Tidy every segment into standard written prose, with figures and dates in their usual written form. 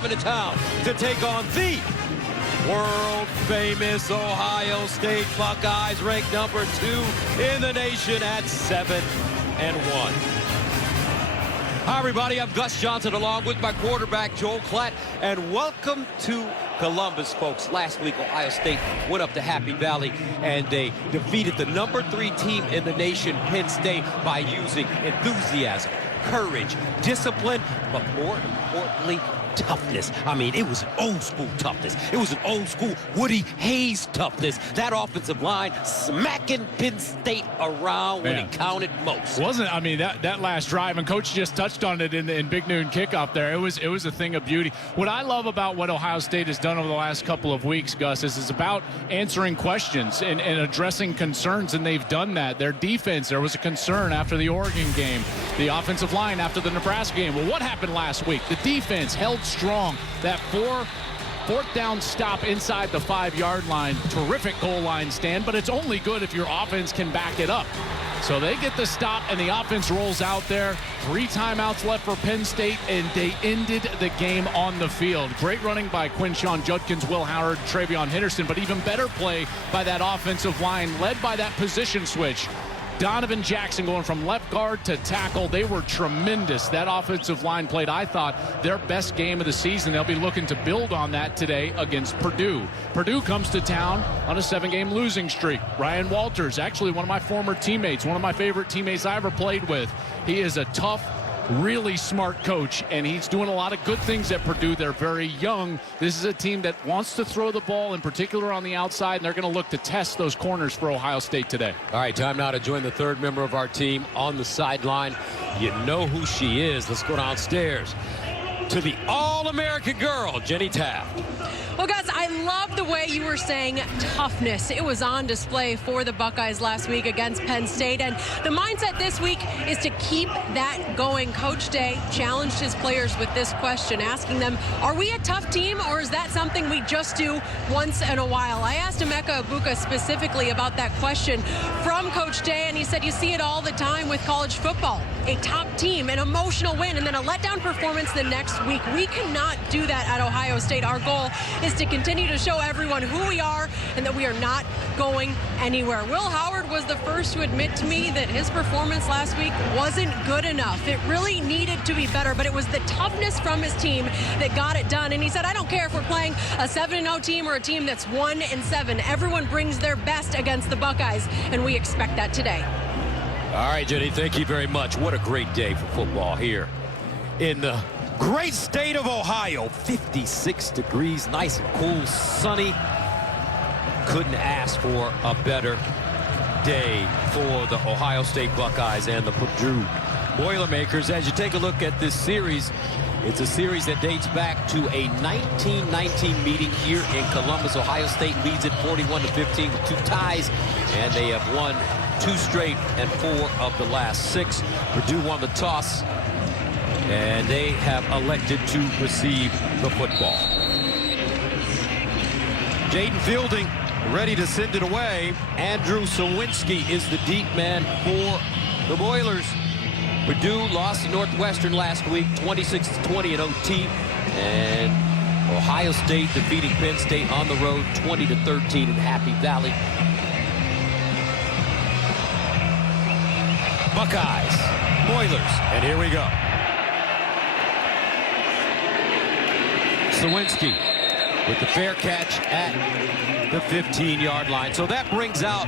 coming to town to take on the world-famous Ohio State Buckeyes, ranked number 2 in the nation at 7-1. Hi, everybody. I'm Gus Johnson along with my quarterback, Joel Klatt, and welcome to Columbus, folks. Last week, Ohio State went up to Happy Valley, and they defeated the number 3 team in the nation, Penn State, by using enthusiasm, courage, discipline, but more importantly, toughness. I mean, it was old school toughness. It was an old school Woody Hayes toughness. That offensive line smacking Penn State around when it counted most. Wasn't, I mean, that last drive, and Coach just touched on it in Big Noon kickoff there. It was a thing of beauty. What I love about what Ohio State has done over the last couple of weeks, Gus, is it's about answering questions and addressing concerns, and they've done that. Their defense, there was a concern after the Oregon game. The offensive line after the Nebraska game. Well, what happened last week? The defense held strong. That fourth down stop inside the 5-yard line. Terrific goal line stand, but it's only good if your offense can back it up. So they get the stop, and the offense rolls out there. 3 timeouts left for Penn State, and they ended the game on the field. Great running by Quinshon Judkins, Will Howard, Travion Henderson, but even better play by that offensive line, led by that position switch. Donovan Jackson going from left guard to tackle. They were tremendous. That offensive line played, I thought, their best game of the season. They'll be looking to build on that today against Purdue. Purdue comes to town on a 7-game losing streak. Ryan Walters, actually one of my former teammates, one of my favorite teammates I ever played with. He is a tough, really smart coach, and he's doing a lot of good things at Purdue. They're very young. This is a team that wants to throw the ball, in particular on the outside, and they're going to look to test those corners for Ohio State today. All right, time now to join the 3rd member of our team on the sideline. You know who she is. Let's go downstairs to the All-American girl, Jenny Taft. Well, guys, I love the way you were saying toughness. It was on display for the Buckeyes last week against Penn State, and the mindset this week is to keep that going. Coach Day challenged his players with this question, asking them, are we a tough team, or is that something we just do once in a while? I asked Emeka Egbuka specifically about that question from Coach Day, and he said you see it all the time with college football. A top team, an emotional win, and then a letdown performance the next week. We cannot do that at Ohio State. Our goal is to continue to show everyone who we are and that we are not going anywhere. Will Howard was the first to admit to me that his performance last week wasn't good enough. It really needed to be better, but it was the toughness from his team that got it done. And he said, I don't care if we're playing a 7-0 team or a team that's 1-7. Everyone brings their best against the Buckeyes, and we expect that today. All right, Jenny, thank you very much. What a great day for football here in the great state of Ohio. 56 degrees, nice and cool, sunny. Couldn't ask for a better day for the Ohio State Buckeyes and the Purdue Boilermakers. As you take a look at this series, it's a series that dates back to a 1919 meeting here in Columbus. Ohio State leads it 41-15 with 2 ties, and they have won 2 straight and 4 of the last 6. Purdue won the toss, and they have elected to receive the football. Jaden Fielding ready to send it away. Andrew Sawinski is the deep man for the Boilers. Purdue lost to Northwestern last week, 26-20 in OT. And Ohio State defeating Penn State on the road, 20-13 in Happy Valley. Buckeyes, Boilers, and here we go. Sawinski with the fair catch at the 15-yard line. So that brings out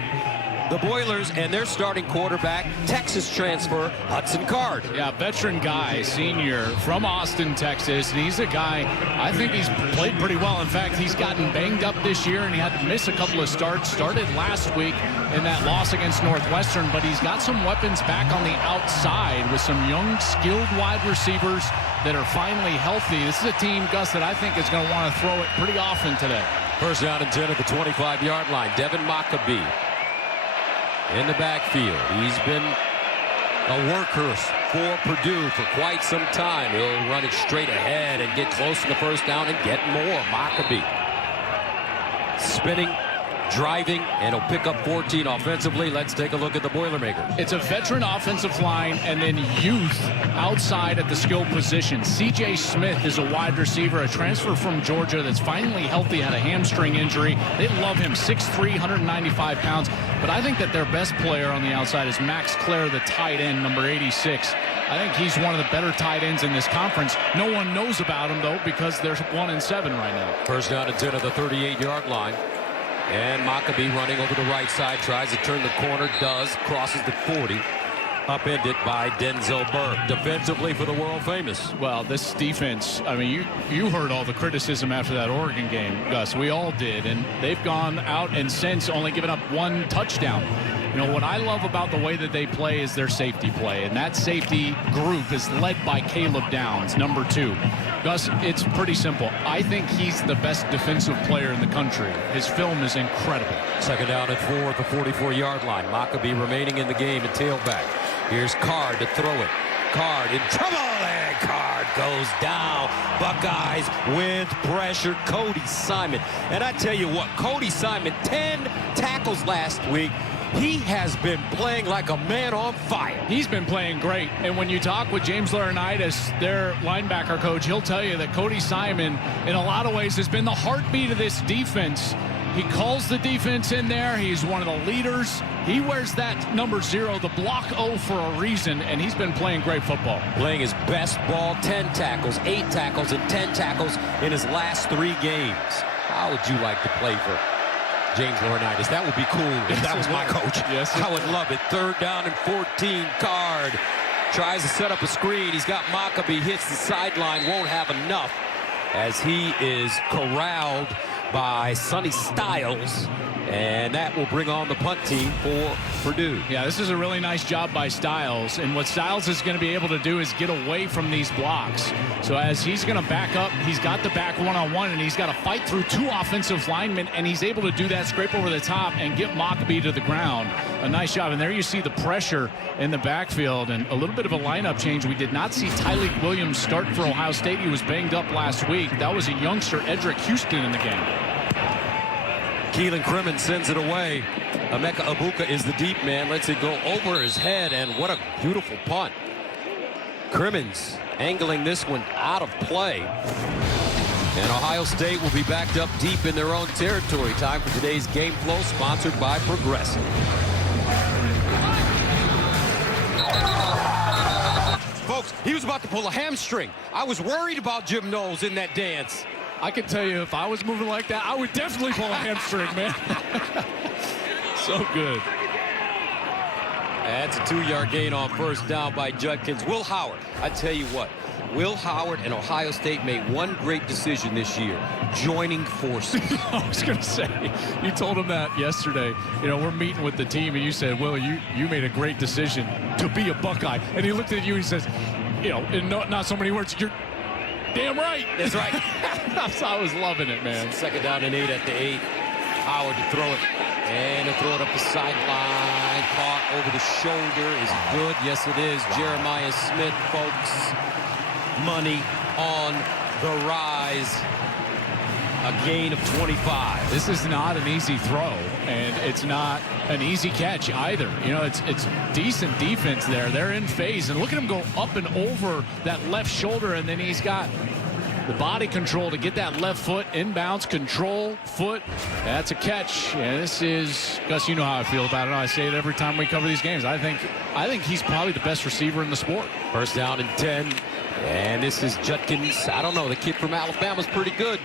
the Boilers and their starting quarterback, Texas transfer, Hudson Card. Yeah, veteran guy, senior from Austin, Texas. And he's a guy, I think he's played pretty well. In fact, he's gotten banged up this year, and he had to miss a couple of starts. Started last week in that loss against Northwestern, but he's got some weapons back on the outside with some young, skilled wide receivers that are finally healthy. This is a team, Gus, that I think is going to want to throw it pretty often today. First down and 10 at the 25-yard line. Devin Maccabee in the backfield. He's been a workhorse for Purdue for quite some time. He'll run it straight ahead and get close to the first down and get more. Maccabee spinning driving, and he'll pick up 14 offensively. Let's take a look at the Boilermaker. It's a veteran offensive line and then youth outside at the skill position. C.J. Smith is a wide receiver, a transfer from Georgia that's finally healthy, had a hamstring injury. They love him, 6'3", 195 pounds. But I think that their best player on the outside is Max Clare, the tight end, number 86. I think he's one of the better tight ends in this conference. No one knows about him, though, because they're 1-7 right now. First down and 10 at the 38-yard line. And Maccabee running over the right side, tries to turn the corner, does, crosses the 40. Upended by Denzel Burke. Defensively for the world famous. Well, this defense, I mean, you heard all the criticism after that Oregon game, Gus. We all did. And they've gone out and since only given up 1 touchdown. You know, what I love about the way that they play is their safety play. And that safety group is led by Caleb Downs, number 2. Gus, it's pretty simple. I think he's the best defensive player in the country. His film is incredible. Second down and 4 at the 44-yard line. Maccabee remaining in the game at tailback. Here's Card to throw it. Card in trouble, and Card goes down. Buckeyes with pressure. Cody Simon. And I tell you what, Cody Simon, 10 tackles last week. He has been playing like a man on fire. He's been playing great. And when you talk with James Laurinaitis, their linebacker coach, he'll tell you that Cody Simon, in a lot of ways, has been the heartbeat of this defense. He calls the defense in there. He's one of the leaders. He wears that number 0, the block O, for a reason, and he's been playing great football. Playing his best ball, 10 tackles, 8 tackles, and 10 tackles in his last 3 games. How would you like to play for James Laurinaitis? That would be cool if that was my coach. Yes, I would love it. Third down and 14. Card tries to set up a screen. He's got Maccabee, hits the sideline, won't have enough as he is corralled by Sonny Styles, and that will bring on the punt team for Purdue. Yeah, this is a really nice job by Styles, and what Styles is going to be able to do is get away from these blocks. So as he's going to back up, he's got the back one-on-one, and he's got to fight through 2 offensive linemen, and he's able to do that, scrape over the top, and get Maccabee to the ground. A nice job, and there you see the pressure in the backfield, and a little bit of a lineup change. We did not see Tyleik Williams start for Ohio State. He was banged up last week. That was a youngster, Edric Houston, in the game. Keelan Crimmins sends it away. Emeka Egbuka is the deep man, lets it go over his head, and what a beautiful punt. Crimmins angling this one out of play. And Ohio State will be backed up deep in their own territory. Time for today's Game Flow, sponsored by Progressive. Folks, he was about to pull a hamstring. I was worried about Jim Knowles in that dance. I can tell you, if I was moving like that, I would definitely pull a hamstring, man. So good. That's a 2-yard gain on first down by Judkins. Will Howard, I tell you what, Will Howard and Ohio State made one great decision this year, joining forces. I was going to say, you told him that yesterday. You know, we're meeting with the team, and you said, Will, you made a great decision to be a Buckeye. And he looked at you and he says, you know, in not so many words, you're damn right. That's right. I was loving it, man. Second down and 8 at the 8. Howard to throw it. And he'll throw it up the sideline. Caught over the shoulder. Is it good? Yes, it is. Jeremiah Smith, folks. Money on the rise. A gain of 25. This is not an easy throw, and it's not an easy catch either. You know, it's decent defense there. They're in phase, and look at him go up and over that left shoulder, and then he's got the body control to get that left foot inbounds, control foot. That's a catch. And this is, Gus, you know how I feel about it. I say it every time we cover these games. I think he's probably the best receiver in the sport. First down and 10. And this is Judkins. I don't know. The kid from Alabama's pretty good.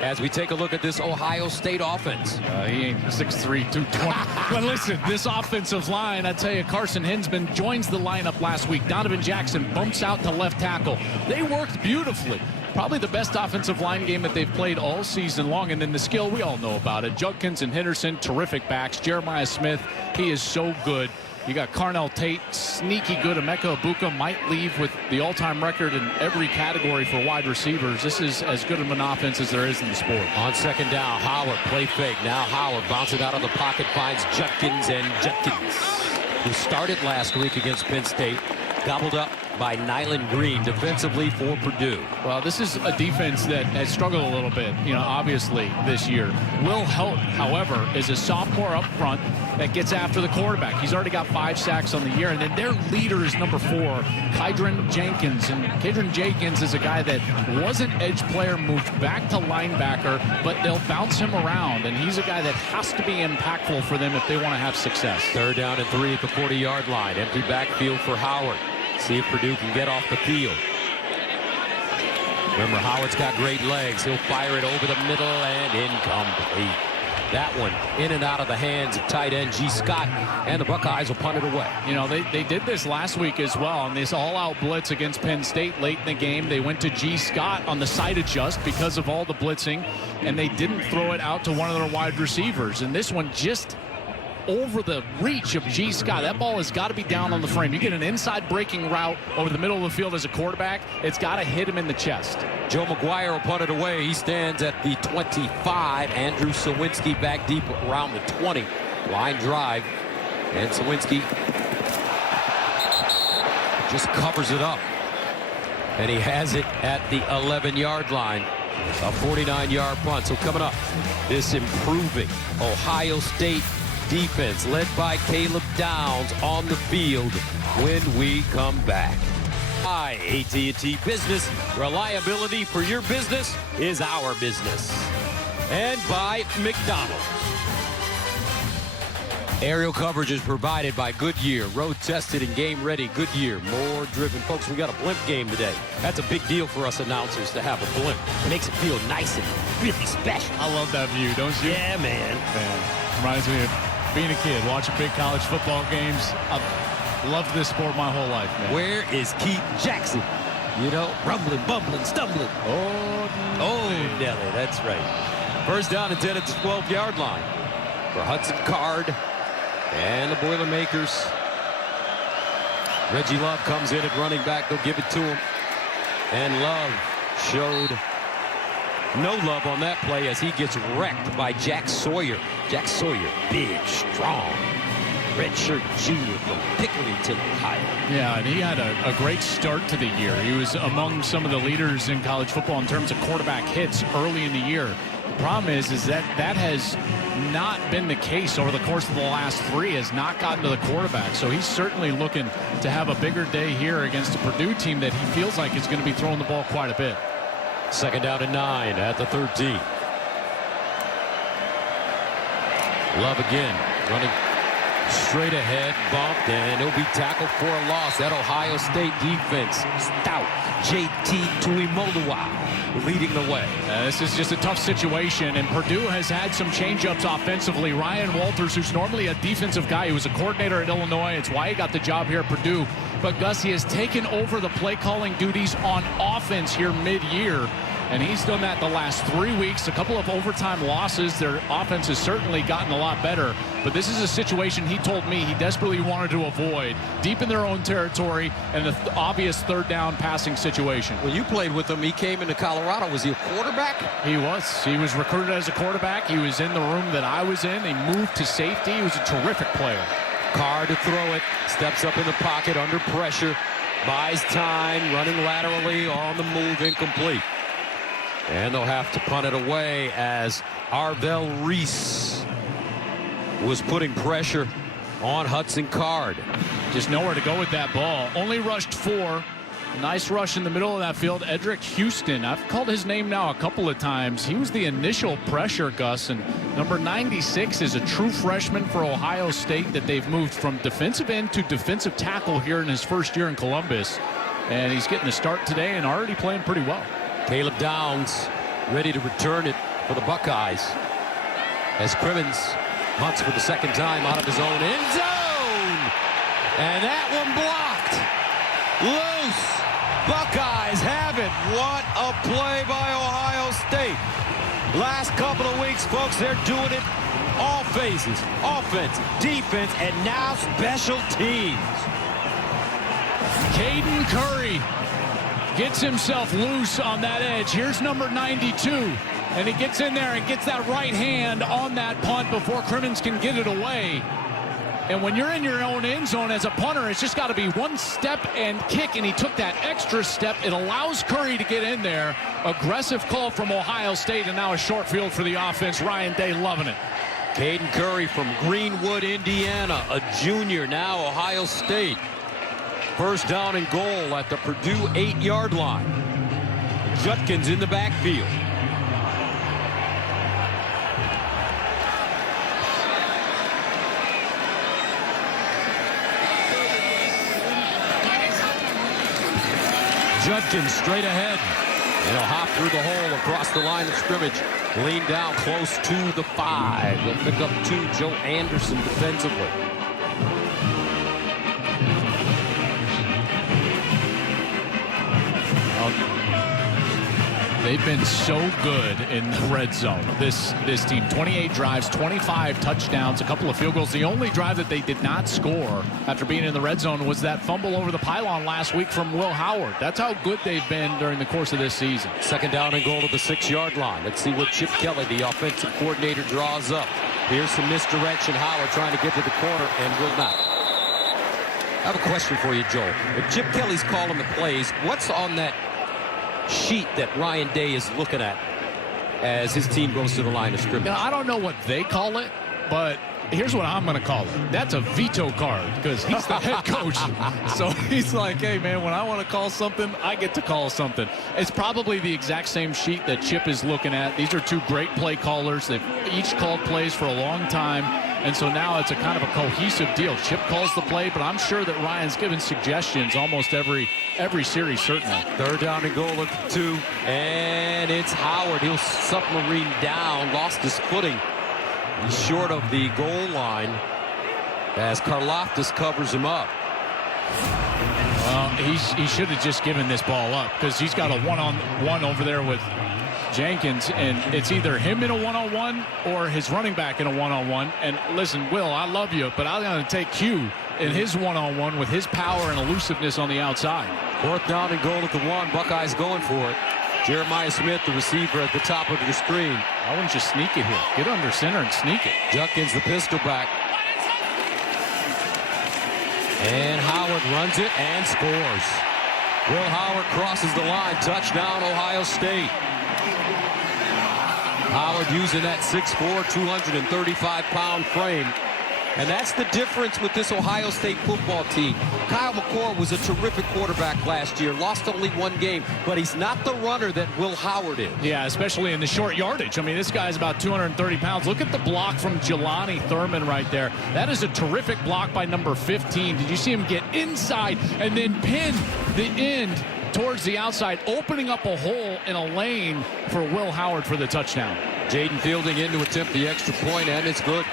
As we take a look at this Ohio State offense. He ain't 6'3", 220. But listen, this offensive line, I tell you, Carson Hinsman joins the lineup last week. Donovan Jackson bumps out to left tackle. They worked beautifully. Probably the best offensive line game that they've played all season long. And then the skill, we all know about it. Judkins and Henderson, terrific backs. Jeremiah Smith, he is so good. You got Carnell Tate, sneaky good. Emeka Egbuka might leave with the all-time record in every category for wide receivers. This is as good of an offense as there is in the sport. On second down, Howard, play fake. Now Howard bounces out of the pocket, finds Judkins, and Judkins, who started last week against Penn State, gobbled up by Nyland Green defensively for Purdue. Well, this is a defense that has struggled a little bit, obviously this year. Will Holt, however, is a sophomore up front that gets after the quarterback. He's already got 5 sacks on the year, and then their leader is number 4, Kydron Jenkins. And Kydron Jenkins is a guy that was an edge player, moved back to linebacker, but they'll bounce him around, and he's a guy that has to be impactful for them if they want to have success. 3rd down and 3 at the 40-yard line. Empty backfield for Howard. See if Purdue can get off the field. Remember, Howard's got great legs. He'll fire it over the middle and incomplete. That one in and out of the hands of tight end G. Scott, and the Buckeyes will punt it away. They did this last week as well on this all-out blitz against Penn State late in the game. They went to G. Scott on the side adjust because of all the blitzing, and they didn't throw it out to one of their wide receivers. And this one just over the reach of G. Scott. That ball has got to be down on the frame. You get an inside breaking route over the middle of the field as a quarterback, it's got to hit him in the chest. Joe McGuire will punt it away. He stands at the 25. Andrew Sawinski back deep around the 20. Line drive. And Sawinski just covers it up. And he has it at the 11-yard line. A 49-yard punt. So coming up, this improving Ohio State defense led by Caleb Downs on the field when we come back. Hi, AT&T Business. Reliability for your business is our business. And by McDonald's. Aerial coverage is provided by Goodyear. Road tested and game ready. Goodyear, more driven. Folks, we got a blimp game today. That's a big deal for us announcers to have a blimp. It makes it feel nice and really special. I love that view, don't you? Yeah, man. Reminds me of being a kid, watching big college football games. I've loved this sport my whole life, man. Where is Keith Jackson? Rumbling, bumbling, stumbling. Oh, Nelly, that's right. 1st down and 10 at the 12-yard line for Hudson Card and the Boilermakers. Reggie Love comes in at running back. They'll give it to him. And Love showed no love on that play as he gets wrecked by Jack Sawyer. Jack Sawyer, big, strong, redshirt junior from Pickerington, Ohio. Yeah, and he had a great start to the year. He was among some of the leaders in college football in terms of quarterback hits early in the year. The problem is that has not been the case over the course of the last 3, has not gotten to the quarterback. So he's certainly looking to have a bigger day here against a Purdue team that he feels like is going to be throwing the ball quite a bit. 2nd down and 9 at the 13. Love again, running straight ahead, bumped, and he'll be tackled for a loss. That Ohio State defense, stout. JT Tuimoloau leading the way. This is just a tough situation, and Purdue has had some change-ups offensively. Ryan Walters, who's normally a defensive guy, he was a coordinator at Illinois. It's why he got the job here at Purdue. But Gus, he has taken over the play-calling duties on offense here mid-year, and he's done that the last 3 weeks. A couple of overtime losses. Their offense has certainly gotten a lot better, but this is a situation he told me he desperately wanted to avoid, deep in their own territory, and the obvious 3rd down passing situation. Well, you played with him. He came into Colorado. Was he a quarterback? He was. He was recruited as a quarterback. He was in the room that I was in. He moved to safety. He was a terrific player. Carr to throw it. Steps up in the pocket under pressure. Buys time. Running laterally on the move. Incomplete. And they'll have to punt it away as Arvell Reese was putting pressure on Hudson Card. Just nowhere to go with that ball. Only rushed 4. Nice rush in the middle of that field. Edric Houston, I've called his name now a couple of times. He was the initial pressure, Gus, and number 96 is a true freshman for Ohio State that they've moved from defensive end to defensive tackle here in his first year in Columbus. And he's getting a start today and already playing pretty well. Caleb Downs ready to return it for the Buckeyes as Crimmins hunts for the 2nd time out of his own end zone. And that one blocked. Loose. Buckeyes have it. What a play by Ohio State. Last couple of weeks, folks, they're doing it all phases. Offense, defense, and now special teams. Caden Curry gets himself loose on that edge. Here's number 92. And he gets in there and gets that right hand on that punt before Crimmins can get it away. And when you're in your own end zone as a punter, it's just got to be one step and kick, and he took that extra step. It allows Curry to get in there. Aggressive call from Ohio State, and now a short field for the offense. Ryan Day loving it. Caden Curry from Greenwood, Indiana, a junior, now Ohio State. First down and goal at the Purdue 8-yard line. Judkins in the backfield. Judkins straight ahead. And he'll hop through the hole across the line of scrimmage. Lean down close to the 5. He'll pick up 2. Joe Anderson defensively. They've been so good in the red zone, this team. 28 drives, 25 touchdowns, a couple of field goals. The only drive that they did not score after being in the red zone was that fumble over the pylon last week from Will Howard. That's how good they've been during the course of this season. Second down and goal to the 6-yard line. Let's see what Chip Kelly, the offensive coordinator, draws up. Here's some misdirection. Howard trying to get to the corner and will not. I have a question for you, Joel. If Chip Kelly's calling the plays, what's on that sheet that Ryan Day is looking at as his team goes to the line of scrimmage? Now, I don't know what they call it, but here's what I'm going to call it. That's a veto card, because he's the head coach. So he's like, hey, man, when I want to call something, I get to call something. It's probably the exact same sheet that Chip is looking at. These are two great play callers. They've each called plays for a long time. And so now it's a kind of a cohesive deal. Chip calls the play, but I'm sure that Ryan's given suggestions almost every series, certainly. Third down and goal at 2. And it's Howard. He'll submarine down, lost his footing. He's short of the goal line as Karlaftis covers him up. Well, he should have just given this ball up, because he's got a one-on-one over there with Jenkins, and it's either him in a one-on-one or his running back in a one-on-one. And listen, Will, I love you, but I'm going to take Q in his one-on-one with his power and elusiveness on the outside. Fourth down and goal at the 1. Buckeyes going for it. Jeremiah Smith, the receiver, at the top of your screen. Why wouldn't you sneak it here? Get under center and sneak it. Judkins, the pistol back. And Howard runs it and scores. Will Howard crosses the line. Touchdown, Ohio State. Howard using that 6'4", 235-pound frame. And that's the difference with this Ohio State football team. Kyle McCord was a terrific quarterback last year. Lost only 1 game, but he's not the runner that Will Howard is. Yeah, especially in the short yardage. I mean, this guy's about 230 pounds. Look at the block from Jelani Thurman right there. That is a terrific block by number 15. Did you see him get inside and then pin the end towards the outside, opening up a hole in a lane for Will Howard for the touchdown? Jaden Fielding in to attempt the extra point, and it's good.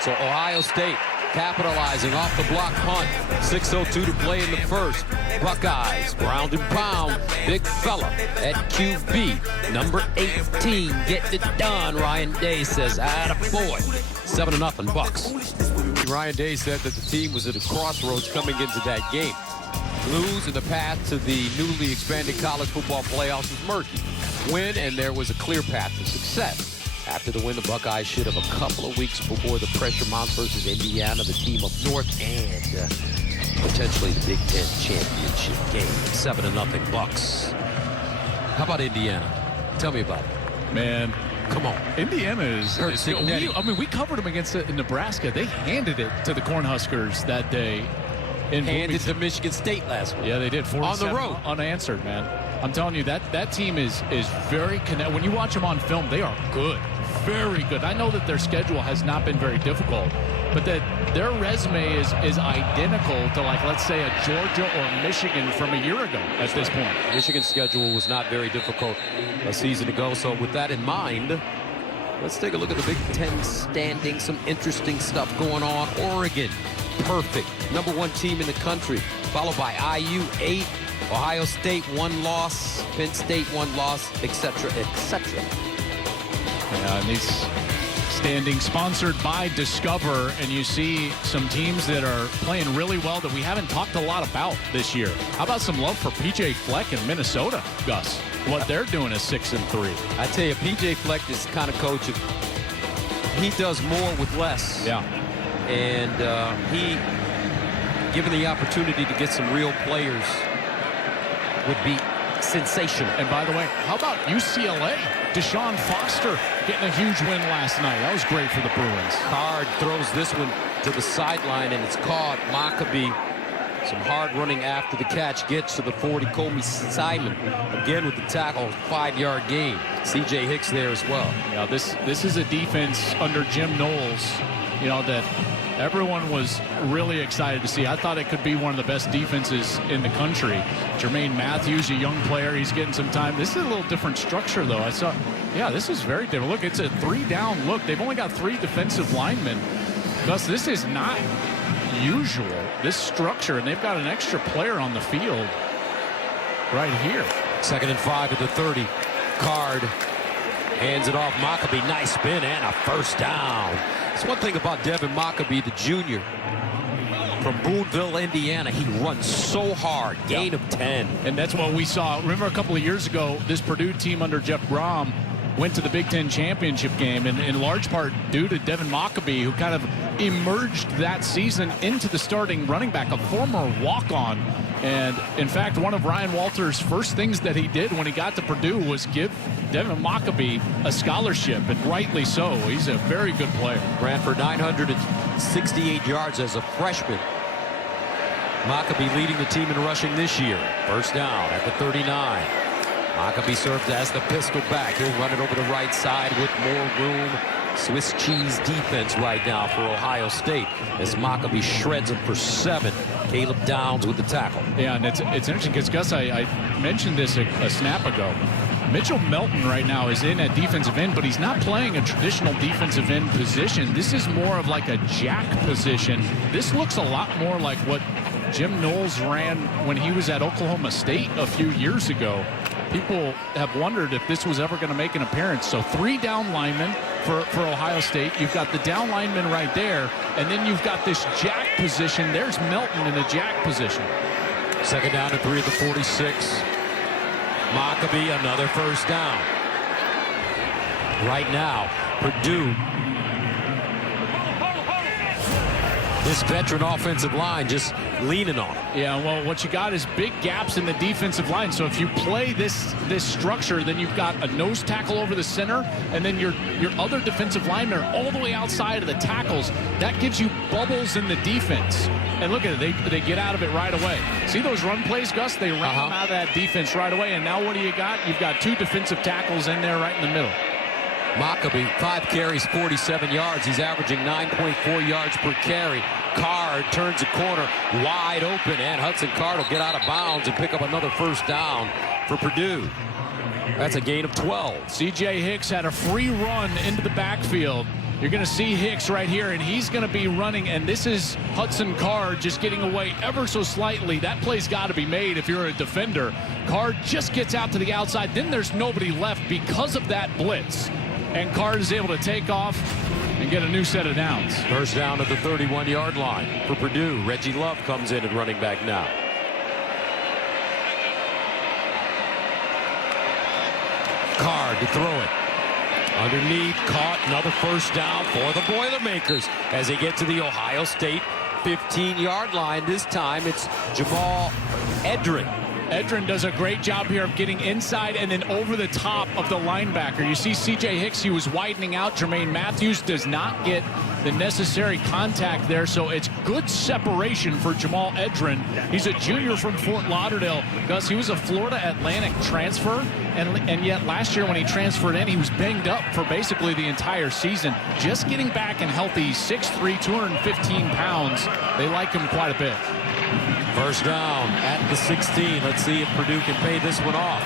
So Ohio State capitalizing off the block punt. 6:02 to play in the first. Buckeyes ground and pound. Big fella at QB. Number 18 getting it done. Ryan Day says, attaboy. 7-0 Bucks. Ryan Day said that the team was at a crossroads coming into that game. Lose, and the path to the newly expanded college football playoffs was murky. Win, and there was a clear path to success. After the win, the Buckeyes should have a couple of weeks before the pressure mounts versus Indiana, the team up north, and potentially the Big Ten championship game. 7-0 Bucks. How about Indiana? Tell me about it. Man, come on. Indiana is I mean, we covered them against it in Nebraska. They handed it to the Cornhuskers that day. Handed to Michigan State last week. Yeah, they did. 47 on the road. Unanswered, man. I'm telling you, that team is very connected. When you watch them on film, they are good. Very good. I know that their schedule has not been very difficult, but that their resume is identical to, like, let's say, a Georgia or Michigan from a year ago at this point. Michigan's schedule was not very difficult a season ago. So with that in mind, let's take a look at the Big Ten standings. Some interesting stuff going on. Oregon, perfect. Number 1 team in the country, followed by IU, 8. Ohio State, 1 loss. Penn State, 1 loss, etc., etc. Yeah, and these standings sponsored by Discover, and you see some teams that are playing really well that we haven't talked a lot about this year. How about some love for P.J. Fleck in Minnesota, Gus? What they're doing is 6-3. I tell you, P.J. Fleck is the kind of coach, he does more with less. Yeah. and he, given the opportunity to get some real players, would be sensational. And by the way, how about UCLA? Deshaun Foster getting a huge win last night. That was great for the Bruins. Card throws this one to the sideline, and it's caught. Maccabee, some hard running after the catch, gets to the 40. Comey Simon again with the tackle, 5-yard gain. C.J. Hicks there as well. Yeah, this is a defense under Jim Knowles, you know, that everyone was really excited to see. I thought it could be one of the best defenses in the country. Jermaine Matthews, a young player, he's getting some time. This is a little different structure, though. I saw, yeah, this is very different. Look, it's a 3-down look. They've only got 3 defensive linemen. Thus, this is not usual, this structure, and they've got an extra player on the field right here. 2nd and 5 at the 30. Card hands it off. Maccabee, nice spin and a first down. It's one thing about Devin Maccabee, the junior from Boonville, Indiana. He runs so hard. Gain of 10. And that's what we saw. Remember a couple of years ago, this Purdue team under Jeff Brom went to the Big Ten championship game, and in large part due to Devin Maccabee, who kind of emerged that season into the starting running back, a former walk-on. And in fact, one of Ryan Walters' first things that he did when he got to Purdue was give Devin Maccabee a scholarship, and rightly so. He's a very good player. Ran for 968 yards as a freshman. Maccabee leading the team in rushing this year. First down at the 39. Maccabee served as the pistol back. He'll run it over the right side with more room. Swiss cheese defense right now for Ohio State as Maccabee shreds him for 7. Caleb Downs with the tackle. Yeah, and it's interesting because, Gus, I mentioned this a snap ago. Mitchell Melton right now is in at defensive end, but he's not playing a traditional defensive end position. This is more of like a jack position. This looks a lot more like what Jim Knowles ran when he was at Oklahoma State a few years ago. People have wondered if this was ever going to make an appearance. So 3 down linemen for Ohio State. You've got the down lineman right there, and then you've got this jack position. There's Melton in a jack position. 2nd down to 3 at the 46. Maccabee, another first down. Right now, Purdue, this veteran offensive line just leaning on it. Yeah, well, what you got is big gaps in the defensive line. So if you play this structure, then you've got a nose tackle over the center, and then your other defensive linemen are all the way outside of the tackles. That gives you bubbles in the defense. And look at it, they get out of it right away. See those run plays, Gus? They ran them out of that defense right away. And now what do you got? You've got 2 defensive tackles in there right in the middle. Maccabee, 5 carries, 47 yards. He's averaging 9.4 yards per carry. Card turns the corner wide open, and Hudson Card will get out of bounds and pick up another first down for Purdue. That's a gain of 12. C.J. Hicks had a free run into the backfield. You're going to see Hicks right here, and he's going to be running, and this is Hudson Card just getting away ever so slightly. That play's got to be made if you're a defender. Card just gets out to the outside. Then there's nobody left because of that blitz. And Card is able to take off and get a new set of downs. First down at the 31-yard line for Purdue. Reggie Love comes in at running back now. Card to throw it. Underneath, caught, another first down for the Boilermakers as they get to the Ohio State 15-yard line. This time it's Jamal Edrin. Edrin does a great job here of getting inside and then over the top of the linebacker. You see C.J. Hicks, he was widening out. Jermaine Matthews does not get the necessary contact there, so it's good separation for Jamal Edrin. He's a junior from Fort Lauderdale. Gus, he was a Florida Atlantic transfer, and yet last year when he transferred in, he was banged up for basically the entire season. Just getting back and healthy, 6'3", 215 pounds. They like him quite a bit. First down at the 16. Let's see if Purdue can pay this one off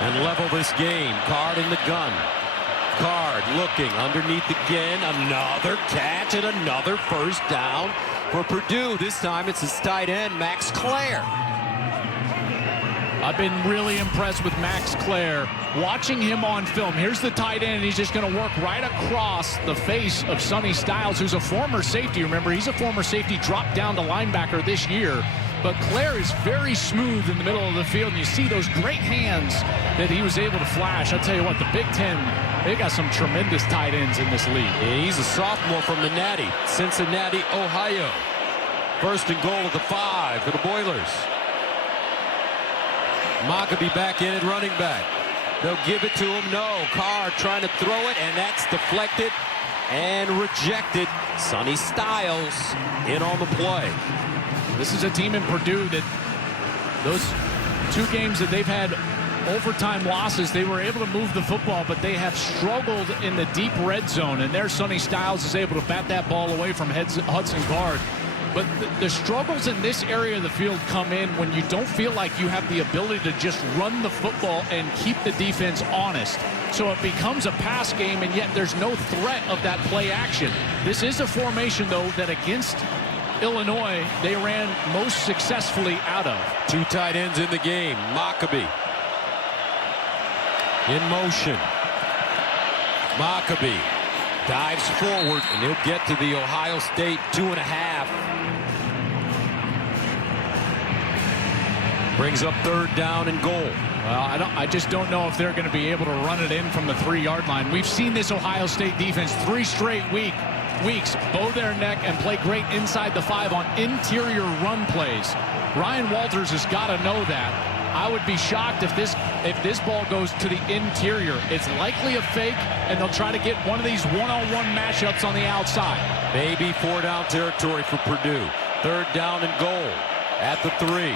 and level this game. Card in the gun. Card looking underneath again. Another catch and another first down for Purdue. This time it's his tight end, Max Clare. I've been really impressed with Max Clare. Watching him on film, here's the tight end, and he's just going to work right across the face of Sonny Styles, who's a former safety. Remember, he's a former safety, dropped down to linebacker this year. But Claire is very smooth in the middle of the field, and you see those great hands that he was able to flash. I'll tell you what, the Big Ten, they got some tremendous tight ends in this league. Yeah, he's a sophomore from the Natty, Cincinnati, Ohio. First and goal at the 5 for the Boilers. Mockabee back in at running back. They'll give it to him. No. Carr trying to throw it, and that's deflected and rejected. Sonny Styles in on the play. This is a team in Purdue that those 2 games that they've had overtime losses, they were able to move the football, but they have struggled in the deep red zone, and there Sonny Styles is able to bat that ball away from Hudson Card. But the struggles in this area of the field come in when you don't feel like you have the ability to just run the football and keep the defense honest. So it becomes a pass game, and yet there's no threat of that play action. This is a formation, though, that against Illinois, they ran most successfully out of. 2 tight ends in the game. Mockabee in motion. Mockabee dives forward, and he'll get to the Ohio State 2.5. Brings up 3rd down and goal. Well, I just don't know if they're going to be able to run it in from the 3-yard line. We've seen this Ohio State defense 3 straight weeks bow their neck and play great inside the 5 on interior run plays. Ryan Walters has got to know that. I would be shocked if this ball goes to the interior. It's likely a fake, and they'll try to get one of these one-on-one matchups on the outside. Maybe 4-down territory for Purdue. 3rd down and goal at the 3.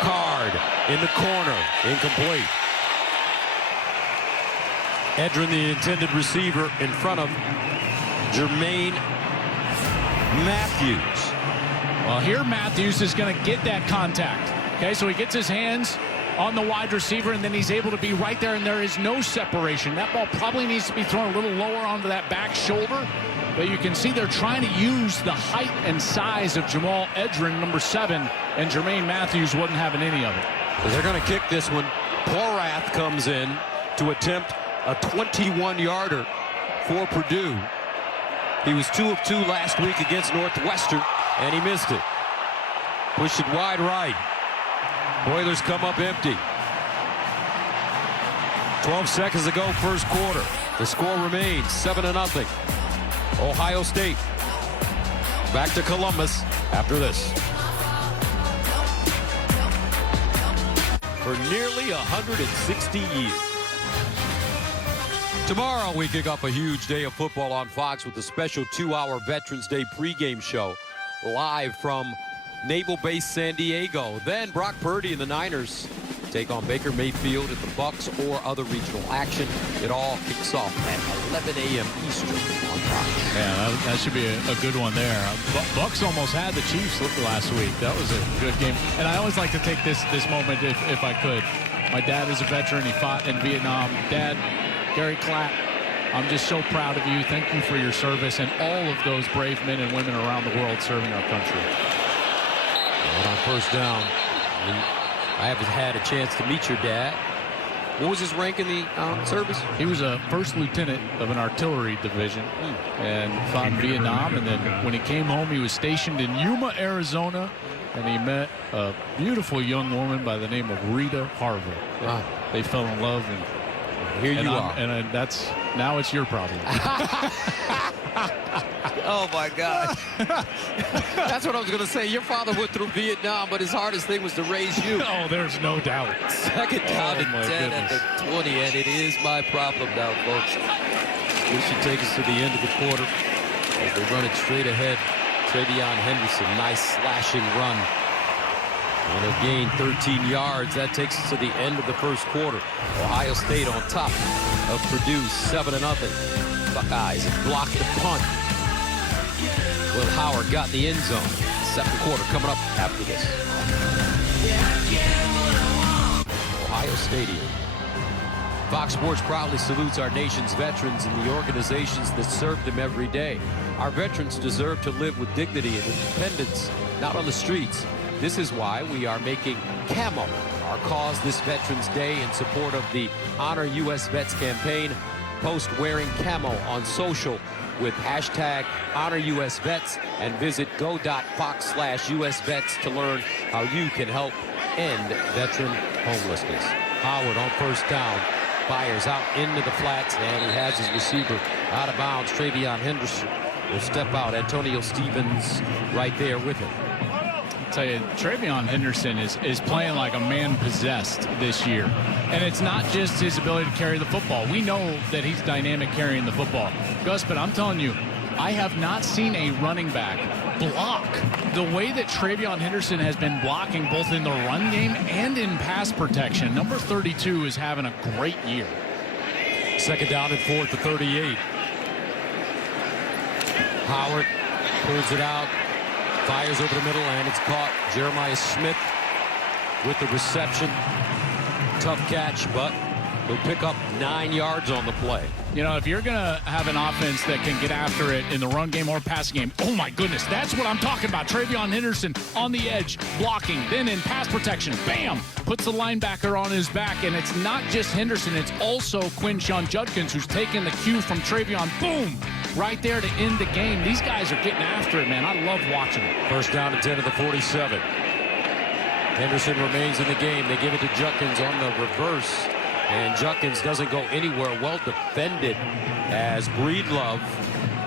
Card in the corner, incomplete. Edrin, the intended receiver, in front of Jermaine Matthews. Well, here Matthews is going to get that contact. Okay, so he gets his hands on the wide receiver, and then he's able to be right there, and there is no separation. That ball probably needs to be thrown a little lower onto that back shoulder, but you can see they're trying to use the height and size of Jamal Edrin, number 7, and Jermaine Matthews wasn't having any of it. So they're going to kick this one. Porath comes in to attempt a 21-yarder for Purdue. He was 2 of 2 last week against Northwestern, and he missed it. Pushed it wide right. Boilers come up empty. 12 seconds to go, first quarter. The score remains 7-0. Ohio State back to Columbus after this. For nearly 160 years. Tomorrow we kick off a huge day of football on Fox with a special 2-hour Veterans Day pregame show live from Naval Base San Diego. Then Brock Purdy and the Niners take on Baker Mayfield at the Bucks or other regional action. It all kicks off at 11 a.m. Eastern on Fox. Yeah, that should be a good one there. Bucks almost had the Chiefs last week. That was a good game. And I always like to take this moment if I could. My dad is a veteran. He fought in Vietnam. Dad, Gary Clapp, I'm just so proud of you. Thank you for your service and all of those brave men and women around the world serving our country. And on first down, I haven't had a chance to meet your dad. What was his rank in the service? He was a first lieutenant of an artillery division and fought in Vietnam. And then when he came home, he was stationed in Yuma, Arizona, and he met a beautiful young woman by the name of Rita Harville. Wow. They fell in love, and here you are. And that's now it's your problem. Oh my God. That's what I was going to say. Your father went through Vietnam, but his hardest thing was to raise you. Oh, there's no doubt. Second down and 10 at the 20, and it is my problem now, folks. This should take us to the end of the quarter. As they run it straight ahead. Travion Henderson, nice slashing run. And they'll gain 13 yards. That takes us to the end of the first quarter. Ohio State on top of Purdue, 7-0. Buckeyes have blocked the punt. Will Howard got in the end zone. Second quarter coming up after this. Ohio Stadium. Fox Sports proudly salutes our nation's veterans and the organizations that serve them every day. Our veterans deserve to live with dignity and independence, not on the streets. This is why we are making camo our cause this Veterans Day in support of the Honor U.S. Vets campaign. Post wearing camo on social with hashtag HonorUSVets and visit go.fox/USVets to learn how you can help end veteran homelessness. Howard on first down. Fires out into the flats, and he has his receiver out of bounds. Travion Henderson will step out. Antonio Stevens right there with him. I'll tell you, Travion Henderson is playing like a man possessed this year. And it's not just his ability to carry the football. We know that he's dynamic carrying the football. Gus, but I'm telling you, I have not seen a running back block the way that Travion Henderson has been blocking both in the run game and in pass protection. Number 32 is having a great year. Second down and 4 to 38. Howard pulls it out, fires over the middle, and it's caught. Jeremiah Smith with the reception. Tough catch, but he'll pick up 9 yards on the play. You know, if you're going to have an offense that can get after it in the run game or passing game, oh my goodness, that's what I'm talking about. Travion Henderson on the edge, blocking, then in pass protection, bam, puts the linebacker on his back. And it's not just Henderson, it's also Quinshon Judkins who's taking the cue from Travion, boom, right there to end the game. These guys are getting after it, man. I love watching it. First down and 10 to the 47. Henderson remains in the game. They give it to Judkins on the reverse. And Judkins doesn't go anywhere. Well defended as Breedlove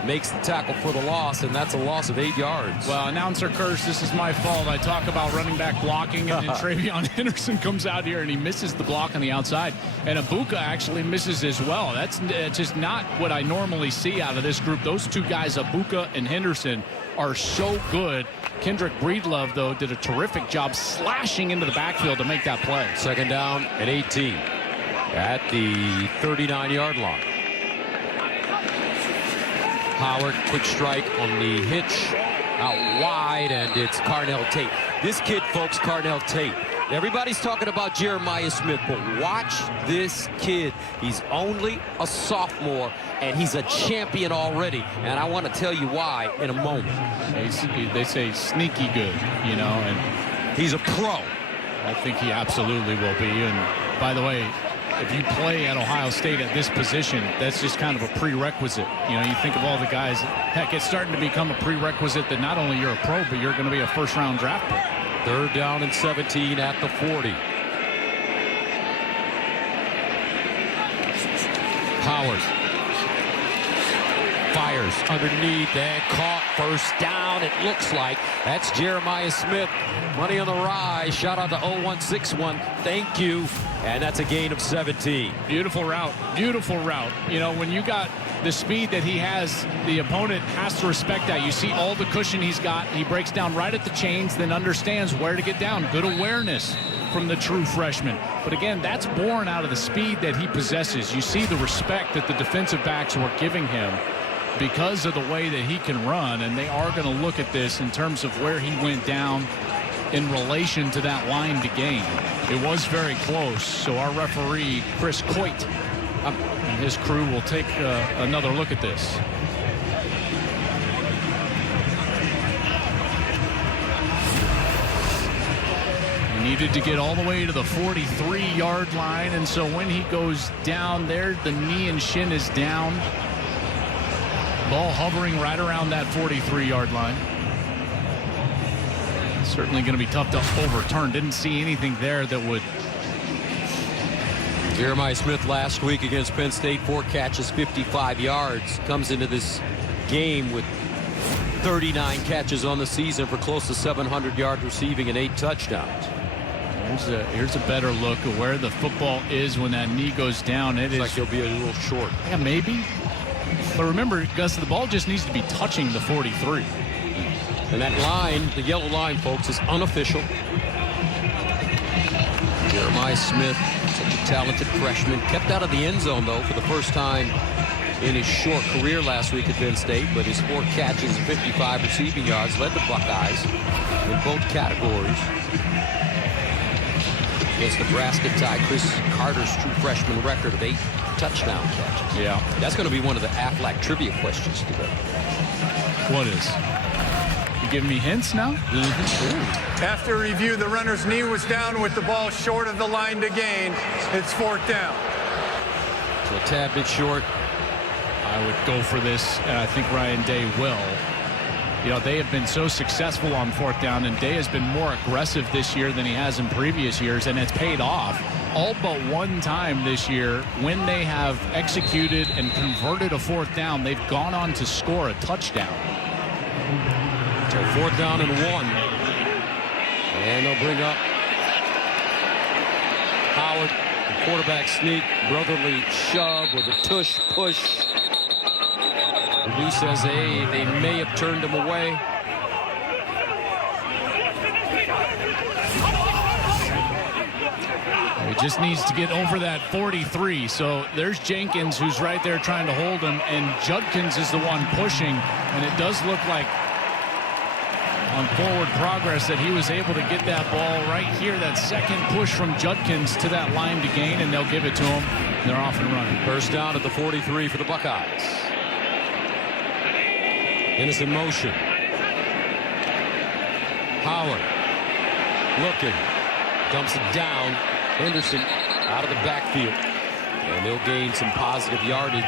makes the tackle for the loss, and that's a loss of 8 yards. Well, announcer curse, this is my fault. I talk about running back blocking, and then Travion Henderson comes out here and he misses the block on the outside. And Abuka actually misses as well. That's just not what I normally see out of this group. Those two guys, Abuka and Henderson, are so good. Kendrick Breedlove, though, did a terrific job slashing into the backfield to make that play. Second down and 18 at the 39-yard line. Howard, quick strike on the hitch, out wide, and it's Carnell Tate. This kid, folks, Carnell Tate. Everybody's talking about Jeremiah Smith, but watch this kid. He's only a sophomore, and he's a champion already. And I want to tell you why in a moment. They say sneaky good, you know, and he's a pro. I think he absolutely will be. And by the way, if you play at Ohio State at this position, that's just kind of a prerequisite. You know, you think of all the guys, heck, it's starting to become a prerequisite that not only you're a pro, but you're going to be a first-round draft pick. Third down and 17 at the 40. Howard fires underneath and caught. First down, it looks like. That's Jeremiah Smith. Money on the rise. Shout out to 0161. Thank you. And that's a gain of 17. Beautiful route. Beautiful route. You know, when you got the speed that he has, the opponent has to respect that. You see all the cushion he's got. He breaks down right at the chains, then understands where to get down. Good awareness from the true freshman. But again, that's born out of the speed that he possesses. You see the respect that the defensive backs were giving him because of the way that he can run, and they are going to look at this in terms of where he went down in relation to that line to gain. It was very close, so our referee, Chris Coit, and his crew will take another look at this. He needed to get all the way to the 43-yard line, and so when he goes down there, the knee and shin is down. Ball hovering right around that 43-yard line. Certainly going to be tough to overturn. Didn't see anything there that would. Jeremiah Smith last week against Penn State, 4 catches, 55 yards. Comes into this game with 39 catches on the season for close to 700 yards receiving and 8 touchdowns. Here's a better look at where the football is when that knee goes down. It is like he'll be a little short. Yeah, maybe. But remember, Gus, the ball just needs to be touching the 43. And that line, the yellow line, folks, is unofficial. Jeremiah Smith, such a talented freshman, kept out of the end zone, though, for the first time in his short career last week at Penn State. But his 4 catches and 55 receiving yards led the Buckeyes in both categories. Against Nebraska tie Chris Carter's true freshman record of 8 touchdown catches. Yeah. That's going to be one of the Aflac trivia questions today. What is? You giving me hints now? Mm-hmm. After review, the runner's knee was down with the ball short of the line to gain. It's 4th down. So a tad bit short. I would go for this, and I think Ryan Day will. You know, they have been so successful on 4th down, and Day has been more aggressive this year than he has in previous years, and it's paid off. All but one time this year, when they have executed and converted a 4th down, they've gone on to score a touchdown. So 4th down and 1. And they'll bring up Howard. The quarterback sneak, brotherly shove with a tush push. Purdue says, hey, they may have turned him away. He just needs to get over that 43. So there's Jenkins, who's right there trying to hold him, and Judkins is the one pushing. And it does look like on forward progress that he was able to get that ball right here, that second push from Judkins to that line to gain, and they'll give it to him. They're off and running. First down at the 43 for the Buckeyes. Innocent motion. Howard looking, dumps it down. Henderson out of the backfield, and they'll gain some positive yardage.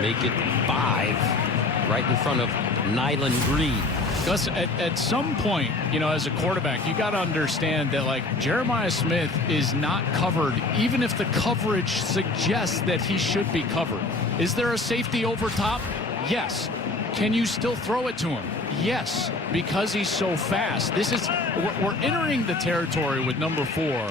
Make it 5 right in front of Nyland Green. Gus, at some point, you know, as a quarterback, you got to understand that, like, Jeremiah Smith is not covered, even if the coverage suggests that he should be covered. Is there a safety over top? Yes. Can you still throw it to him? Yes, because he's so fast. We're entering the territory with number 4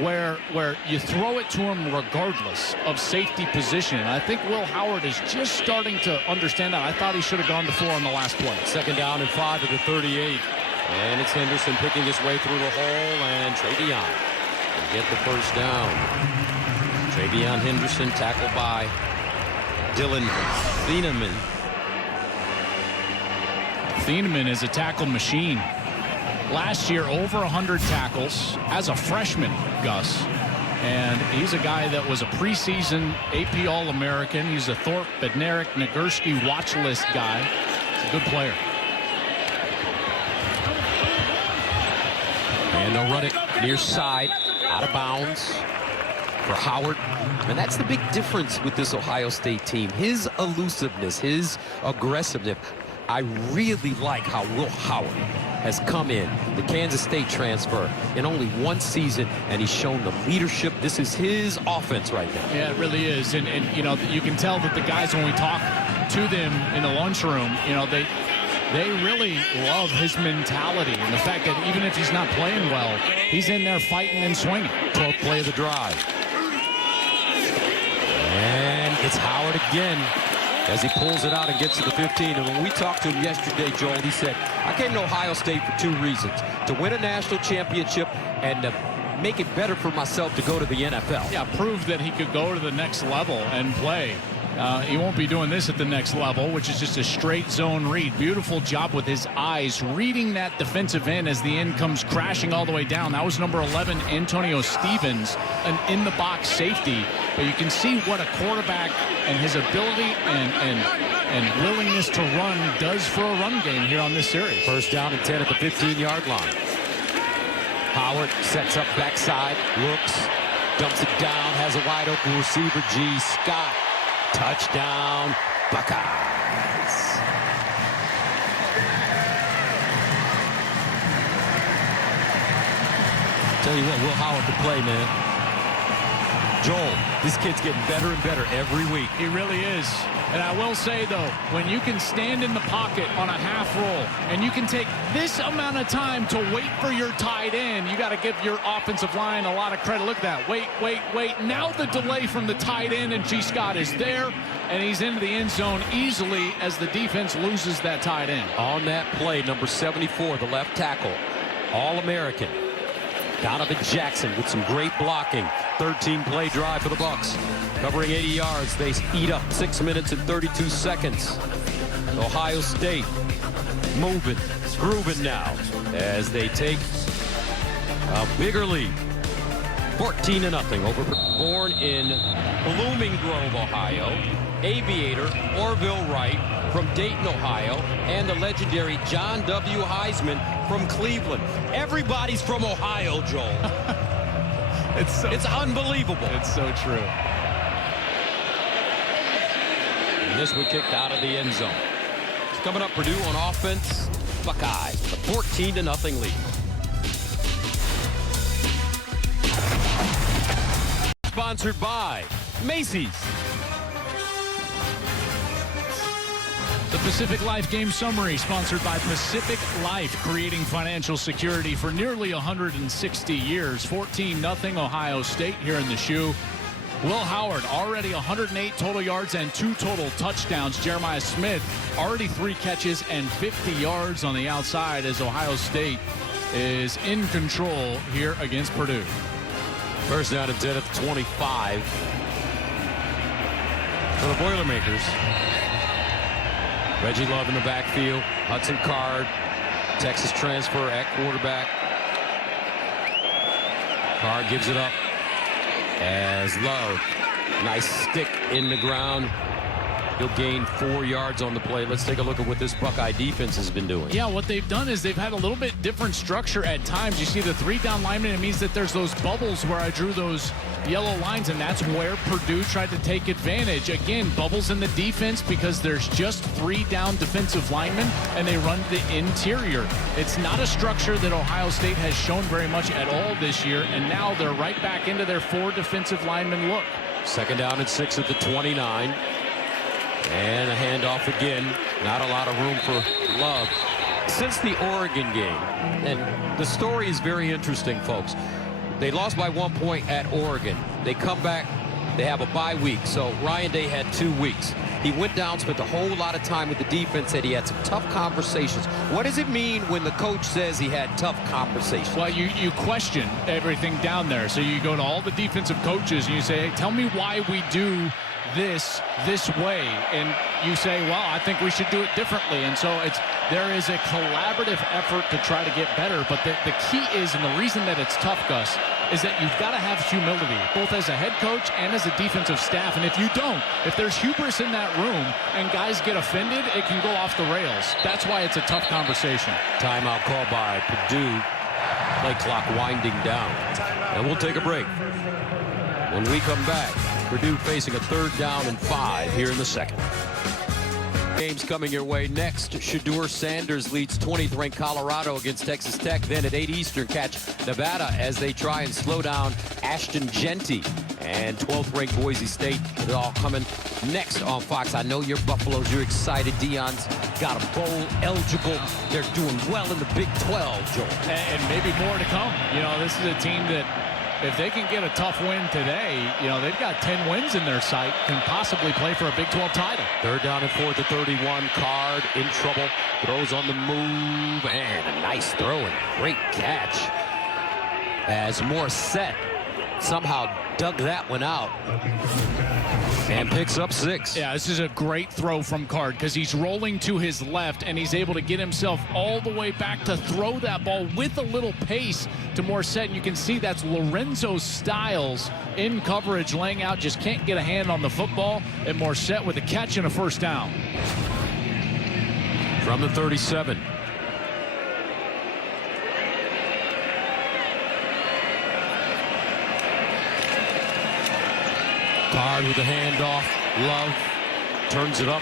where you throw it to him regardless of safety position. And I think Will Howard is just starting to understand that. I thought he should have gone to 4 on the last play. Second down and 5 at the 38. And it's Henderson picking his way through the hole, and Travion will get the first down. Travion Henderson tackled by Dylan Thieneman. Thieneman is a tackle machine. Last year, over 100 tackles as a freshman, Gus. And he's a guy that was a preseason AP All-American. He's a Thorpe, Bednarik, Nagurski watch list guy. He's a good player. And they'll run it near side, out of bounds for Howard. And that's the big difference with this Ohio State team. His elusiveness, his aggressiveness. I really like how Will Howard has come in, the Kansas State transfer, in only one season, and he's shown the leadership. This is his offense right now. Yeah, it really is. And you know, you can tell that the guys, when we talk to them in the lunchroom, you know, they really love his mentality and the fact that even if he's not playing well, he's in there fighting and swinging. 12th play of the drive. And it's Howard again as he pulls it out and gets to the 15. And when we talked to him yesterday, Joel, he said, I came to Ohio State for 2 reasons: to win a national championship and to make it better for myself to go to the NFL. Yeah, prove that he could go to the next level and play. He won't be doing this at the next level, which is just a straight zone read. Beautiful job with his eyes, reading that defensive end as the end comes crashing all the way down. That was number 11, Antonio Stevens, an in-the-box safety. But you can see what a quarterback and his ability and willingness to run does for a run game here on this series. First down and 10 at the 15-yard line. Howard sets up backside, looks, dumps it down, has a wide-open receiver, G. Scott. Touchdown, Buckeyes. Tell you what, Will Howard can play, man. Joel, this kid's getting better and better every week. He really is. And I will say, though, when you can stand in the pocket on a half roll and you can take this amount of time to wait for your tight end, you got to give your offensive line a lot of credit. Look at that. Wait. Now the delay from the tight end, and G. Scott is there, and he's into the end zone easily as the defense loses that tight end. On that play, number 74, the left tackle, All-American, Donovan Jackson with some great blocking. 13-play drive for the Bucs. Covering 80 yards, they eat up 6 minutes and 32 seconds. Ohio State moving, grooving now as they take a bigger lead. 14-0 over. Born in Blooming Grove, Ohio, aviator Orville Wright from Dayton, Ohio, and the legendary John W. Heisman from Cleveland. Everybody's from Ohio, Joel. It's unbelievable. It's so true. And this one kicked out of the end zone. It's coming up Purdue on offense. Buckeyes with a 14-0 lead. Sponsored by Macy's. The Pacific Life Game Summary, sponsored by Pacific Life, creating financial security for nearly 160 years. 14-0 Ohio State here in the shoe. Will Howard already 108 total yards and 2 total touchdowns. Jeremiah Smith already 3 catches and 50 yards on the outside as Ohio State is in control here against Purdue. First down and 10 at the 25 for the Boilermakers. Reggie Love in the backfield. Hudson Card, Texas transfer at quarterback. Card gives it up as Love, nice stick in the ground. He'll gain 4 yards on the play. Let's take a look at what this Buckeye defense has been doing. Yeah, what they've done is they've had a little bit different structure at times. You see the 3 down linemen. It means that there's those bubbles where I drew those yellow lines, and that's where Purdue tried to take advantage. Again, bubbles in the defense because there's just 3 down defensive linemen, and they run the interior. It's not a structure that Ohio State has shown very much at all this year, and now they're right back into their 4 defensive lineman look. Second down and 6 at the 29. And a handoff again. Not a lot of room for Love. Since the Oregon game, and the story is very interesting, folks. They lost by 1 point at Oregon. They come back. They have a bye week. So Ryan Day had 2 weeks. He went down, spent a whole lot of time with the defense, said he had some tough conversations. What does it mean when the coach says he had tough conversations? Well, you question everything down there. So you go to all the defensive coaches and you say, hey, tell me why we do this way, and you say, well, I think we should do it differently. And so there is a collaborative effort to try to get better, but the key is, and the reason that it's tough, Gus, is that you've got to have humility, both as a head coach and as a defensive staff. And if you don't, if there's hubris in that room and guys get offended, it can go off the rails. That's why it's a tough conversation. Timeout called by Purdue. Play clock winding down. And we'll take a break. When we come back, Purdue facing a 3rd down and 5 here in the second. Games coming your way next. Shedeur Sanders leads 20th ranked Colorado against Texas Tech. Then at 8 Eastern, catch Nevada as they try and slow down Ashton Genty. And 12th ranked Boise State. It all coming next on Fox. I know you're Buffaloes. You're excited. Deion's got a bowl eligible. They're doing well in the Big 12, Joel. And maybe more to come. You know, this is a team that, if they can get a tough win today, you know, they've got 10 wins in their sight, can possibly play for a Big 12 title. 3rd down and 4 at the 31. Card in trouble. Throws on the move. And a nice throw and great catch. As Morissette somehow dug that one out. And picks up 6. Yeah, this is a great throw from Card because he's rolling to his left and he's able to get himself all the way back to throw that ball with a little pace to Morissette. And you can see that's Lorenzo Styles in coverage, laying out, just can't get a hand on the football. And Morissette with a catch and a 1st down. From the 37. Card with a handoff. Love turns it up,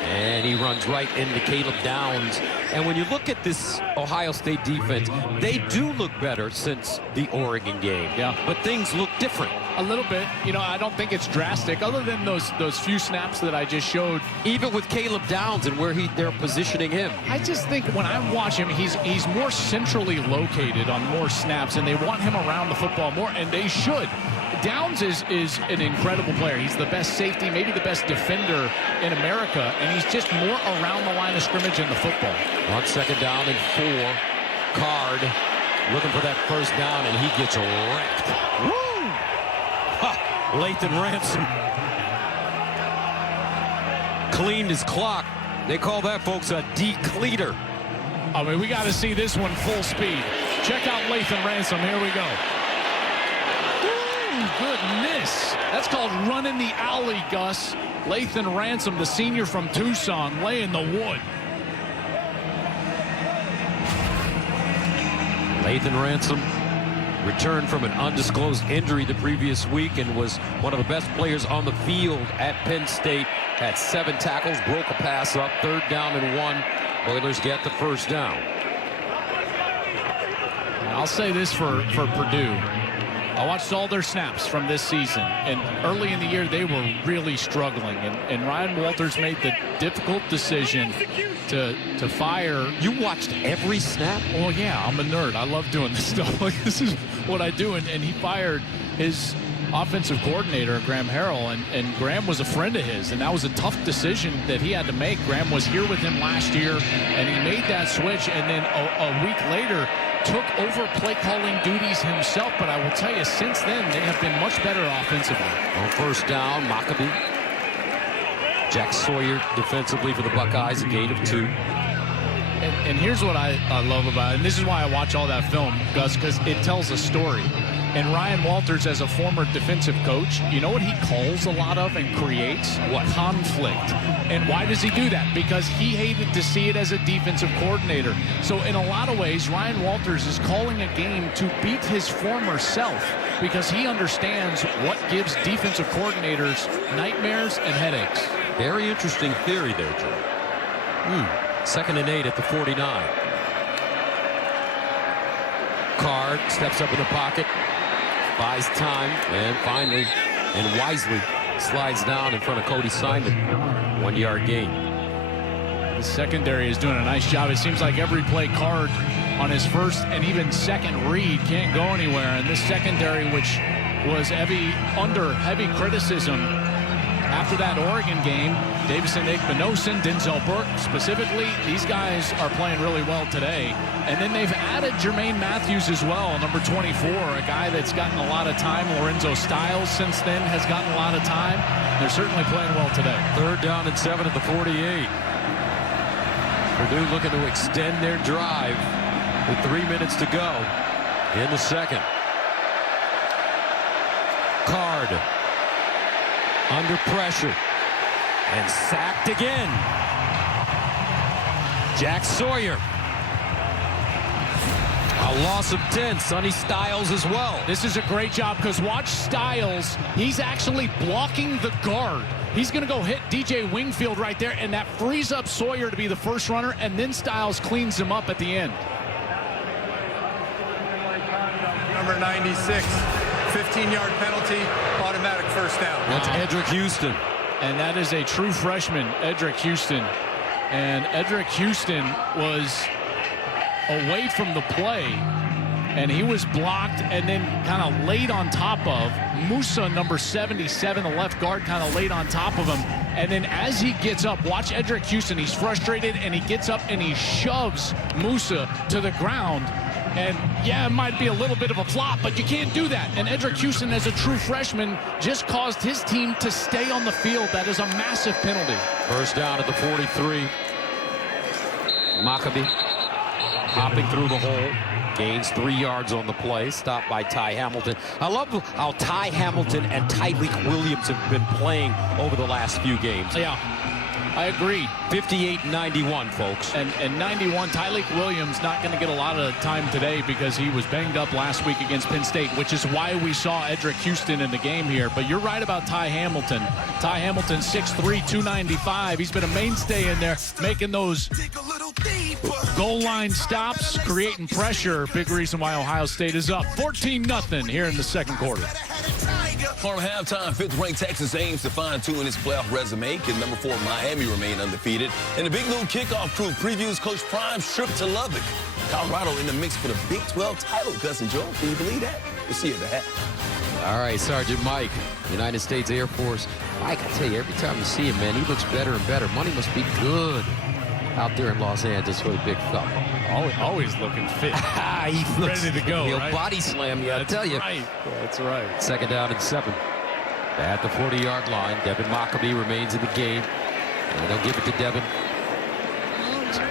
and he runs right into Caleb Downs. And when you look at this Ohio State defense, they do look better since the Oregon game. Yeah. But things look different. A little bit. You know, I don't think it's drastic, other than those few snaps that I just showed. Even with Caleb Downs and where they're positioning him. I just think when I watch him, he's more centrally located on more snaps, and they want him around the football more, and they should. Downs is an incredible player. He's the best safety, maybe the best defender in America, and he's just more around the line of scrimmage in the football. On 2nd down and 4, Card looking for that 1st down, and he gets wrecked. Woo! Ha! Lathan Ransom cleaned his clock. They call that, folks, a decleater. I mean, we got to see this one full speed. Check out Lathan Ransom. Here we go. Goodness. That's called running the alley, Gus. Lathan Ransom, the senior from Tucson, laying the wood. Lathan Ransom returned from an undisclosed injury the previous week and was one of the best players on the field at Penn State. Had 7 tackles, broke a pass up, 3rd down and 1. Oilers get the first down. I'll say this for Purdue. I watched all their snaps from this season, and early in the year they were really struggling, and Ryan Walters made the difficult decision to fire. You watched every snap? Oh yeah, I'm a nerd. I love doing this stuff. Like, this is what I do, and he fired his offensive coordinator, Graham Harrell, and Graham was a friend of his, and that was a tough decision that he had to make. Graham was here with him last year, and he made that switch, and then a week later took over play calling duties himself. But I will tell you, since then they have been much better offensively. On first down, Maccabee. Jack Sawyer defensively for the Buckeyes, a gain of 2. And here's what I love about it, and this is why I watch all that film, Gus, because it tells a story. And Ryan Walters, as a former defensive coach, you know what he calls a lot of and creates? What? Conflict. And why does he do that? Because he hated to see it as a defensive coordinator. So in a lot of ways, Ryan Walters is calling a game to beat his former self, because he understands what gives defensive coordinators nightmares and headaches. Very interesting theory there, Joe. 2nd and 8 at the 49. Card steps up in the pocket, buys time, and finally and wisely slides down in front of Cody Simon. 1-yard gain. The secondary is doing a nice job. It seems like every play, Card on his first and even second read can't go anywhere. And this secondary, which was under heavy criticism after that Oregon game, Davison Igbinosun, Denzel Burke specifically, these guys are playing really well today. And then they've added Jermaine Matthews as well, number 24, a guy that's gotten a lot of time. Lorenzo Styles since then has gotten a lot of time. They're certainly playing well today. 3rd down and 7 at the 48. Purdue looking to extend their drive with 3 minutes to go in the second. Card under pressure and sacked again. Jack Sawyer. A loss of 10. Sonny Styles as well. This is a great job, because watch Styles. He's actually blocking the guard. He's going to go hit DJ Wingfield right there, and that frees up Sawyer to be the first runner, and then Styles cleans him up at the end. Number 96, 15-yard penalty, automatic first down. That's Edric Houston. And that is a true freshman, Edric Houston. And Edric Houston was away from the play, and he was blocked and then kind of laid on top of Musa, number 77, the left guard, kind of laid on top of him. And then as he gets up, watch Edric Houston. He's frustrated, and he gets up and he shoves Musa to the ground. And yeah, it might be a little bit of a flop, but you can't do that. And Edric Houston, as a true freshman, just caused his team to stay on the field. That is a massive penalty. First down at the 43. Maccabee hopping through the hole. Gains 3 yards on the play. Stopped by Ty Hamilton. I love how Ty Hamilton and Tyleik Williams have been playing over the last few games. Yeah, I agree. 58-91, folks. And 91, Tyleik Williams not going to get a lot of time today because he was banged up last week against Penn State, which is why we saw Edric Houston in the game here. But you're right about Ty Hamilton. Ty Hamilton, 6'3", 295. He's been a mainstay in there, making those goal line stops, creating pressure. Big reason why Ohio State is up 14-0 here in the second quarter. For halftime, 5th-ranked Texas aims to fine-tune its playoff resume. Can number 4 Miami remain undefeated? And the Big Noon Kickoff crew previews Coach Prime's trip to Lubbock. Colorado in the mix for the Big 12 title. Gus and Joe, can you believe that? We'll see you at the half. All right, Sergeant Mike, United States Air Force. Mike, I tell you, every time you see him, man, he looks better and better. Money must be good out there in Los Angeles for the big fella. Always looking fit. He looks ready to go. He'll right? body slam you, I tell you. Right. That's right. 2nd down and 7. At the 40-yard line, Devin Maccabee remains in the game. And they'll give it to Devin.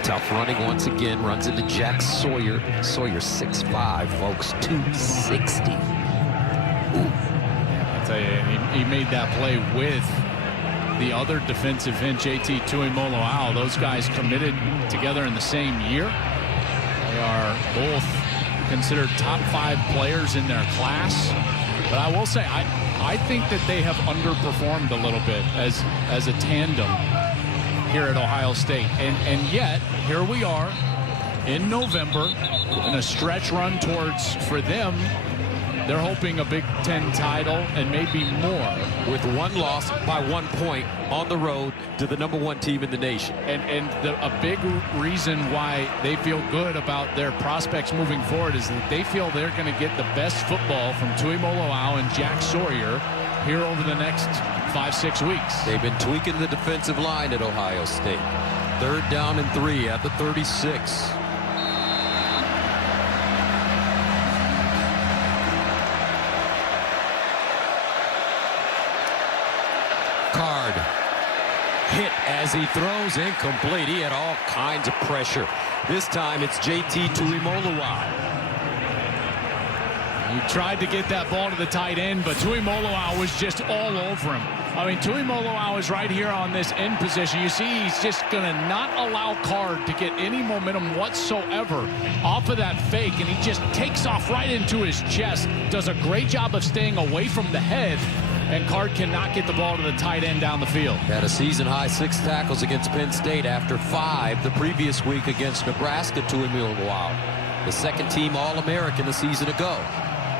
Tough running once again. Runs into Jack Sawyer. Sawyer 6'5", folks. 260. Ooh. Yeah, I tell you, he made that play with the other defensive end, JT Tuimoloau. Those guys committed together in the same year. They are both considered top 5 players in their class. But I will say, I think that they have underperformed a little bit as a tandem here at Ohio State. And yet, here we are in November in a stretch run towards, for them, they're hoping a Big Ten title and maybe more. With one loss by 1 point on the road to the #1 team in the nation. And a big reason why they feel good about their prospects moving forward is that they feel they're going to get the best football from Tuimoloau and Jack Sawyer here over the next 5-6 weeks. They've been tweaking the defensive line at Ohio State. 3rd down and 3 at the 36. Card hit as he throws, incomplete. He had all kinds of pressure. This time it's JT Tuimoloau. He tried to get that ball to the tight end, but Tuimoloau was just all over him. I mean, Tuimoloau is right here on this end position. You see, he's just going to not allow Card to get any momentum whatsoever off of that fake, and he just takes off right into his chest. Does a great job of staying away from the head, and Card cannot get the ball to the tight end down the field. Had a season-high 6 tackles against Penn State after 5 the previous week against Nebraska. Tuimoloau, the 2nd-team All-American a season ago.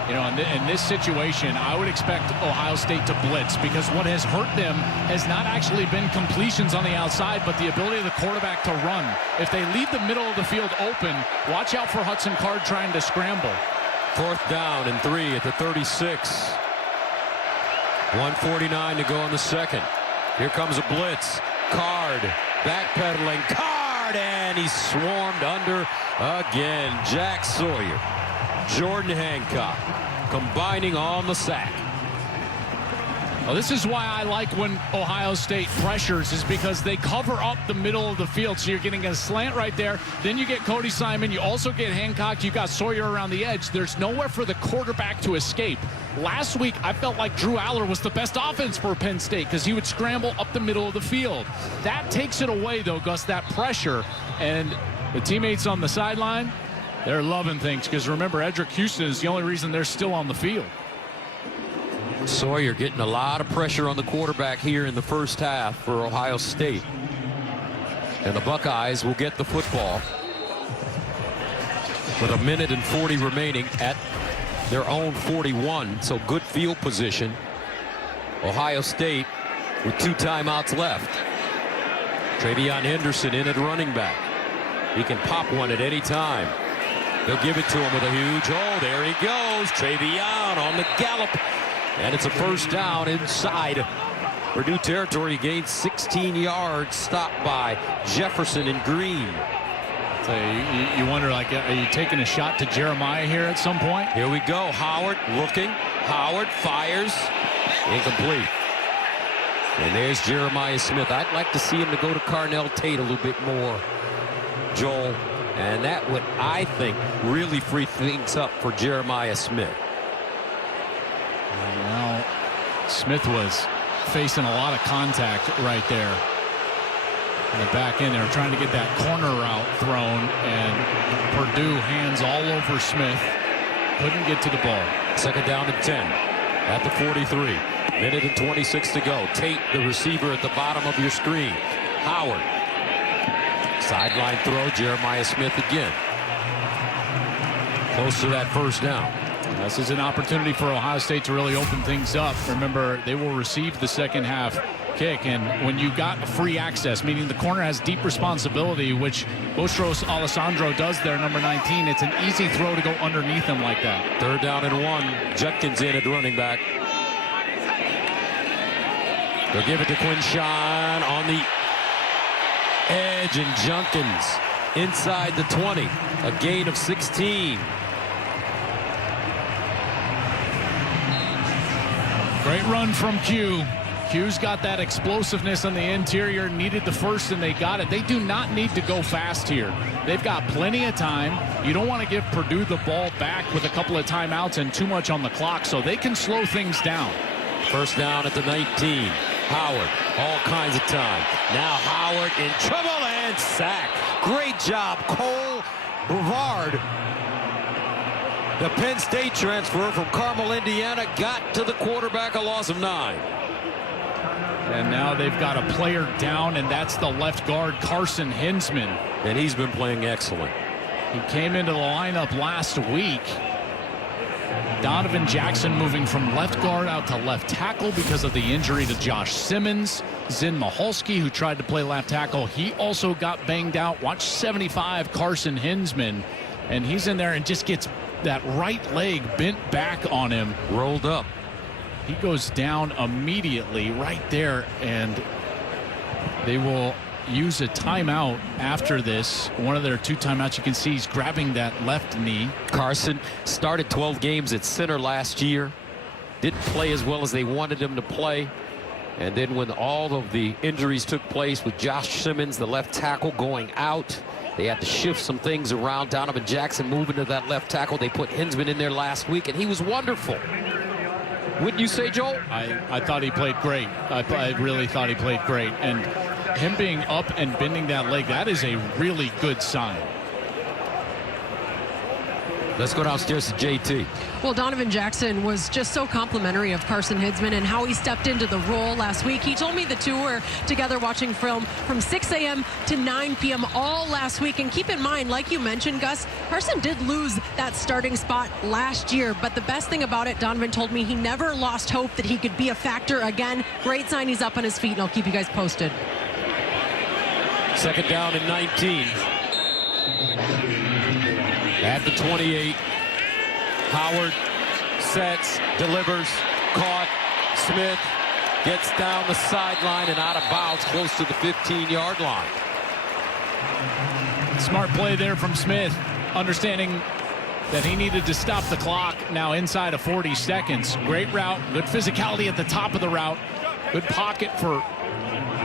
You know, in this situation, I would expect Ohio State to blitz, because what has hurt them has not actually been completions on the outside, but the ability of the quarterback to run. If they leave the middle of the field open, watch out for Hudson Card trying to scramble. 4th down and 3 at the 36. 1:49 to go in the second. Here comes a blitz. Card backpedaling. Card, and he's swarmed under again. Jack Sawyer, Jordan Hancock combining on the sack. Well, this is why I like when Ohio State pressures, is because they cover up the middle of the field. So you're getting a slant right there. Then you get Cody Simon. You also get Hancock. You got Sawyer around the edge. There's nowhere for the quarterback to escape. Last week, I felt like Drew Aller was the best offense for Penn State because he would scramble up the middle of the field. That takes it away, though, Gus, that pressure. And the teammates on the sideline, they're loving things, because remember, Edric Houston is the only reason they're still on the field. Sawyer getting a lot of pressure on the quarterback here in the first half for Ohio State. And the Buckeyes will get the football with 1:40 remaining at their own 41. So good field position. Ohio State with 2 timeouts left. Travion Henderson in at running back. He can pop one at any time. They'll give it to him with a huge hole. There he goes. Travion on the gallop. And it's a 1st down inside Purdue territory. Gained 16 yards. Stopped by Jefferson and Green. So you wonder, like, are you taking a shot to Jeremiah here at some point? Here we go. Howard looking. Howard fires. Incomplete. And there's Jeremiah Smith. I'd like to see him to go to Carnell Tate a little bit more, Joel. And that would, I think, really free things up for Jeremiah Smith. Well, Smith was facing a lot of contact right there. In the back end, they were trying to get that corner route thrown, and Purdue hands all over Smith. Couldn't get to the ball. 2nd down and 10 at the 43. 1:26 to go. Tate, the receiver at the bottom of your screen. Howard. Sideline throw. Jeremiah Smith again. Close to that 1st down. This is an opportunity for Ohio State to really open things up. Remember, they will receive the second half kick, and when you got free access, meaning the corner has deep responsibility, which Bostros Alessandro does there, number 19, it's an easy throw to go underneath him like that. 3rd down and 1. Judkins in at running back. They'll give it to Quinshawn on the edge, and Junkins inside the 20. A gain of 16. Great run from Q. Q's got that explosiveness on the interior, needed the first, and they got it. They do not need to go fast here. They've got plenty of time. You don't want to give Purdue the ball back with a couple of timeouts and too much on the clock, so they can slow things down. 1st down at the 19. Howard, all kinds of time. Now Howard in trouble and sack. Great job, Cole Brevard. The Penn State transfer from Carmel, Indiana, got to the quarterback, a loss of 9. And now they've got a player down, and that's the left guard, Carson Hinsman. And he's been playing excellent. He came into the lineup last week. Donovan Jackson moving from left guard out to left tackle because of the injury to Josh Simmons. Zin Mahalski, who tried to play left tackle, he also got banged out. Watch 75, Carson Hinsman. And he's in there and just gets that right leg bent back on him. Rolled up. He goes down immediately right there, and they will use a timeout after this. One of their 2 timeouts. You can see he's grabbing that left knee. Carson started 12 games at center last year. Didn't play as well as they wanted him to play. And then when all of the injuries took place with Josh Simmons, the left tackle, going out, they had to shift some things around. Donovan Jackson moving to that left tackle. They put Hinsman in there last week, and he was wonderful. Wouldn't you say, Joel? I thought he played great. I really thought he played great. And him being up and bending that leg, that is a really good sign. Let's go downstairs to JT. Well, Donovan Jackson was just so complimentary of Carson Hinsman and how he stepped into the role last week. He told me the two were together watching film from 6 a.m. to 9 p.m. all last week. And keep in mind, like you mentioned, Gus, Carson did lose that starting spot last year. But the best thing about it, Donovan told me he never lost hope that he could be a factor again. Great sign he's up on his feet, and I'll keep you guys posted. Second down and 19. At the 28, Howard sets, delivers, caught. Smith gets down the sideline and out of bounds close to the 15-yard line. Smart play there from Smith, understanding that he needed to stop the clock now inside of 40 seconds. Great route, good physicality at the top of the route, good pocket for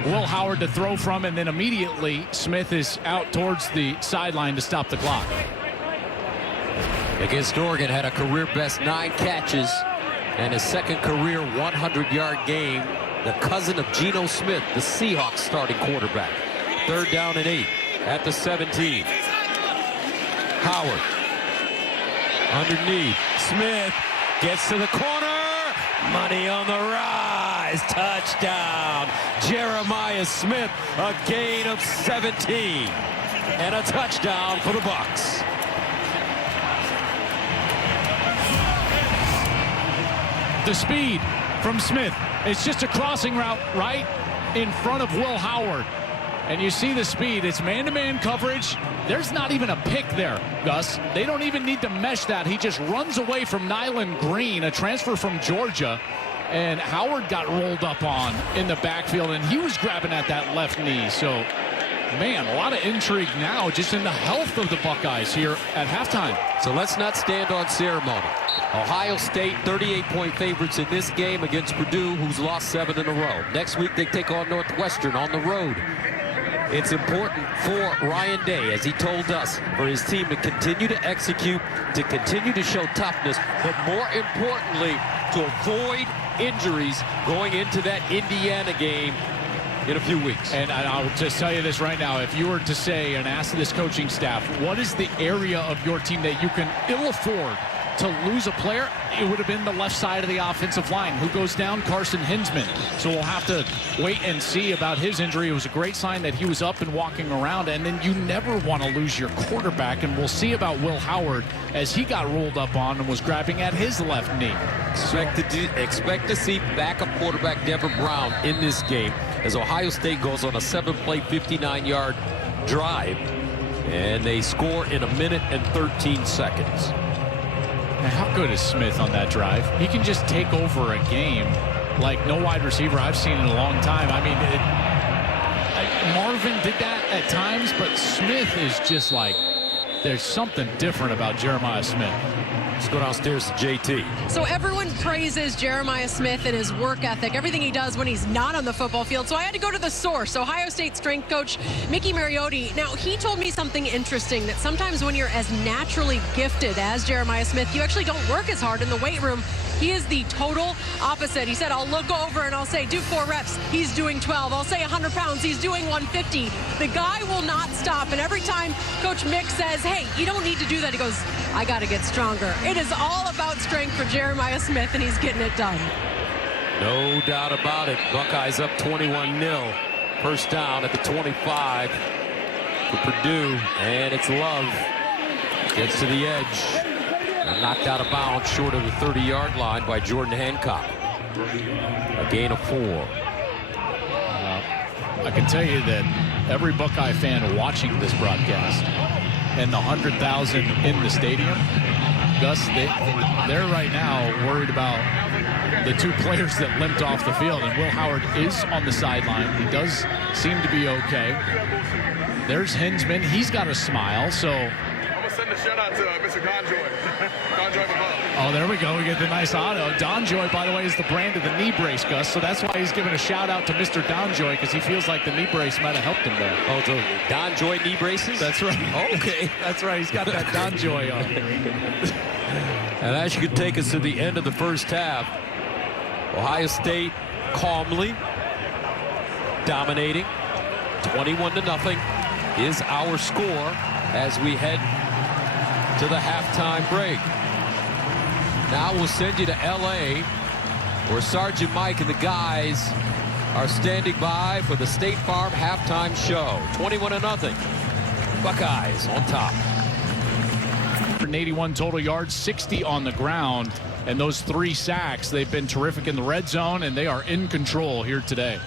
Will Howard to throw from, and then immediately Smith is out towards the sideline to stop the clock. Against Oregon, had a career-best 9 catches and his second career 100-yard game. The cousin of Geno Smith, the Seahawks starting quarterback. Third down and 8 at the 17. Howard underneath. Smith gets to the corner. Money on the rise. Touchdown. Jeremiah Smith, a gain of 17. And a touchdown for the Bucs. The speed from Smith. It's just a crossing route right in front of Will Howard. And you see the speed. It's man-to-man coverage. There's not even a pick there, Gus. They don't even need to mesh that. He just runs away from Nyland Green, a transfer from Georgia. And Howard got rolled up on in the backfield, and he was grabbing at that left knee. So, man, a lot of intrigue now just in the health of the Buckeyes here at halftime. So let's not stand on ceremony. Ohio State 38-point favorites in this game against Purdue, who's lost 7 in a row. Next week they take on Northwestern on the road. It's important for Ryan Day, as he told us, for his team to continue to execute, to continue to show toughness, but more importantly, to avoid injuries going into that Indiana game in a few weeks. And I'll just tell you this right now. If you were to say and ask this coaching staff, what is the area of your team that you can ill afford to lose a player, it would have been the left side of the offensive line. Who goes down? Carson Hinsman. So we'll have to wait and see about his injury. It was a great sign that he was up and walking around, and then you never want to lose your quarterback, and we'll see about Will Howard as he got rolled up on and was grabbing at his left knee. Expect to see backup quarterback Dever Brown in this game as Ohio State goes on a 7-play, 59-yard drive, and they score in 1 minute and 13 seconds. How good is Smith on that drive? He can just take over a game like no wide receiver I've seen in a long time. I mean, Marvin did that at times, but Smith is just like, there's something different about Jeremiah Smith. Let's go downstairs to JT. So everyone praises Jeremiah Smith and his work ethic, everything he does when he's not on the football field. So I had to go to the source, Ohio State strength coach Mickey Mariotti. Now, he told me something interesting, that sometimes when you're as naturally gifted as Jeremiah Smith, you actually don't work as hard in the weight room He is the total opposite. He said, I'll look over and I'll say, do 4 reps. He's doing 12. I'll say 100 pounds. He's doing 150. The guy will not stop. And every time Coach Mick says, hey, you don't need to do that, he goes, I got to get stronger. It is all about strength for Jeremiah Smith, and he's getting it done. No doubt about it. Buckeyes up 21-0. First down at the 25 for Purdue, and it's Love. Gets to the edge. And knocked out of bounds short of the 30-yard line by Jordan Hancock. A gain of 4. I can tell you that every Buckeye fan watching this broadcast and the 100,000 in the stadium, Gus, they're right now worried about the 2 players that limped off the field. And Will Howard is on the sideline. He does seem to be okay. There's Hinsman. He's got a smile, so... I'm going to send a shout out to Mr. Donjoy. Donjoy above. Oh, there we go. We get the nice auto. Donjoy, by the way, is the brand of the knee brace, Gus. So that's why he's giving a shout out to Mr. Donjoy, because he feels like the knee brace might have helped him there. Oh, so Donjoy knee braces? That's right. Oh, okay. That's right. He's got that Donjoy on. And that should take us to the end of the first half. Ohio State calmly dominating. 21-0 is our score as we head to the halftime break. Now we'll send you to L.A., where Sergeant Mike and the guys are standing by for the State Farm halftime show. 21-0. Buckeyes on top. 181 total yards, 60 on the ground, and those 3 sacks. They've been terrific in the red zone, and they are in control here today.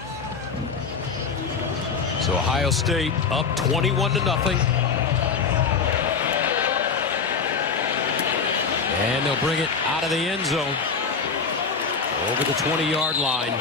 So Ohio State up 21-0. And they'll bring it out of the end zone over the 20-yard line.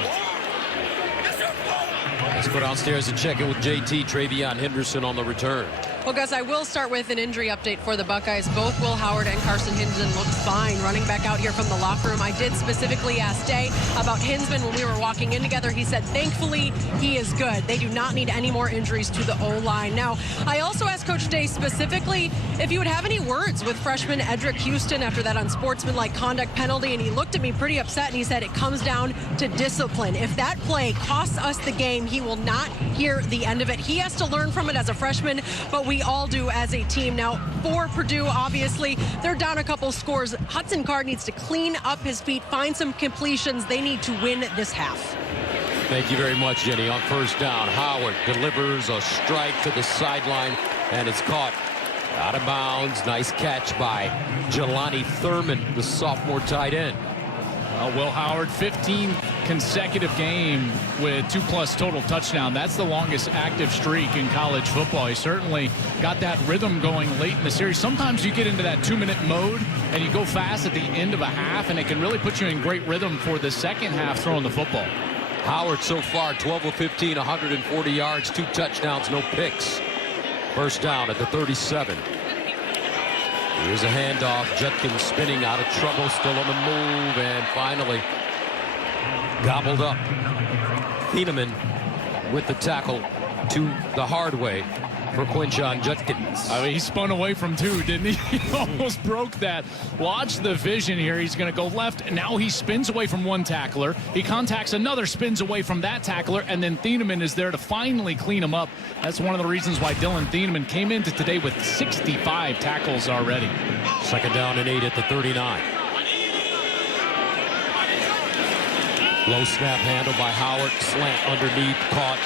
Let's go downstairs and check in with JT. Travion Henderson on the return. Well, Gus, I will start with an injury update for the Buckeyes. Both Will Howard and Carson Hinsman looked fine running back out here from the locker room. I did specifically ask Day about Hinsman when we were walking in together. He said, thankfully, he is good. They do not need any more injuries to the O-line. Now, I also asked Coach Day specifically if he would have any words with freshman Edric Houston after that unsportsmanlike conduct penalty, and he looked at me pretty upset, and he said it comes down to discipline. If that play costs us the game, he will not hear the end of it. He has to learn from it as a freshman, but we all do as a team. Now, for Purdue, obviously, they're down a couple scores. Hudson Card needs to clean up his feet, find some completions. They need to win this half. Thank you very much, Jenny. On first down, Howard delivers a strike to the sideline, and it's caught out of bounds. Nice catch by Jelani Thurman, the sophomore tight end. Will Howard, 15 consecutive game with 2+ total touchdown. That's the longest active streak in college football. He certainly got that rhythm going late in the series. Sometimes you get into that 2-minute mode and you go fast at the end of a half, and it can really put you in great rhythm for the second half throwing the football. Howard so far 12 of 15, 140 yards, 2 touchdowns, no picks. First down at the 37. Here's a handoff. Judkins spinning out of trouble, still on the move, and finally gobbled up. Thieneman with the tackle to the hard way for Quinshon Judkins. I mean, he spun away from 2, didn't he? He almost broke that. Watch the vision here. He's going to go left, and now he spins away from 1 tackler. He contacts another, spins away from that tackler, and then Thieneman is there to finally clean him up. That's one of the reasons why Dylan Thieneman came into today with 65 tackles already. Second down and 8 at the 39. Low snap handle by Howard, slant underneath, caught,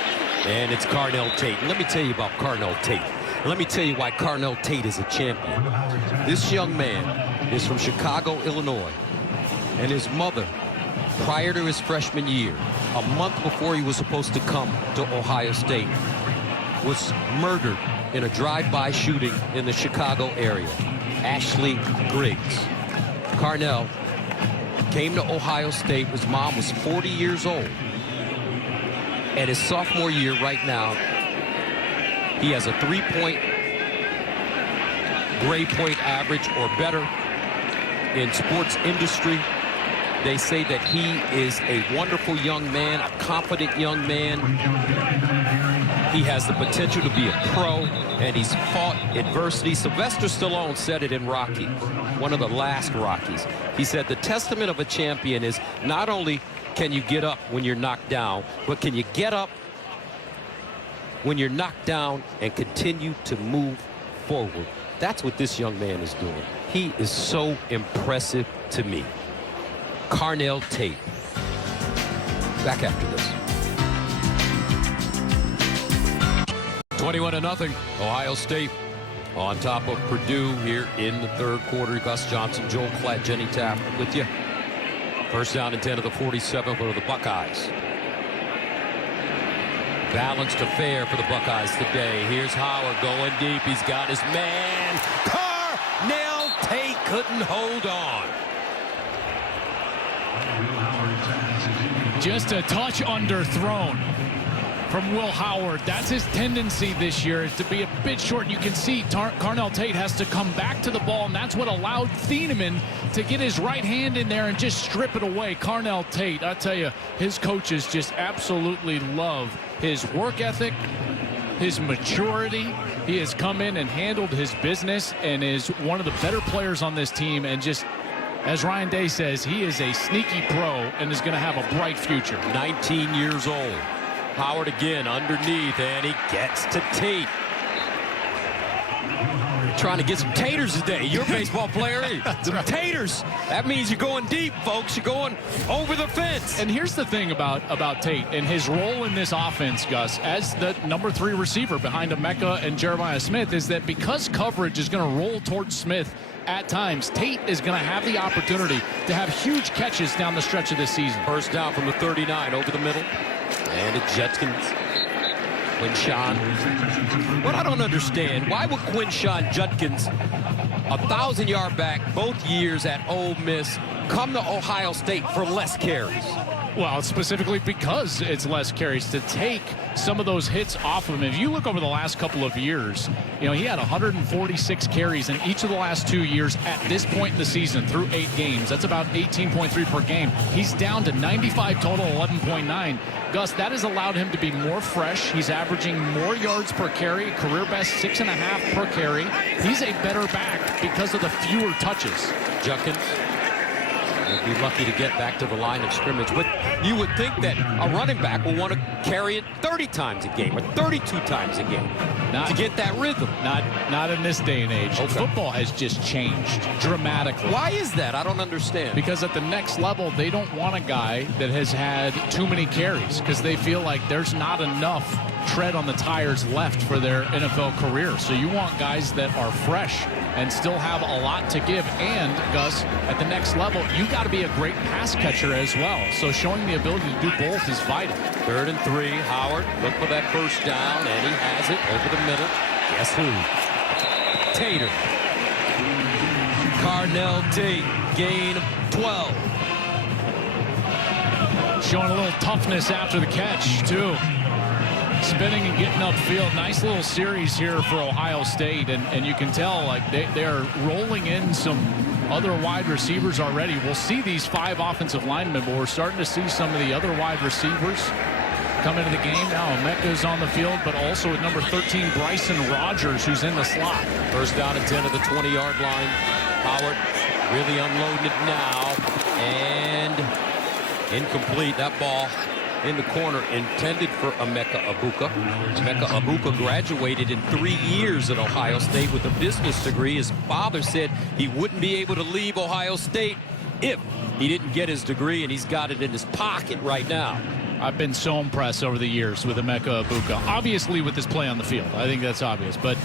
and it's Carnell Tate. Let me tell you about Carnell Tate. Let me tell you why Carnell Tate is a champion. This young man is from Chicago, Illinois, and his mother, prior to his freshman year, a month before he was supposed to come to Ohio State, was murdered in a drive-by shooting in the Chicago area. Ashley Griggs. Carnell came to Ohio State. His mom was 40 years old. At his sophomore year right now, he has a 3-point grade point average or better in sports industry. They say that he is a wonderful young man, a confident young man. He has the potential to be a pro, and he's fought adversity. Sylvester Stallone said it in Rocky. one of the last Rockies. He said the testament of a champion is not only can you get up when you're knocked down, but can you get up when you're knocked down and continue to move forward. That's what this young man is doing. He is so impressive to me. Carnell Tate. Back after this. 21-0, Ohio State on top of Purdue here in the third quarter. Gus Johnson, Joel Klatt, Jenny Taft with you. First down and 10 of the 47 for the Buckeyes. Balanced affair for the Buckeyes today. Here's Howard going deep. He's got his man. Carnell Tate couldn't hold on. Just a touch underthrown from Will Howard. That's his tendency this year, is to be a bit short. You can see Carnell Tate has to come back to the ball, and that's what allowed Thieneman to get his right hand in there and just strip it away. Carnell Tate, I tell you, his coaches just absolutely love his work ethic, his maturity. He has come in and handled his business and is one of the better players on this team. And just, as Ryan Day says, he is a sneaky pro and is going to have a bright future. 19 years old. Howard again underneath, and he gets to Tate. Trying to get some taters today. You're a baseball player. Some taters. That means you're going deep, folks. You're going over the fence. And here's the thing about Tate and his role in this offense, Gus, as the number 3 receiver behind Emeka and Jeremiah Smith, is that because coverage is going to roll towards Smith at times, Tate is going to have the opportunity to have huge catches down the stretch of this season. First down from the 39 over the middle. And it's Judkins. Quinshawn. What I don't understand, why would Quinshawn Judkins, 1,000-yard back both years at Ole Miss, come to Ohio State for less carries? Well, specifically because it's less carries, to take some of those hits off of him. If you look over the last couple of years, you know, he had 146 carries in each of the last 2 years at this point in the season through 8 games. That's about 18.3 per game. He's down to 95 total, 11.9. Gus, that has allowed him to be more fresh. He's averaging more yards per carry, career best 6.5 per carry. He's a better back because of the fewer touches. Judkins will be lucky to get back to the line of scrimmage. But you would think that a running back will want to carry it 30 times a game or 32 times a game to get that rhythm. Not in this day and age. Okay. Football has just changed dramatically. Why is that? I don't understand. Because at the next level, they don't want a guy that has had too many carries, because they feel like there's not enough tread on the tires left for their NFL career. So you want guys that are fresh and still have a lot to give. And, Gus, at the next level, you got to be a great pass catcher as well. So showing the ability to do both is vital. 3rd and 3. Howard look for that first down, and he has it over the middle. Guess who? Tater. Carnell Tate, gain of 12. Showing a little toughness after the catch, too. Spinning and getting upfield. Nice little series here for Ohio State, and you can tell like they're rolling in some other wide receivers already. We'll see these 5 offensive linemen, but we're starting to see some of the other wide receivers come into the game. Now Emeka's on the field, but also with number 13 Bryson Rogers, who's in the slot. First down and 10 of the 20-yard line. Howard really unloading it now, and incomplete. That ball in the corner intended for Emeka Egbuka. Emeka Egbuka graduated in 3 years at Ohio State with a business degree. His father said he wouldn't be able to leave Ohio State if he didn't get his degree, and he's got it in his pocket right now. I've been so impressed over the years with Emeka Egbuka. Obviously with his play on the field. I think that's obvious. But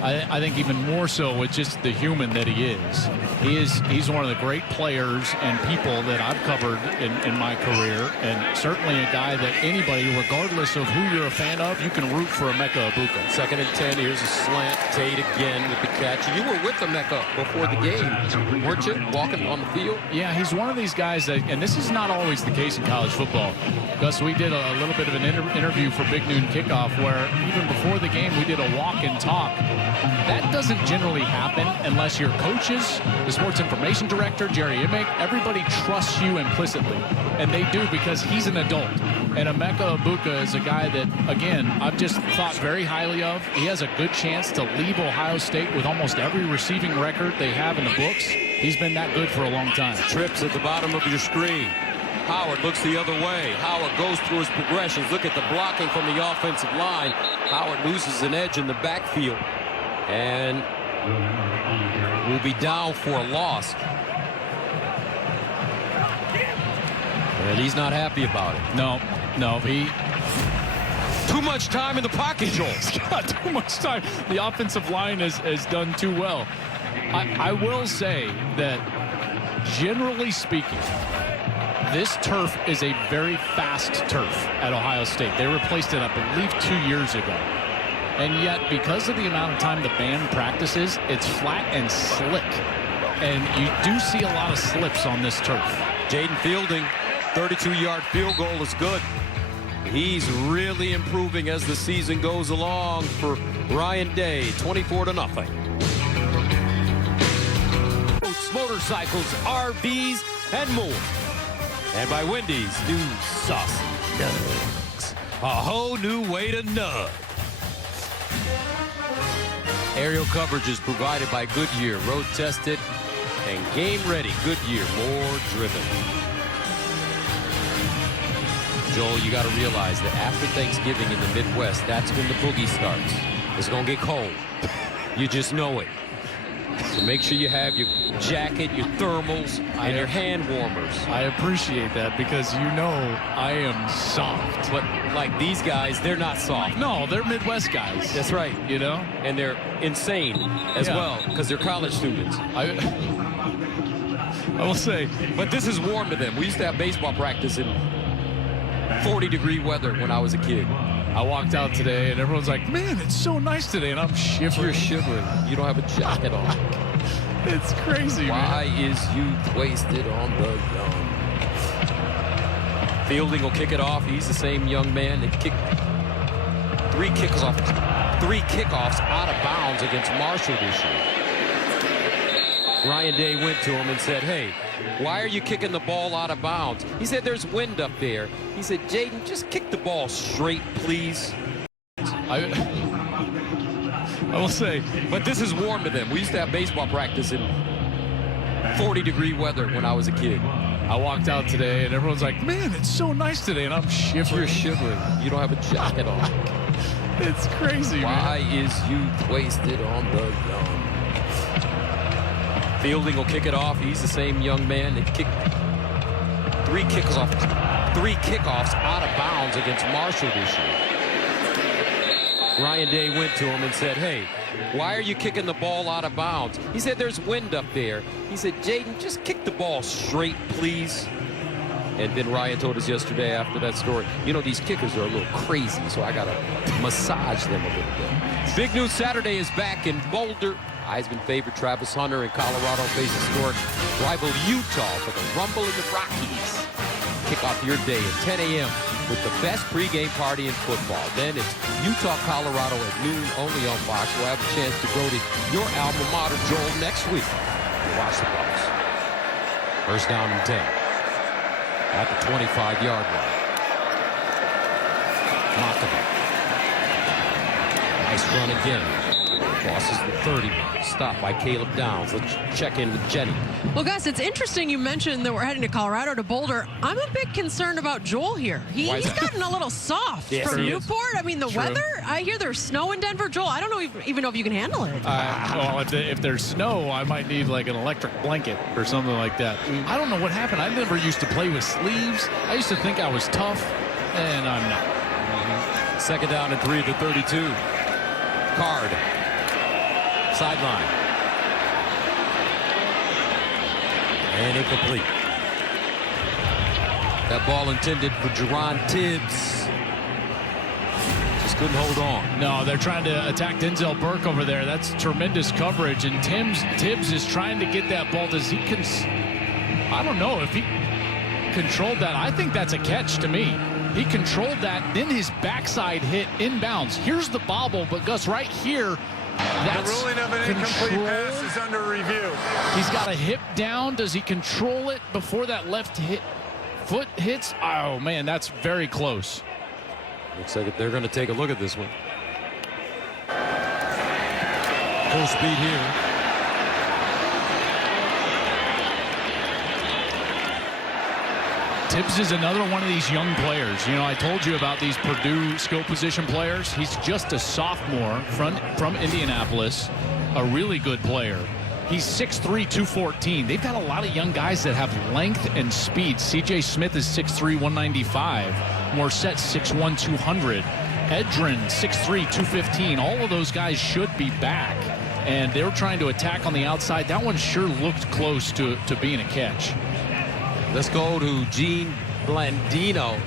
I think even more so with just the human that he is. He's one of the great players and people that I've covered in my career, and certainly a guy that anybody, regardless of who you're a fan of, you can root for Emeka Egbuka. 2nd and 10. Here's a slant. Tate again with the catch. You were with Emeka before the game, weren't you? Walking on the field. Yeah, he's one of these guys that, and this is not always the case in college football. Gus, we did a little bit of an interview for Big Noon Kickoff where even before the game we did a walk and talk. That doesn't generally happen unless your coaches, the sports information director, Jerry Emick, everybody trusts you implicitly. And they do, because he's an adult. And Emeka Egbuka is a guy that, again, I've just thought very highly of. He has a good chance to leave Ohio State with almost every receiving record they have in the books. He's been that good for a long time. Trips at the bottom of your screen. Howard looks the other way. Howard goes through his progressions. Look at the blocking from the offensive line. Howard loses an edge in the backfield and will be down for a loss. And he's not happy about it. No, he Too much time in the pocket, Joel. He's got too much time. The offensive line has done too well. I will say that, generally speaking, this turf is a very fast turf at Ohio State. They replaced it, I believe, 2 years ago. And yet, because of the amount of time the band practices, it's flat and slick. And you do see a lot of slips on this turf. Jaden Fielding, 32-yard field goal is good. He's really improving as the season goes along for Ryan Day, 24-0. Motorcycles, RVs, and more. And by Wendy's, new sauce nugs. A whole new way to nug. Aerial coverage is provided by Goodyear, road tested and game ready. Goodyear, more driven. Joel, you got to realize that after Thanksgiving in the Midwest, that's when the boogie starts. It's going to get cold. You just know it. So make sure you have your jacket, your thermals, and your hand warmers. I appreciate that because you know I am soft. But like these guys, they're not soft. No, they're Midwest guys. That's right. You know? And they're insane as well because they're college students. I will say. But this is warm to them. We used to have baseball practice in 40-degree weather when I was a kid. I walked out today and everyone's like, man, it's so nice today. And I'm shivering. You're shivering. You don't have a jacket on. It's crazy, Why is youth wasted on the young? Fielding will kick it off. He's the same young man that kicked three kickoffs out of bounds against Marshall this year. Ryan Day went to him and said, hey, why are you kicking the ball out of bounds? He said, there's wind up there. He said, Jaden, just kick the ball straight, please. I will say. But this is warm to them. We used to have baseball practice in 40-degree weather when I was a kid. I walked out today and everyone's like, man, it's so nice today. And I'm shivering. You're shivering. You don't have a jacket on. It's crazy, Why is youth wasted on the young? Fielding will kick it off. He's the same young man that kicked three kickoffs out of bounds against Marshall this year. Ryan Day went to him and said, hey, why are you kicking the ball out of bounds? He said, there's wind up there. He said, Jaden, just kick the ball straight, please. And then Ryan told us yesterday after that story, you know, these kickers are a little crazy, so I got to massage them a little bit. Big News Saturday is back in Boulder. Heisman favorite Travis Hunter in Colorado face historic rival Utah for the Rumble in the Rockies. Kick off your day at 10 a.m. with the best pregame party in football. Then it's Utah, Colorado at noon only on Fox. We'll have a chance to go to your alma mater, Joel, next week to watch the Bucs. First down and 10 at the 25-yard line. Mockable. Nice run again. Crosses the 30. Stopped by Caleb Downs. Let's check in with Jenny. Well, Gus, it's interesting you mentioned that we're heading to Colorado, to Boulder. I'm a bit concerned about Joel here. He's gotten a little soft from Newport. I mean, the weather, I hear there's snow in Denver. Joel, I don't know even know if you can handle it. Well, if there's snow, I might need like an electric blanket or something like that. I don't know what happened. I never used to play with sleeves. I used to think I was tough, and I'm not. Second down and 3 at the 32. Card. Sideline. And incomplete. That ball intended for Jerron Tibbs. Just couldn't hold on. No, they're trying to attack Denzel Burke over there. That's tremendous coverage. And Tibbs is trying to get that ball. Does he I don't know if he controlled that. I think that's a catch to me. He controlled that. Then his backside hit inbounds. Here's the bobble, but Gus, right here, that's the ruling of an incomplete pass is under review. He's got a hip down. Does he control it before that left foot hits? Oh, man, that's very close. Looks like they're going to take a look at this one. Full speed here. Tibbs is another one of these young players. You know, I told you about these Purdue skill position players. He's just a sophomore from Indianapolis, a really good player. He's 6'3", 214. They've got a lot of young guys that have length and speed. C.J. Smith is 6'3", 195. Morset, 6'1", 200. Edrin, 6'3", 215. All of those guys should be back. And they were trying to attack on the outside. That one sure looked close to being a catch. Let's go to Gene Blandino.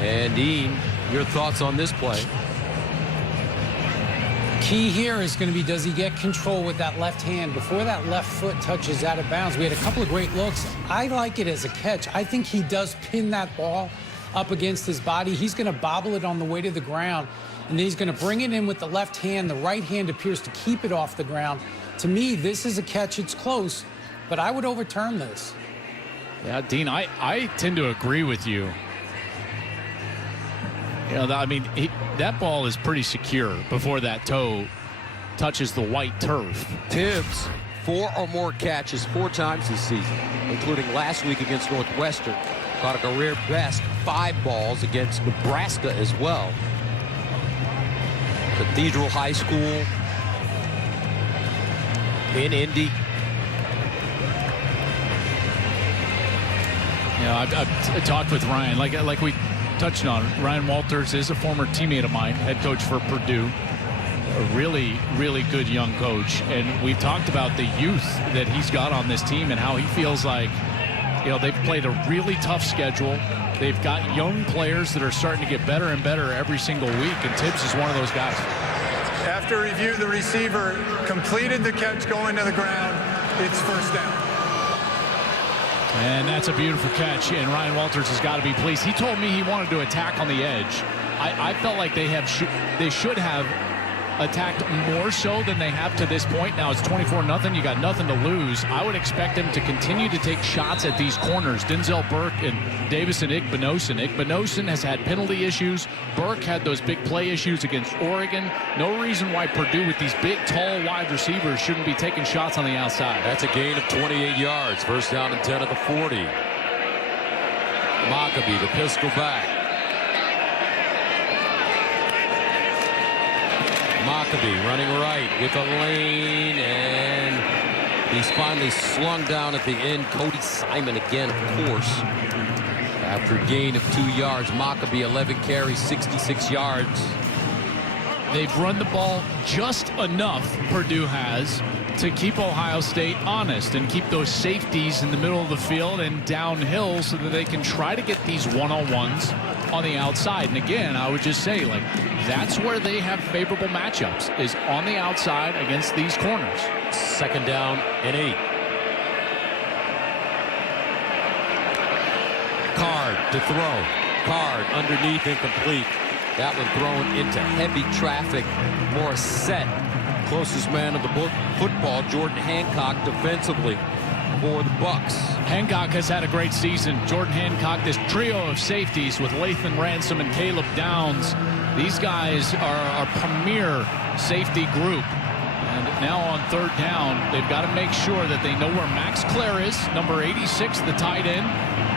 And Dean, your thoughts on this play? Key here is going to be, does he get control with that left hand before that left foot touches out of bounds? We had a couple of great looks. I like it as a catch. I think he does pin that ball up against his body. He's going to bobble it on the way to the ground, and then he's going to bring it in with the left hand. The right hand appears to keep it off the ground. To me, this is a catch. It's close, but I would overturn this. Yeah, Dean, I tend to agree with you. You know, I mean, that ball is pretty secure before that toe touches the white turf. Tibbs, 4 or more catches 4 times this season, including last week against Northwestern. Caught a career best 5 balls against Nebraska as well. Cathedral High School in Indy. You know, I've talked with Ryan, like we touched on. Ryan Walters is a former teammate of mine, head coach for Purdue. A really, really good young coach. And we've talked about the youth that he's got on this team and how he feels like, you know, they've played a really tough schedule. They've got young players that are starting to get better and better every single week, and Tibbs is one of those guys. After review, the receiver completed the catch going to the ground. It's first down. And that's a beautiful catch, and Ryan Walters has got to be pleased. He told me he wanted to attack on the edge. I felt like they should have attacked more so than they have to this point. Now it's 24-0. You got nothing to lose. I would expect them to continue to take shots at these corners. Denzel Burke and Davison Igbinosun. Igbinosun has had penalty issues. Burke had those big play issues against Oregon. No reason why Purdue with these big, tall, wide receivers shouldn't be taking shots on the outside. That's a gain of 28 yards. First down and 10 at the 40. Mockabee, the pistol back. Mockabee running right with a lane, and he's finally slung down at the end. Cody Simon again, of course. After a gain of 2 yards, Mockabee 11 carries, 66 yards. They've run the ball just enough, Purdue has, to keep Ohio State honest and keep those safeties in the middle of the field and downhill so that they can try to get these one-on-ones on the outside. And again, I would just say, like, that's where they have favorable matchups, is on the outside against these corners. Second down and 8. Card to throw. Card underneath, incomplete. That one thrown into heavy traffic. Morset, closest man of the football. Jordan Hancock defensively for the Bucks. Hancock has had a great season. Jordan Hancock, this trio of safeties with Lathan Ransom and Caleb Downs. These guys are a premier safety group. And now on third down, they've got to make sure that they know where Max Clare is, number 86, the tight end,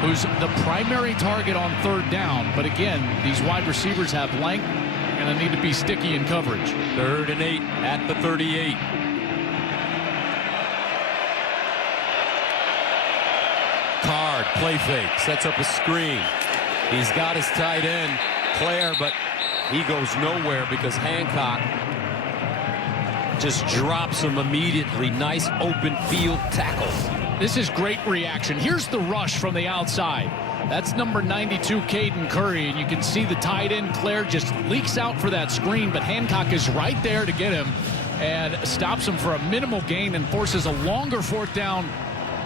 who's the primary target on third down. But again, these wide receivers have length and they need to be sticky in coverage. 3rd and 8 at the 38. Card, play fake, sets up a screen. He's got his tight end, Clare, but he goes nowhere because Hancock just drops him immediately. Nice open field tackle. This is great reaction. Here's the rush from the outside. That's number 92, Caden Curry, and you can see the tight end, Clare, just leaks out for that screen, but Hancock is right there to get him and stops him for a minimal gain and forces a longer fourth down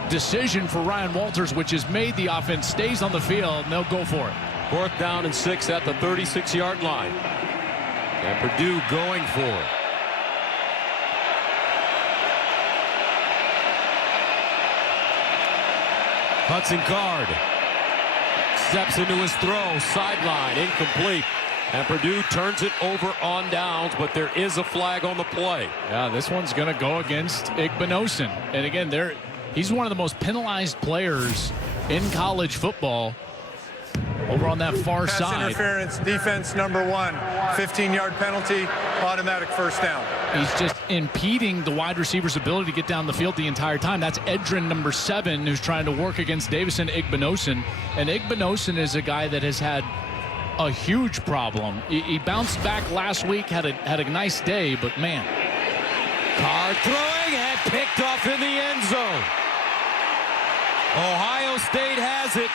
decision for Ryan Walters, which has made the offense stays on the field, and they'll go for it. 4th down and 6 at the 36-yard line. And Purdue going for it. Hudson Card steps into his throw, sideline, incomplete. And Purdue turns it over on downs, but there is a flag on the play. Yeah, this one's going to go against Igbinosun. And again, he's one of the most penalized players in college football over on that far Pass side. interference, defense number 1, 15-yard penalty, automatic first down. He's just impeding the wide receiver's ability to get down the field the entire time. That's Edrin, number 7, who's trying to work against Davison Igbinosun. And Igbinosun is a guy that has had a huge problem. He bounced back last week, had a nice day, but man. Carr throwing and picked off in the end zone. Ohio State has it.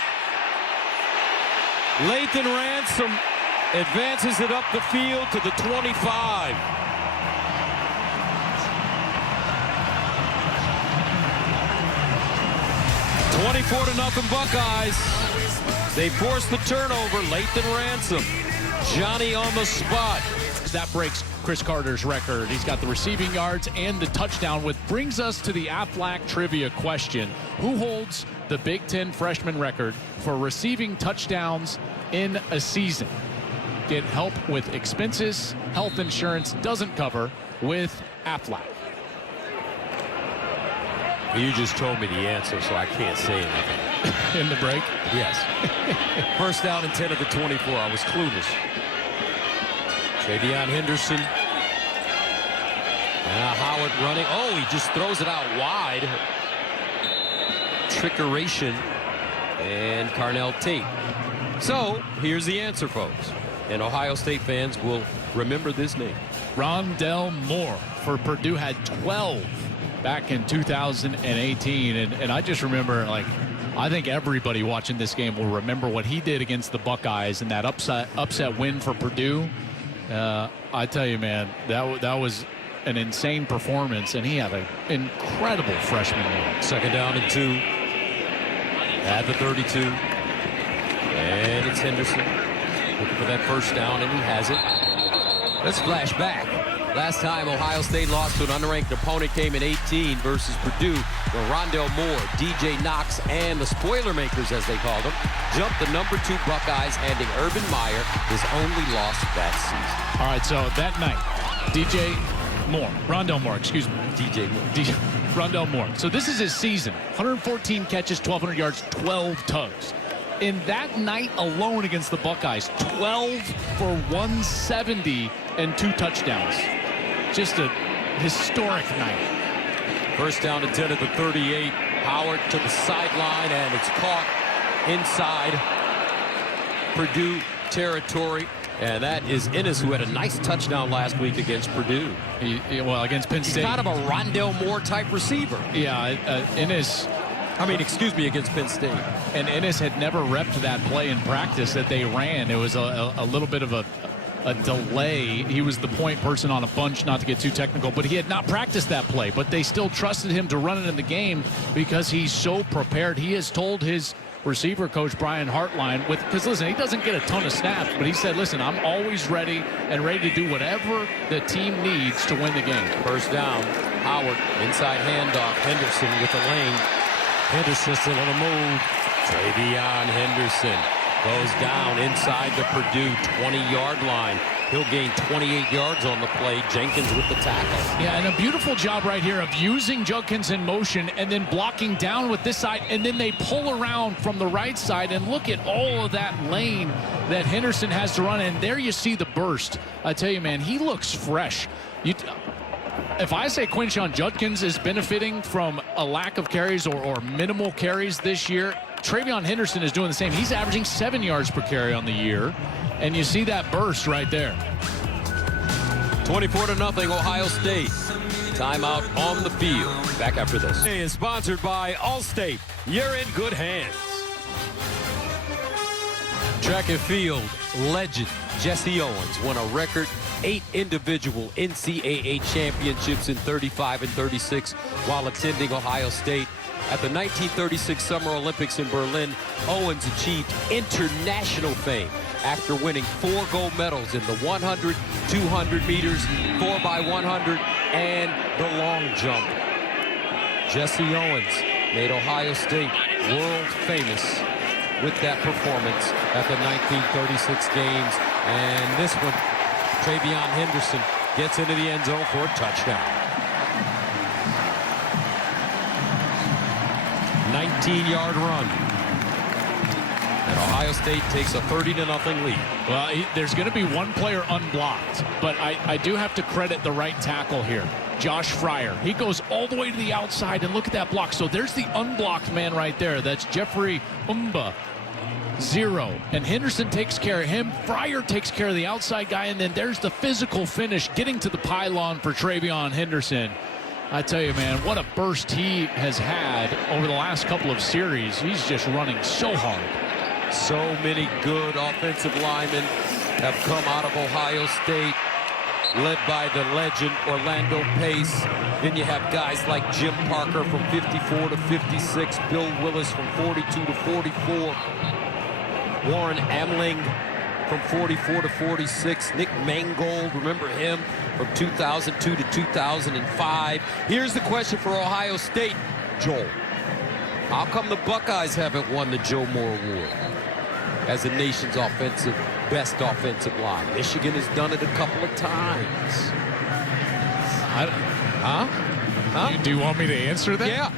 Lathan Ransom advances it up the field to the 25. (24-0) Buckeyes. They force the turnover. Lathan Ransom, Johnny on the spot. That breaks Chris Carter's record. He's got the receiving yards and the touchdown, which brings us to the Aflac trivia question. Who holds the Big Ten freshman record for receiving touchdowns in a season? Get help with expenses. Health insurance doesn't cover with Aflac. You just told me the answer, so I can't say anything. In the break? Yes. First down and 10 at the 24. I was clueless. Travion Henderson. Now Howard running. Oh, he just throws it out wide. Trickeration. And Carnell Tate. So, here's the answer, folks. And Ohio State fans will remember this name. Rondell Moore for Purdue had 12 back in 2018. And I just remember, like, I think everybody watching this game will remember what he did against the Buckeyes and that upset win for Purdue. I tell you, man, that was an insane performance, and he had an incredible freshman year. Second down and 2 at the 32. And it's Henderson looking for that first down, and he has it. Let's flash back. Last time Ohio State lost to an unranked opponent came in 18 versus Purdue, where Rondell Moore, DJ Knox, and the Spoilermakers, as they called them, jumped the number 2 Buckeyes, handing Urban Meyer his only loss that season. All right, so that night, Rondell Moore, excuse me. Rondell Moore. So this is his season. 114 catches, 1,200 yards, 12 tugs. In that night alone against the Buckeyes, 12 for 170 and 2 touchdowns. Just a historic night. First down and 10 at the 38. Howard to the sideline, and it's caught inside Purdue territory. And that is Ennis, who had a nice touchdown last week against Purdue. Well, against Penn State. He's kind of a Rondell Moore type receiver. Yeah, Ennis. Excuse me, against Penn State. And Ennis had never repped that play in practice that they ran. It was a little bit of a delay. He was the point person on a bunch, not to get too technical, but he had not practiced that play. But they still trusted him to run it in the game because he's so prepared. He has told his receiver coach, Brian Hartline, because listen, he doesn't get a ton of snaps, but he said, listen, I'm always ready to do whatever the team needs to win the game. First down, Howard, inside handoff, Henderson with the lane. Henderson still on the move. Travion Henderson goes down inside the Purdue 20-yard line. He'll gain 28 yards on the play. Jenkins with the tackle. Yeah, and a beautiful job right here of using Judkins in motion and then blocking down with this side, and then they pull around from the right side, and look at all of that lane that Henderson has to run, and there you see the burst. I tell you, man, he looks fresh. If I say Quinshon Judkins is benefiting from a lack of carries or minimal carries this year, Travion Henderson is doing the same. He's averaging 7 yards per carry on the year, and you see that burst right there. 24-0 Ohio State. Timeout on the field. Back after this. It is sponsored by Allstate. You're in good hands. Track and field legend Jesse Owens won a record 8 individual NCAA championships in 35 and 36 while attending Ohio State. At the 1936 Summer Olympics in Berlin, Owens achieved international fame after winning 4 gold medals in the 100, 200 meters, 4x100, and the long jump. Jesse Owens made Ohio State world famous with that performance at the 1936 games. And this one, Travion Henderson gets into the end zone for a touchdown. 19-yard run. And Ohio State takes a 30-0 lead. Well, there's going to be one player unblocked, but I do have to credit the right tackle here, Josh Fryer. He goes all the way to the outside, and look at that block. So there's the unblocked man right there. That's Jeffrey Umba. 0. And Henderson takes care of him. Fryer takes care of the outside guy, and then there's the physical finish getting to the pylon for Travion Henderson. I tell you, man, what a burst he has had over the last couple of series. He's just running so hard. So many good offensive linemen have come out of Ohio State, led by the legend Orlando Pace. Then you have guys like Jim Parker from 54 to 56, Bill Willis from 42 to 44, Warren Amling from 44 to 46, Nick Mangold, remember him, from 2002 to 2005. Here's the question for Ohio State, Joel. How come the Buckeyes haven't won the Joe Moore Award as the nation's best offensive line? Michigan has done it a couple of times. Do you want me to answer that? Yeah,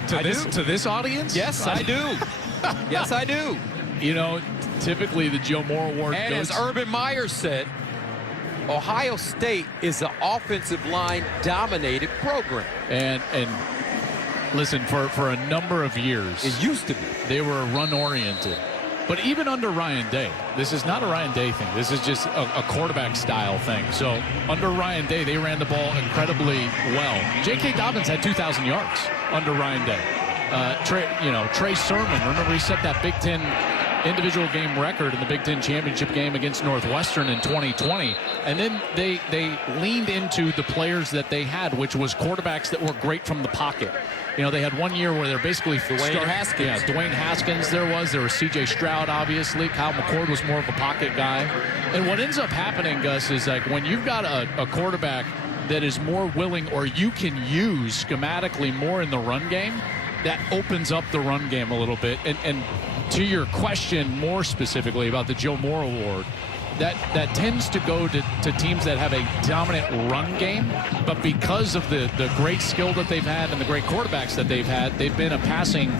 to this audience? Yes, I do. Yes, I do. You know, typically the Joe Moore Award And goes... as Urban Meyer said, Ohio State is an offensive line-dominated program. And listen, for a number of years... It used to be. They were run-oriented. But even under Ryan Day, this is not a Ryan Day thing. This is just a quarterback-style thing. So under Ryan Day, they ran the ball incredibly well. J.K. Dobbins had 2,000 yards under Ryan Day. Trey Sermon, remember he set that Big Ten individual game record in the Big Ten championship game against Northwestern in 2020. And then they leaned into the players that they had, which was quarterbacks that were great from the pocket. You know, they had one year where they're basically Dwayne Haskins. Yeah, Dwayne Haskins there was C.J. Stroud, obviously. Kyle McCord was more of a pocket guy. And what ends up happening, Gus, is like when you've got a quarterback that is more willing, or you can use schematically more in the run game, that opens up the run game a little bit. And to your question more specifically about the Joe Moore Award, that tends to go to teams that have a dominant run game, but because of the great skill that they've had and the great quarterbacks that they've had, they've been a passing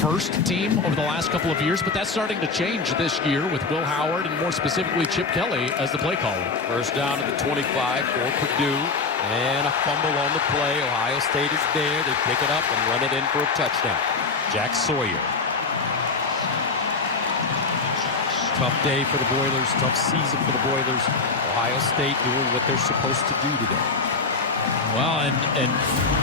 first team over the last couple of years, but that's starting to change this year with Will Howard and more specifically Chip Kelly as the play caller. First down to the 25 for Purdue, and a fumble on the play. Ohio State is there. They pick it up and run it in for a touchdown. Jack Sawyer. Tough day for the Boilers, tough season for the Boilers. Ohio State doing what they're supposed to do today. Well, and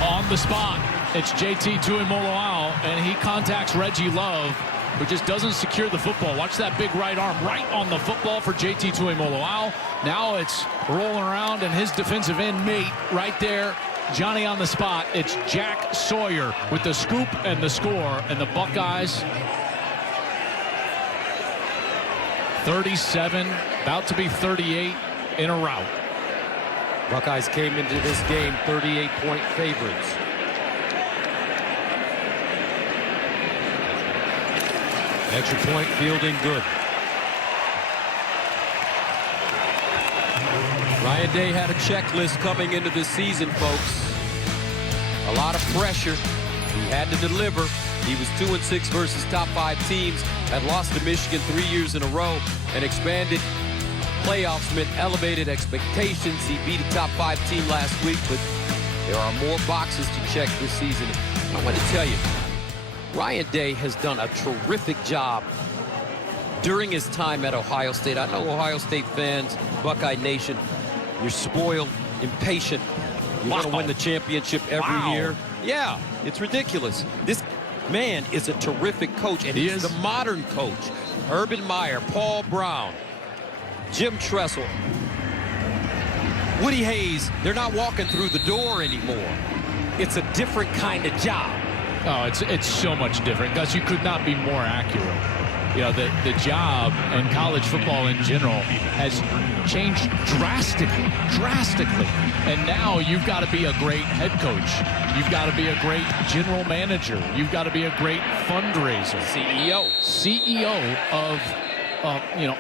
on the spot, it's JT Tuimoloau, and he contacts Reggie Love, who just doesn't secure the football. Watch that big right arm right on the football for JT Tuimoloau. Now it's rolling around, and his defensive end mate right there, Johnny on the spot. It's Jack Sawyer with the scoop and the score, and the Buckeyes 37, about to be 38 in a rout. Buckeyes came into this game 38-point favorites. Extra point fielding good. Ryan Day had a checklist coming into this season, folks. A lot of pressure. He had to deliver. He was 2-6 versus top 5 teams, had lost to Michigan 3 years in a row, and expanded playoffs meant elevated expectations. He beat a top 5 team last week, but there are more boxes to check this season. I want to tell you, Ryan Day has done a terrific job during his time at Ohio State. I know Ohio State fans, Buckeye Nation, you're spoiled, impatient. You want to win the championship every year. Yeah, it's ridiculous. This man is a terrific coach, and he's the modern coach. Urban Meyer, Paul Brown, Jim Tressel, Woody Hayes, they're not walking through the door anymore. It's a different kind of job. Oh, it's so much different, Gus. You could not be more accurate. You know, the job and college football in general has changed drastically. And now you've got to be a great head coach. You've got to be a great general manager. You've got to be a great fundraiser. CEO of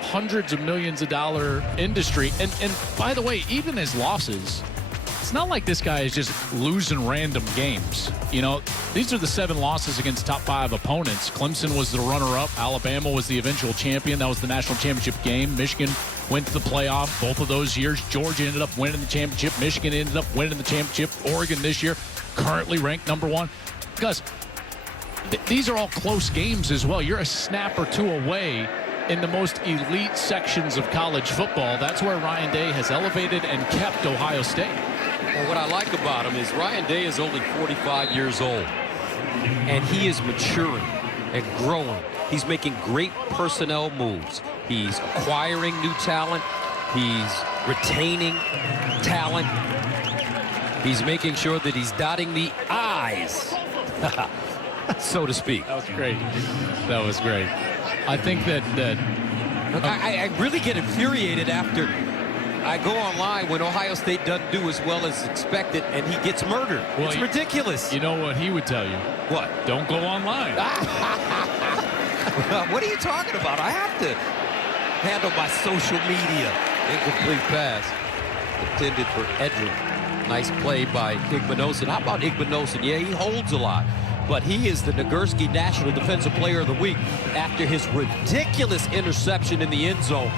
hundreds of millions of dollar industry. And by the way, even his losses, it's not like this guy is just losing random games. You know, these are the 7 losses against top 5 opponents. Clemson was the runner-up. Alabama was the eventual champion. That was the national championship game. Michigan went to the playoff both of those years. Georgia ended up winning the championship. Michigan ended up winning the championship. Oregon this year, currently ranked #1. Gus, these are all close games as well. You're a snap or 2 away in the most elite sections of college football. That's where Ryan Day has elevated and kept Ohio State. Well, what I like about him is Ryan Day is only 45 years old, and he is maturing and growing. He's making great personnel moves. He's acquiring new talent. He's retaining talent. He's making sure that he's dotting the I's, so to speak. That was great. That was great. I think that I really get infuriated after I go online when Ohio State doesn't do as well as expected and he gets murdered. Well, it's ridiculous. You know what he would tell you? What? Don't go online. What are you talking about? I have to handle my social media. Incomplete pass. Intended for Edrin. Nice play by Igbinosun. How about Igbinosun? Yeah, he holds a lot. But he is the Nagurski National Defensive Player of the Week after his ridiculous interception in the end zone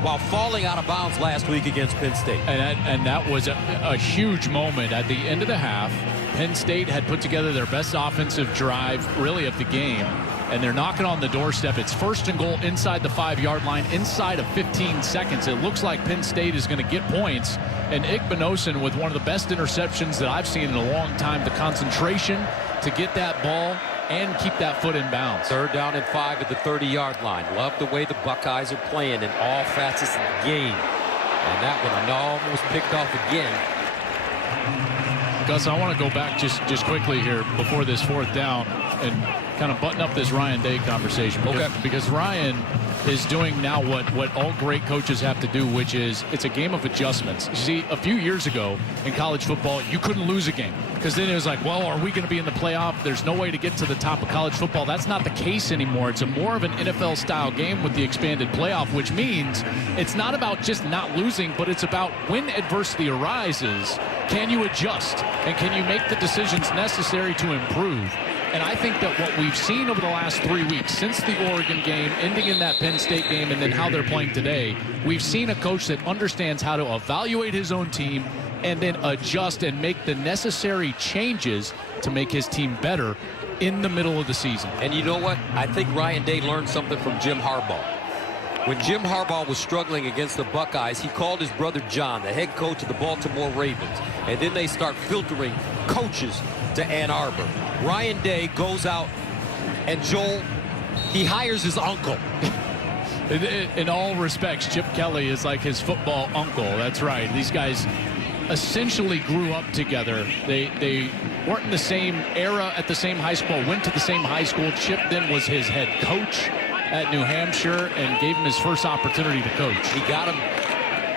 while falling out of bounds last week against Penn State. And that was a huge moment at the end of the half. Penn State had put together their best offensive drive, really, of the game. And they're knocking on the doorstep. It's 1st and goal inside the 5-yard line, inside of 15 seconds. It looks like Penn State is going to get points. And Igbinosun with one of the best interceptions that I've seen in a long time. The concentration to get that ball and keep that foot in bounds. 3rd down and 5 at the 30-yard line. Love the way the Buckeyes are playing in all facets of the game. And that one almost picked off again. Gus, I want to go back just quickly here before this 4th down and kind of button up this Ryan Day conversation. Because Ryan is doing now what all great coaches have to do, which is it's a game of adjustments. You see, a few years ago in college football, you couldn't lose a game because then it was like, well, are we going to be in the playoff? There's no way to get to the top of college football. That's not the case anymore. It's a more of an NFL-style game with the expanded playoff, which means it's not about just not losing, but it's about when adversity arises, can you adjust and can you make the decisions necessary to improve? And I think that what we've seen over the last 3 weeks, since the Oregon game, ending in that Penn State game, and then how they're playing today, we've seen a coach that understands how to evaluate his own team and then adjust and make the necessary changes to make his team better in the middle of the season. And you know what? I think Ryan Day learned something from Jim Harbaugh. When Jim Harbaugh was struggling against the Buckeyes, he called his brother John, the head coach of the Baltimore Ravens. And then they start filtering coaches to Ann Arbor. Ryan Day goes out and Joel, he hires his uncle. In all respects, Chip Kelly is like his football uncle. That's right. These guys essentially grew up together. They weren't in the same era at the same high school, went to the same high school. Chip then was his head coach at New Hampshire and gave him his first opportunity to coach. He got him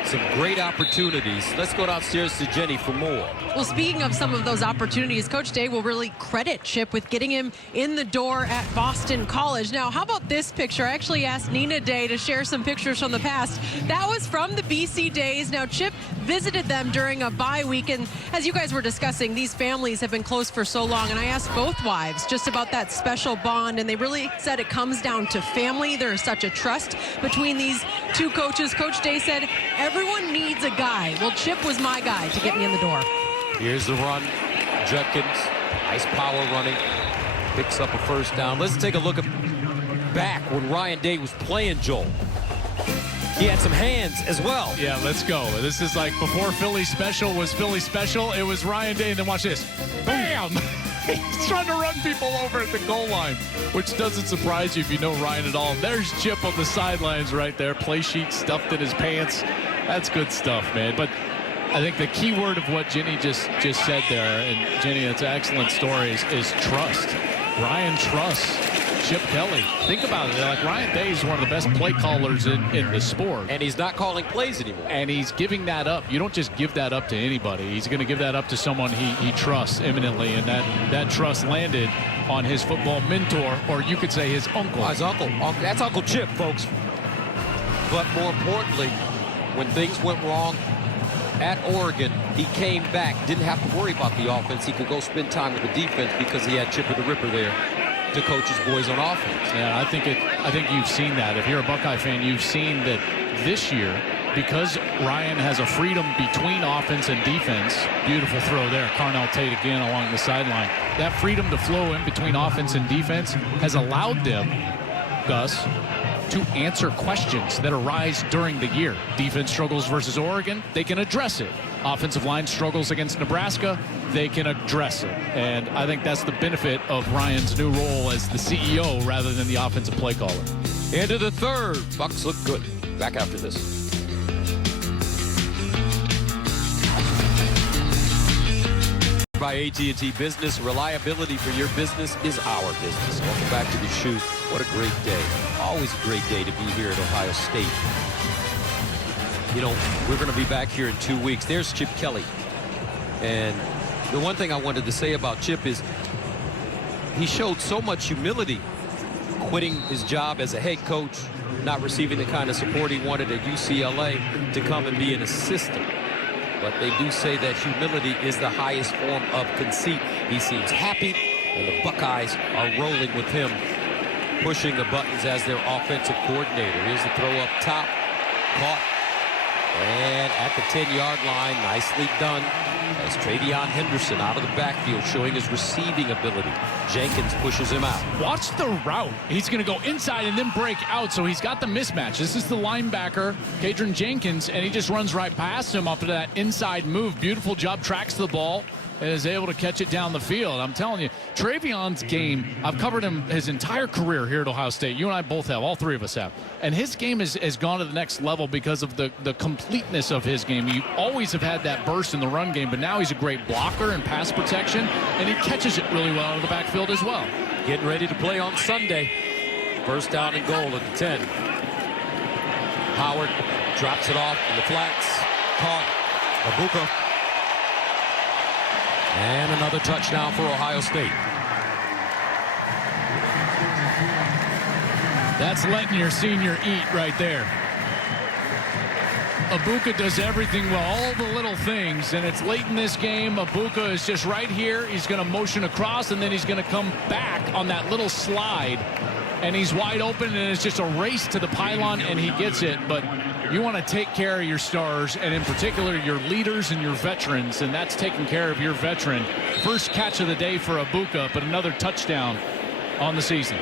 some great opportunities. Let's go downstairs to Jenny for more. Well, speaking of some of those opportunities, Coach Day will really credit Chip with getting him in the door at Boston College. Now, how about this picture? I actually asked Nina Day to share some pictures from the past. That was from the BC days. Now, Chip visited them during a bye week, and as you guys were discussing, these families have been close for so long, and I asked both wives just about that special bond, and they really said it comes down to family. There is such a trust between these two coaches. Coach Day said, everyone needs a guy. Well, Chip was my guy to get me in the door. Here's the run. Judkins, nice power running. Picks up a 1st down. Let's take a look back when Ryan Day was playing Joel. He had some hands as well. Yeah, let's go. This is like before Philly Special was Philly Special. It was Ryan Day, and then watch this. Bam! He's trying to run people over at the goal line, which doesn't surprise you if you know Ryan at all. There's Chip on the sidelines right there. Play sheet stuffed in his pants. That's good stuff, man. But I think the key word of what Jenny just said there, and Jenny, that's an excellent story, is trust. Ryan trusts Chip Kelly. Think about it. Like, Ryan Day is one of the best play callers in the sport. And he's not calling plays anymore. And he's giving that up. You don't just give that up to anybody. He's going to give that up to someone he trusts eminently. And that trust landed on his football mentor, or you could say his uncle. His uncle. That's Uncle Chip, folks. But more importantly, when things went wrong, at Oregon, he came back, didn't have to worry about the offense. He could go spend time with the defense because he had Chipper the Ripper there to coach his boys on offense. Yeah, I think you've seen that. If you're a Buckeye fan, you've seen that this year, because Ryan has a freedom between offense and defense. Beautiful throw there. Carnell Tate again along the sideline. That freedom to flow in between offense and defense has allowed them, Gus, to answer questions that arise during the year. Defense struggles versus Oregon, they can address it. Offensive line struggles against Nebraska, they can address it. And I think that's the benefit of Ryan's new role as the CEO rather than the offensive play caller. Into the third. Bucks look good. Back after this. By AT&T Business, reliability for your business is our business. Welcome back to the shoot. What a great day. Always a great day to be here at Ohio State. You know, we're going to be back here in 2 weeks. There's Chip Kelly. And the one thing I wanted to say about Chip is he showed so much humility quitting his job as a head coach, not receiving the kind of support he wanted at UCLA to come and be an assistant. But they do say that humility is the highest form of conceit. He seems happy, and the Buckeyes are rolling with him, pushing the buttons as their offensive coordinator. Here's the throw up top, caught, and at the 10-yard line, nicely done, as Travion Henderson out of the backfield showing his receiving ability. Jenkins pushes him out. Watch the route. He's going to go inside and then break out, so he's got the mismatch. This is the linebacker, Kadron Jenkins, and he just runs right past him up to that inside move. Beautiful job, tracks the ball, and is able to catch it down the field. I'm telling you, Travion's game, I've covered him his entire career here at Ohio State. You and I both have. All three of us have. And his game has gone to the next level because of the completeness of his game. You always have had that burst in the run game, but now he's a great blocker and pass protection, and he catches it really well out of the backfield as well. Getting ready to play on Sunday. First down and goal at the 10. Howard drops it off in the flats. Caught. Abuka. And another touchdown for Ohio State. That's letting your senior eat right there. Abuka does everything well, all the little things, and it's late in this game. Abuka is just right here. He's going to motion across, and then he's going to come back on that little slide, and he's wide open, and it's just a race to the pylon, and he gets it. But you want to take care of your stars, and in particular your leaders and your veterans, and that's taking care of your veteran. First catch of the day for Abuka, but another touchdown on the season.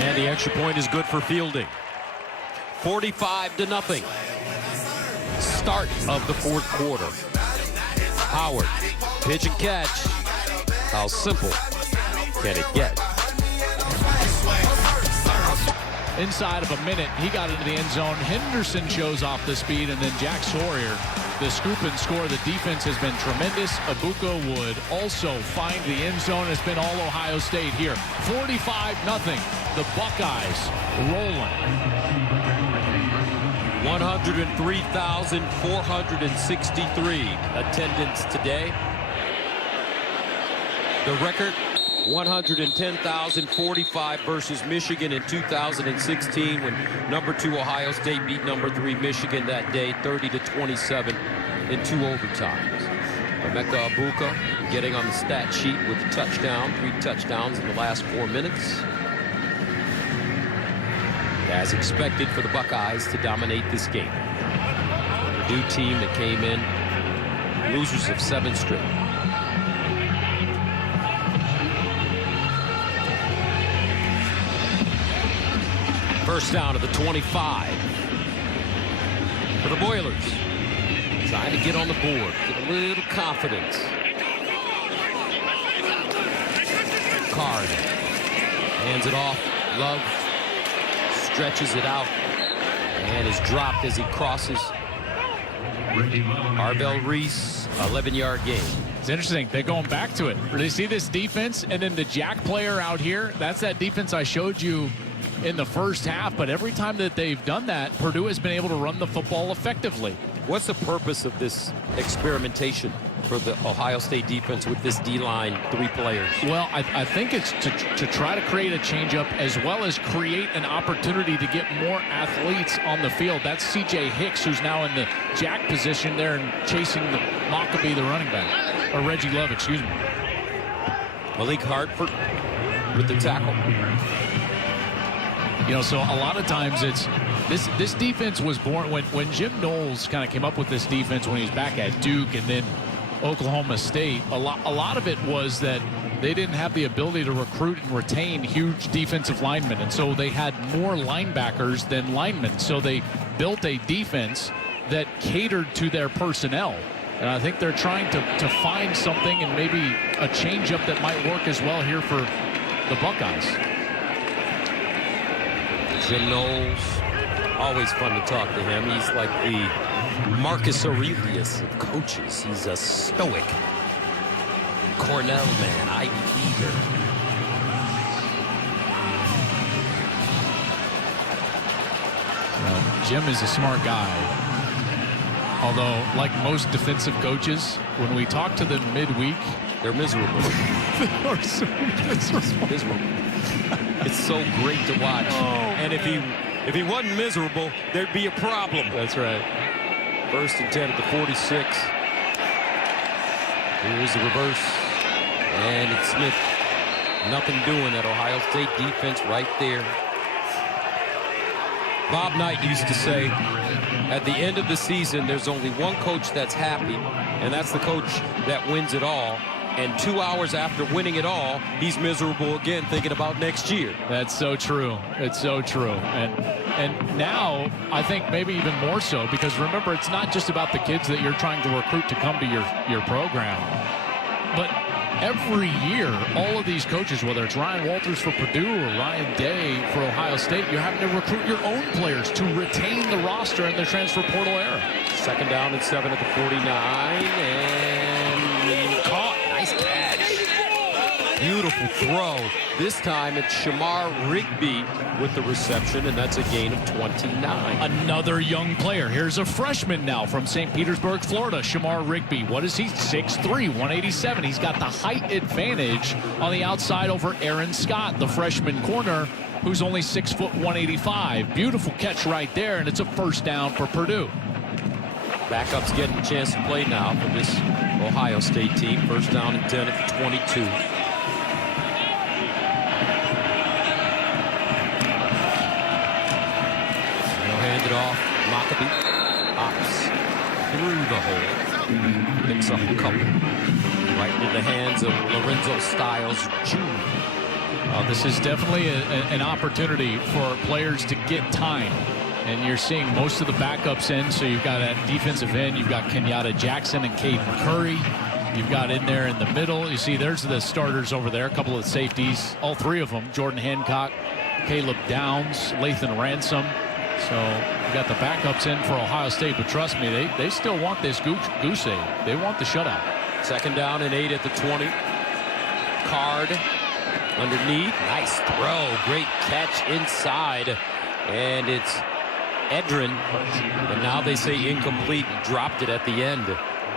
And the extra point is good for Fielding. 45-0. Start of the fourth quarter. Howard, pitch and catch. How simple can it get? Inside of a minute, he got into the end zone. Henderson shows off the speed, and then Jack Sawyer, the scoop and score. The defense has been tremendous. Abuka would also find the end zone. It's been all Ohio State here. 45-0. The Buckeyes rolling. 103,463 attendance today. The record, 110,045 versus Michigan in 2016 when #2 Ohio State beat #3 Michigan that day, 30-27 in 2 overtimes. Emeka Abuka getting on the stat sheet with a touchdown, 3 touchdowns in the last 4 minutes. As expected for the Buckeyes to dominate this game. The Purdue team that came in losers of 7 straight. First down to the 25 for the Boilers. Trying to get on the board, get a little confidence. Card hands it off. Love stretches it out and is dropped as he crosses. Arbel Reese, 11-yard gain. It's interesting. They're going back to it. They see this defense, and then the Jack player out here. That's that defense I showed you in the first half, but every time that they've done that, Purdue has been able to run the football effectively. What's the purpose of this experimentation? for the Ohio State defense with this D-line, 3 players? Well, I think it's to try to create a changeup as well as create an opportunity to get more athletes on the field. That's C.J. Hicks, who's now in the jack position there and chasing the Maccabee, the running back, or Reggie Love, excuse me. Malik Hartford with the tackle. You know, so a lot of times it's this defense was born when Jim Knowles kind of came up with this defense when he was back at Duke and then Oklahoma State. A lot of it was that they didn't have the ability to recruit and retain huge defensive linemen, and so they had more linebackers than linemen. So they built a defense that catered to their personnel. And I think they're trying to find something and maybe a changeup that might work as well here for the Buckeyes. Jim Knowles, always fun to talk to him. He's like the Marcus Aurelius of coaches. He's a stoic Cornell man, Ivy Leaguer. Jim is a smart guy. Although, like most defensive coaches, when we talk to them midweek, they're miserable. They are so miserable. It's so great to watch. And if he wasn't miserable, there'd be a problem. That's right. 1st and 10 at the 46. Here's the reverse. And it's Smith. Nothing doing that Ohio State defense right there. Bob Knight used to say, at the end of the season, there's only one coach that's happy, and that's the coach that wins it all. And 2 hours after winning it all, he's miserable again, thinking about next year. That's so true. It's so true. And now, I think maybe even more so, because remember, it's not just about the kids that you're trying to recruit to come to your program. But every year, all of these coaches, whether it's Ryan Walters for Purdue or Ryan Day for Ohio State, you're having to recruit your own players to retain the roster in their transfer portal era. 2nd down and 7 at the 49, and caught. Nice catch. Beautiful throw. This time it's Shamar Rigby with the reception, and that's a gain of 29. Another young player. Here's a freshman now from St. Petersburg, Florida, Shamar Rigby. What is he? 6'3", 187. He's got the height advantage on the outside over Aaron Scott, the freshman corner, who's only 6 foot 185. Beautiful catch right there, and it's a 1st down for Purdue. Backups getting a chance to play now for this Ohio State team. 1st down and 10 at the 22. They'll hand it off. Maccabee hops through the hole. Picks up a couple. Right into the hands of Lorenzo Styles Jr. This is definitely an opportunity for players to get time. And you're seeing most of the backups in, so you've got at defensive end, you've got Kenyatta Jackson and Caden Curry. You've got in there in the middle. You see, there's the starters over there, a couple of safeties, all 3 of them, Jordan Hancock, Caleb Downs, Lathan Ransom. So you've got the backups in for Ohio State, but trust me, they still want this goose egg. They want the shutout. 2nd down and 8 at the 20. Card underneath. Nice throw. Great catch inside. And it's Edrin, and now they say incomplete. Dropped it at the end.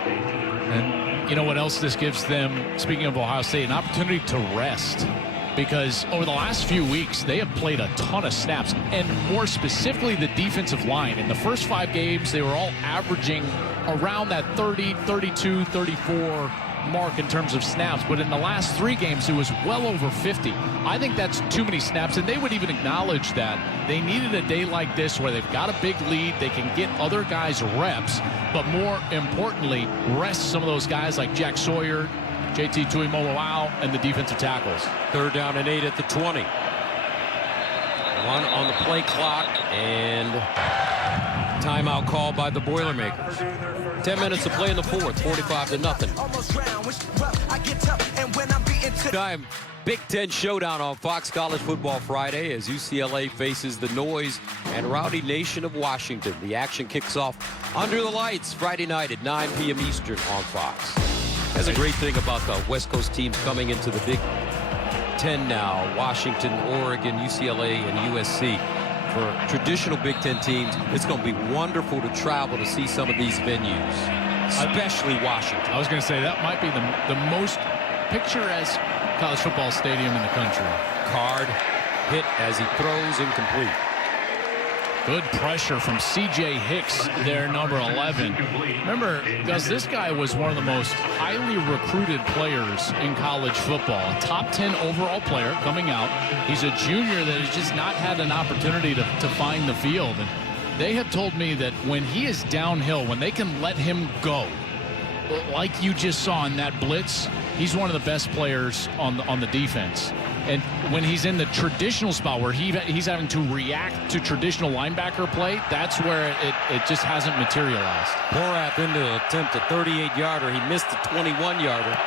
And you know what else this gives them, speaking of Ohio State, an opportunity to rest. Because over the last few weeks, they have played a ton of snaps, and more specifically the defensive line. In the first 5 games, they were all averaging around that 30, 32, 34 mark in terms of snaps, but in the last 3 games it was well over 50. I think that's too many snaps, and they would even acknowledge that. They needed a day like this where they've got a big lead, they can get other guys reps, but more importantly, rest some of those guys like Jack Sawyer, JT Tuimoloau, and the defensive tackles. 3rd down and 8 at the 20. 1 on the play clock, and timeout call by the Boilermakers. 10 minutes to play in the 4th, 45-0. Time Big Ten showdown on Fox College Football Friday as UCLA faces the noise and rowdy nation of Washington. The action kicks off under the lights Friday night at 9 p.m. Eastern on Fox. That's a great thing about the West Coast teams coming into the Big Ten now. Washington, Oregon, UCLA, and USC. For traditional Big Ten teams, it's going to be wonderful to travel to see some of these venues. especially Washington. I was going to say that might be the most picturesque college football stadium in the country. Card hit as he throws incomplete. Good pressure from C.J. Hicks there, number 11. Remember, Gus, this guy was one of the most highly recruited players in college football. A top 10 overall player coming out. He's a junior that has just not had an opportunity to find the field. And they have told me that when he is downhill, when they can let him go, like you just saw in that blitz, he's one of the best players on the defense. And when he's in the traditional spot where he's having to react to traditional linebacker play, that's where it just hasn't materialized. Porath into an attempt at 38-yarder. He missed the 21-yarder.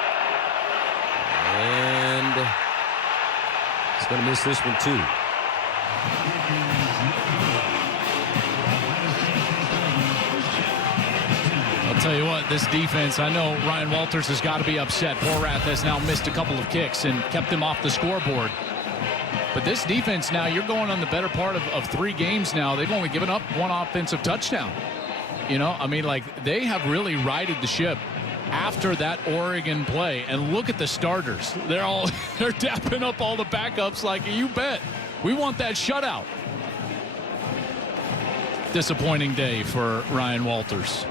And he's going to miss this one too. I'll tell you what, this defense, I know Ryan Walters has got to be upset. Porath has now missed a couple of kicks and kept him off the scoreboard. But this defense now, you're going on the better part of 3 games now. They've only given up 1 offensive touchdown. You know, I mean, like, they have really righted the ship after that Oregon play. And look at the starters. They're dapping up all the backups like, you bet. We want that shutout. Disappointing day for Ryan Walters.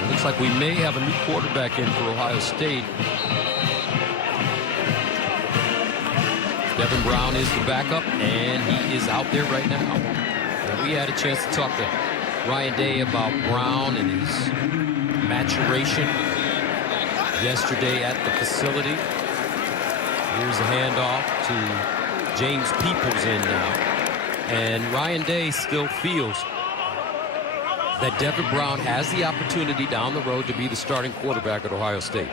It looks like we may have a new quarterback in for Ohio State. Devin Brown is the backup, and he is out there right now. And we had a chance to talk to Ryan Day about Brown and his maturation yesterday at the facility. Here's a handoff to James Peoples in now. And Ryan Day still feels that Devin Brown has the opportunity down the road to be the starting quarterback at Ohio State.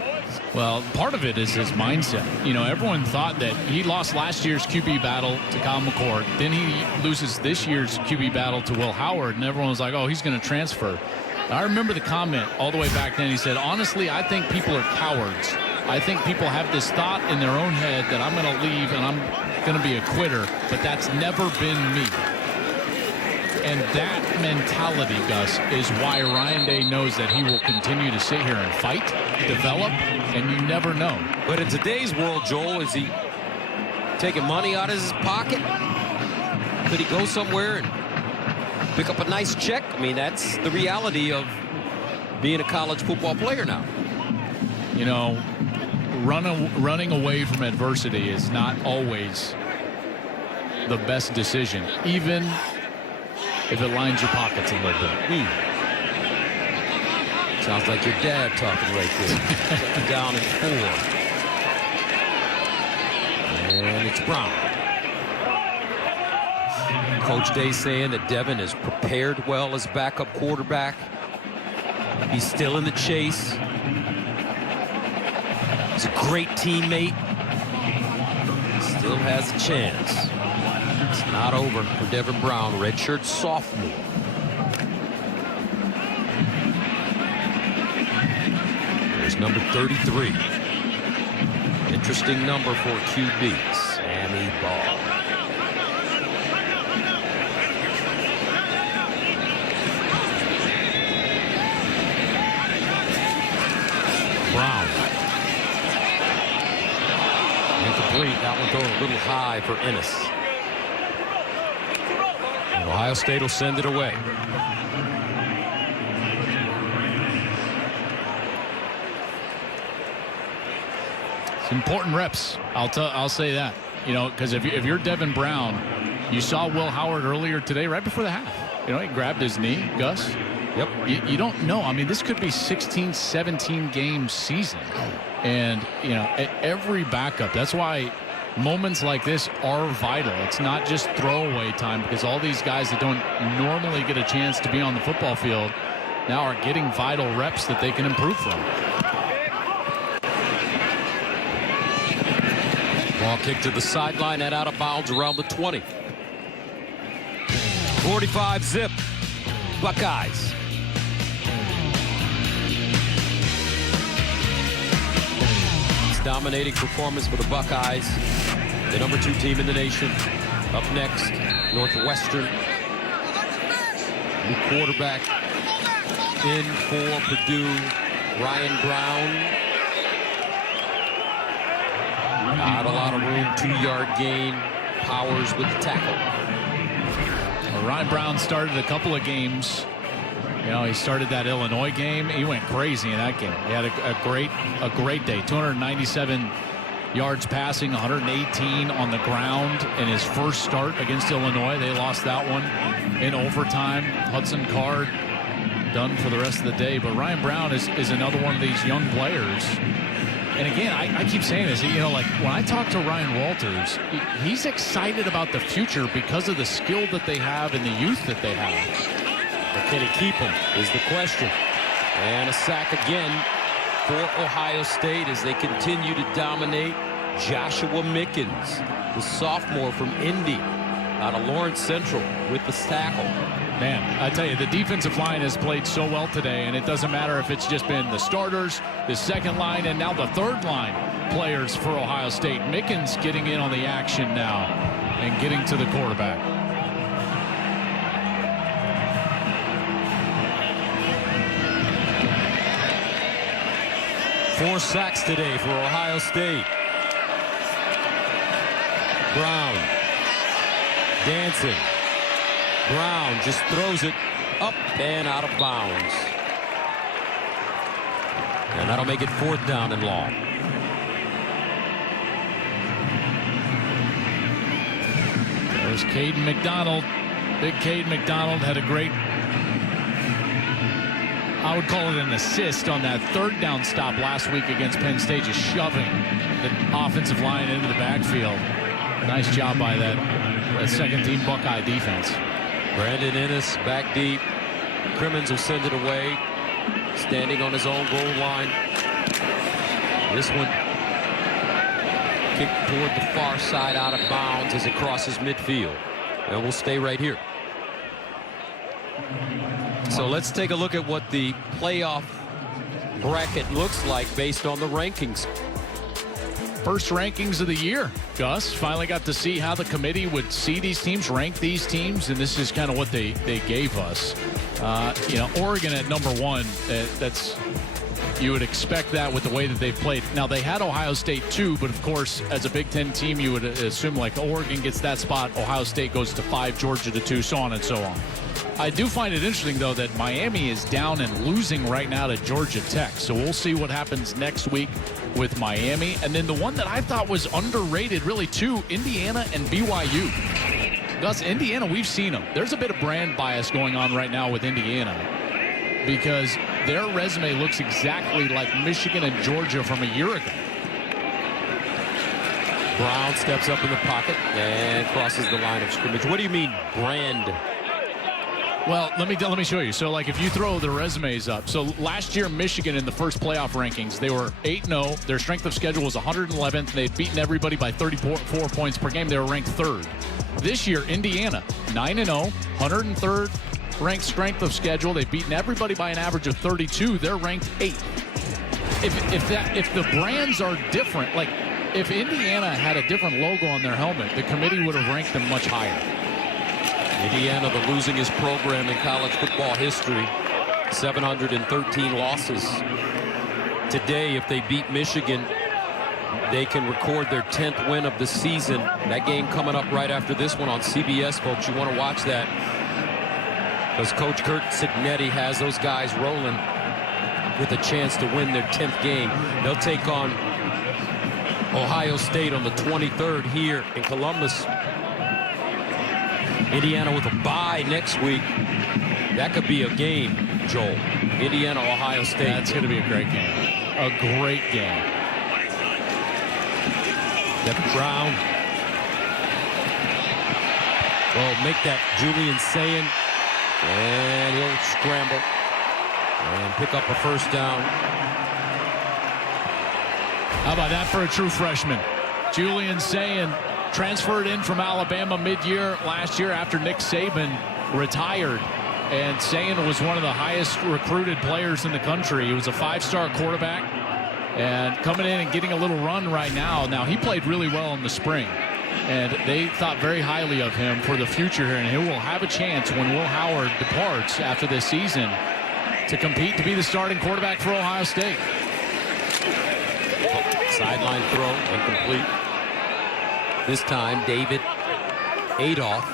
Well, part of it is his mindset. You know, everyone thought that he lost last year's QB battle to Kyle McCord. Then he loses this year's QB battle to Will Howard, and everyone was like, oh, he's going to transfer. I remember the comment all the way back then. He said, honestly, I think people are cowards. I think people have this thought in their own head that I'm going to leave and I'm going to be a quitter, but that's never been me. And that mentality, Gus, is why Ryan Day knows that he will continue to sit here and fight, develop, and you never know. But in today's world, Joel, is he taking money out of his pocket? Could he go somewhere and pick up a nice check? I mean, that's the reality of being a college football player now. You know, running away from adversity is not always the best decision, even if it lines your pockets a little bit. Sounds like your dad talking right there. Down at 4. And it's Brown. Coach Day saying that Devin is prepared well as backup quarterback. He's still in the chase. He's a great teammate. Still has a chance. It's not over for Devin Brown, redshirt sophomore. There's number 33. Interesting number for QB, Sammy Ball. Brown. Incomplete. That one thrown a little high for Ennis. Ohio State will send it away. It's important reps. I'll say that. You know, because if you're Devin Brown, you saw Will Howard earlier today, right before the half. You know, he grabbed his knee, Gus. Yep. You don't know. I mean, this could be 16, 17 game season. And, you know, at every backup, that's why moments like this are vital. It's not just throwaway time, because all these guys that don't normally get a chance to be on the football field now are getting vital reps that they can improve from. Ball kick to the sideline and out of bounds around the 20. 45 zip. Buckeyes. Dominating performance for the Buckeyes, the number 2 team in the nation. Up next, Northwestern. New quarterback, in for Purdue, Ryan Brown. Not a lot of room, 2-yard gain. Powers with the tackle. Well, Ryan Brown started a couple of games. You know, he started that Illinois game. He went crazy in that game. He had a great day. 297 yards passing, 118 on the ground in his first start against Illinois. They lost that one in overtime. Hudson Card done for the rest of the day. But Ryan Brown is another one of these young players. And again, I keep saying this, you know, like when I talk to Ryan Walters, he's excited about the future because of the skill that they have and the youth that they have. But can he keep him is the question. And a sack again for Ohio State as they continue to dominate. Joshua Mickens, the sophomore from Indy, out of Lawrence Central, with the tackle. Man, I tell you, the defensive line has played so well today, and it doesn't matter if it's just been the starters, the second line, and now the third line players for Ohio State. Mickens getting in on the action now and getting to the quarterback. Four sacks today for Ohio State. Brown dancing. Brown just throws it up and out of bounds. And that'll make it 4th down and long. There's Caden McDonald. Big Caden McDonald had a great, I would call it an assist on that 3rd down stop last week against Penn State, just shoving the offensive line into the backfield. Nice job by that second-team Buckeye defense. Brandon Ennis back deep. Crimmins will send it away. Standing on his own goal line. This one kicked toward the far side, out of bounds as it crosses midfield. And we'll stay right here. So let's take a look at what the playoff bracket looks like based on the rankings. First rankings of the year, Gus. Finally got to see how the committee would see these teams, rank these teams, and this is kind of what they gave us. You know, Oregon at number 1, that's, you would expect that with the way that they've played. Now, they had Ohio State too, but of course, as a Big Ten team, you would assume like Oregon gets that spot, Ohio State goes to 5, Georgia to 2, so on and so on. I do find it interesting, though, that Miami is down and losing right now to Georgia Tech. So we'll see what happens next week with Miami. And then the one that I thought was underrated, really, too, Indiana and BYU. Gus, Indiana, we've seen them. There's a bit of brand bias going on right now with Indiana because their resume looks exactly like Michigan and Georgia from a year ago. Brown steps up in the pocket and crosses the line of scrimmage. What do you mean, brand? Well, let me show you. So, like, if you throw the resumes up. So, last year, Michigan in the first playoff rankings, they were 8-0. Their strength of schedule was 111th. They'd beaten everybody by 34 points per game. They were ranked 3rd. This year, Indiana, 9-0, 103rd ranked strength of schedule. They've beaten everybody by an average of 32. They're ranked 8th. If the brands are different, like, if Indiana had a different logo on their helmet, the committee would have ranked them much higher. Indiana, the losingest program in college football history, 713 losses. Today, if they beat Michigan, they can record their 10th win of the season. That game coming up right after this one on CBS, folks. You want to watch that because Coach Kurt Cignetti has those guys rolling with a chance to win their 10th game. They'll take on Ohio State on the 23rd here in Columbus. Indiana with a bye next week. That could be a game, Joel. Indiana, Ohio State. That's going to be a great game. A great game. Devin Brown will make that Julian Sayin, and he'll scramble and pick up a first down. How about that for a true freshman? Julian Sayin transferred in from Alabama mid-year last year after Nick Saban retired. And Sayin was one of the highest recruited players in the country. He was a 5-star quarterback and coming in and getting a little run right now. Now, he played really well in the spring, and they thought very highly of him for the future here. And he will have a chance when Will Howard departs after this season to compete to be the starting quarterback for Ohio State. Sideline throw, incomplete. This time, David Adolph,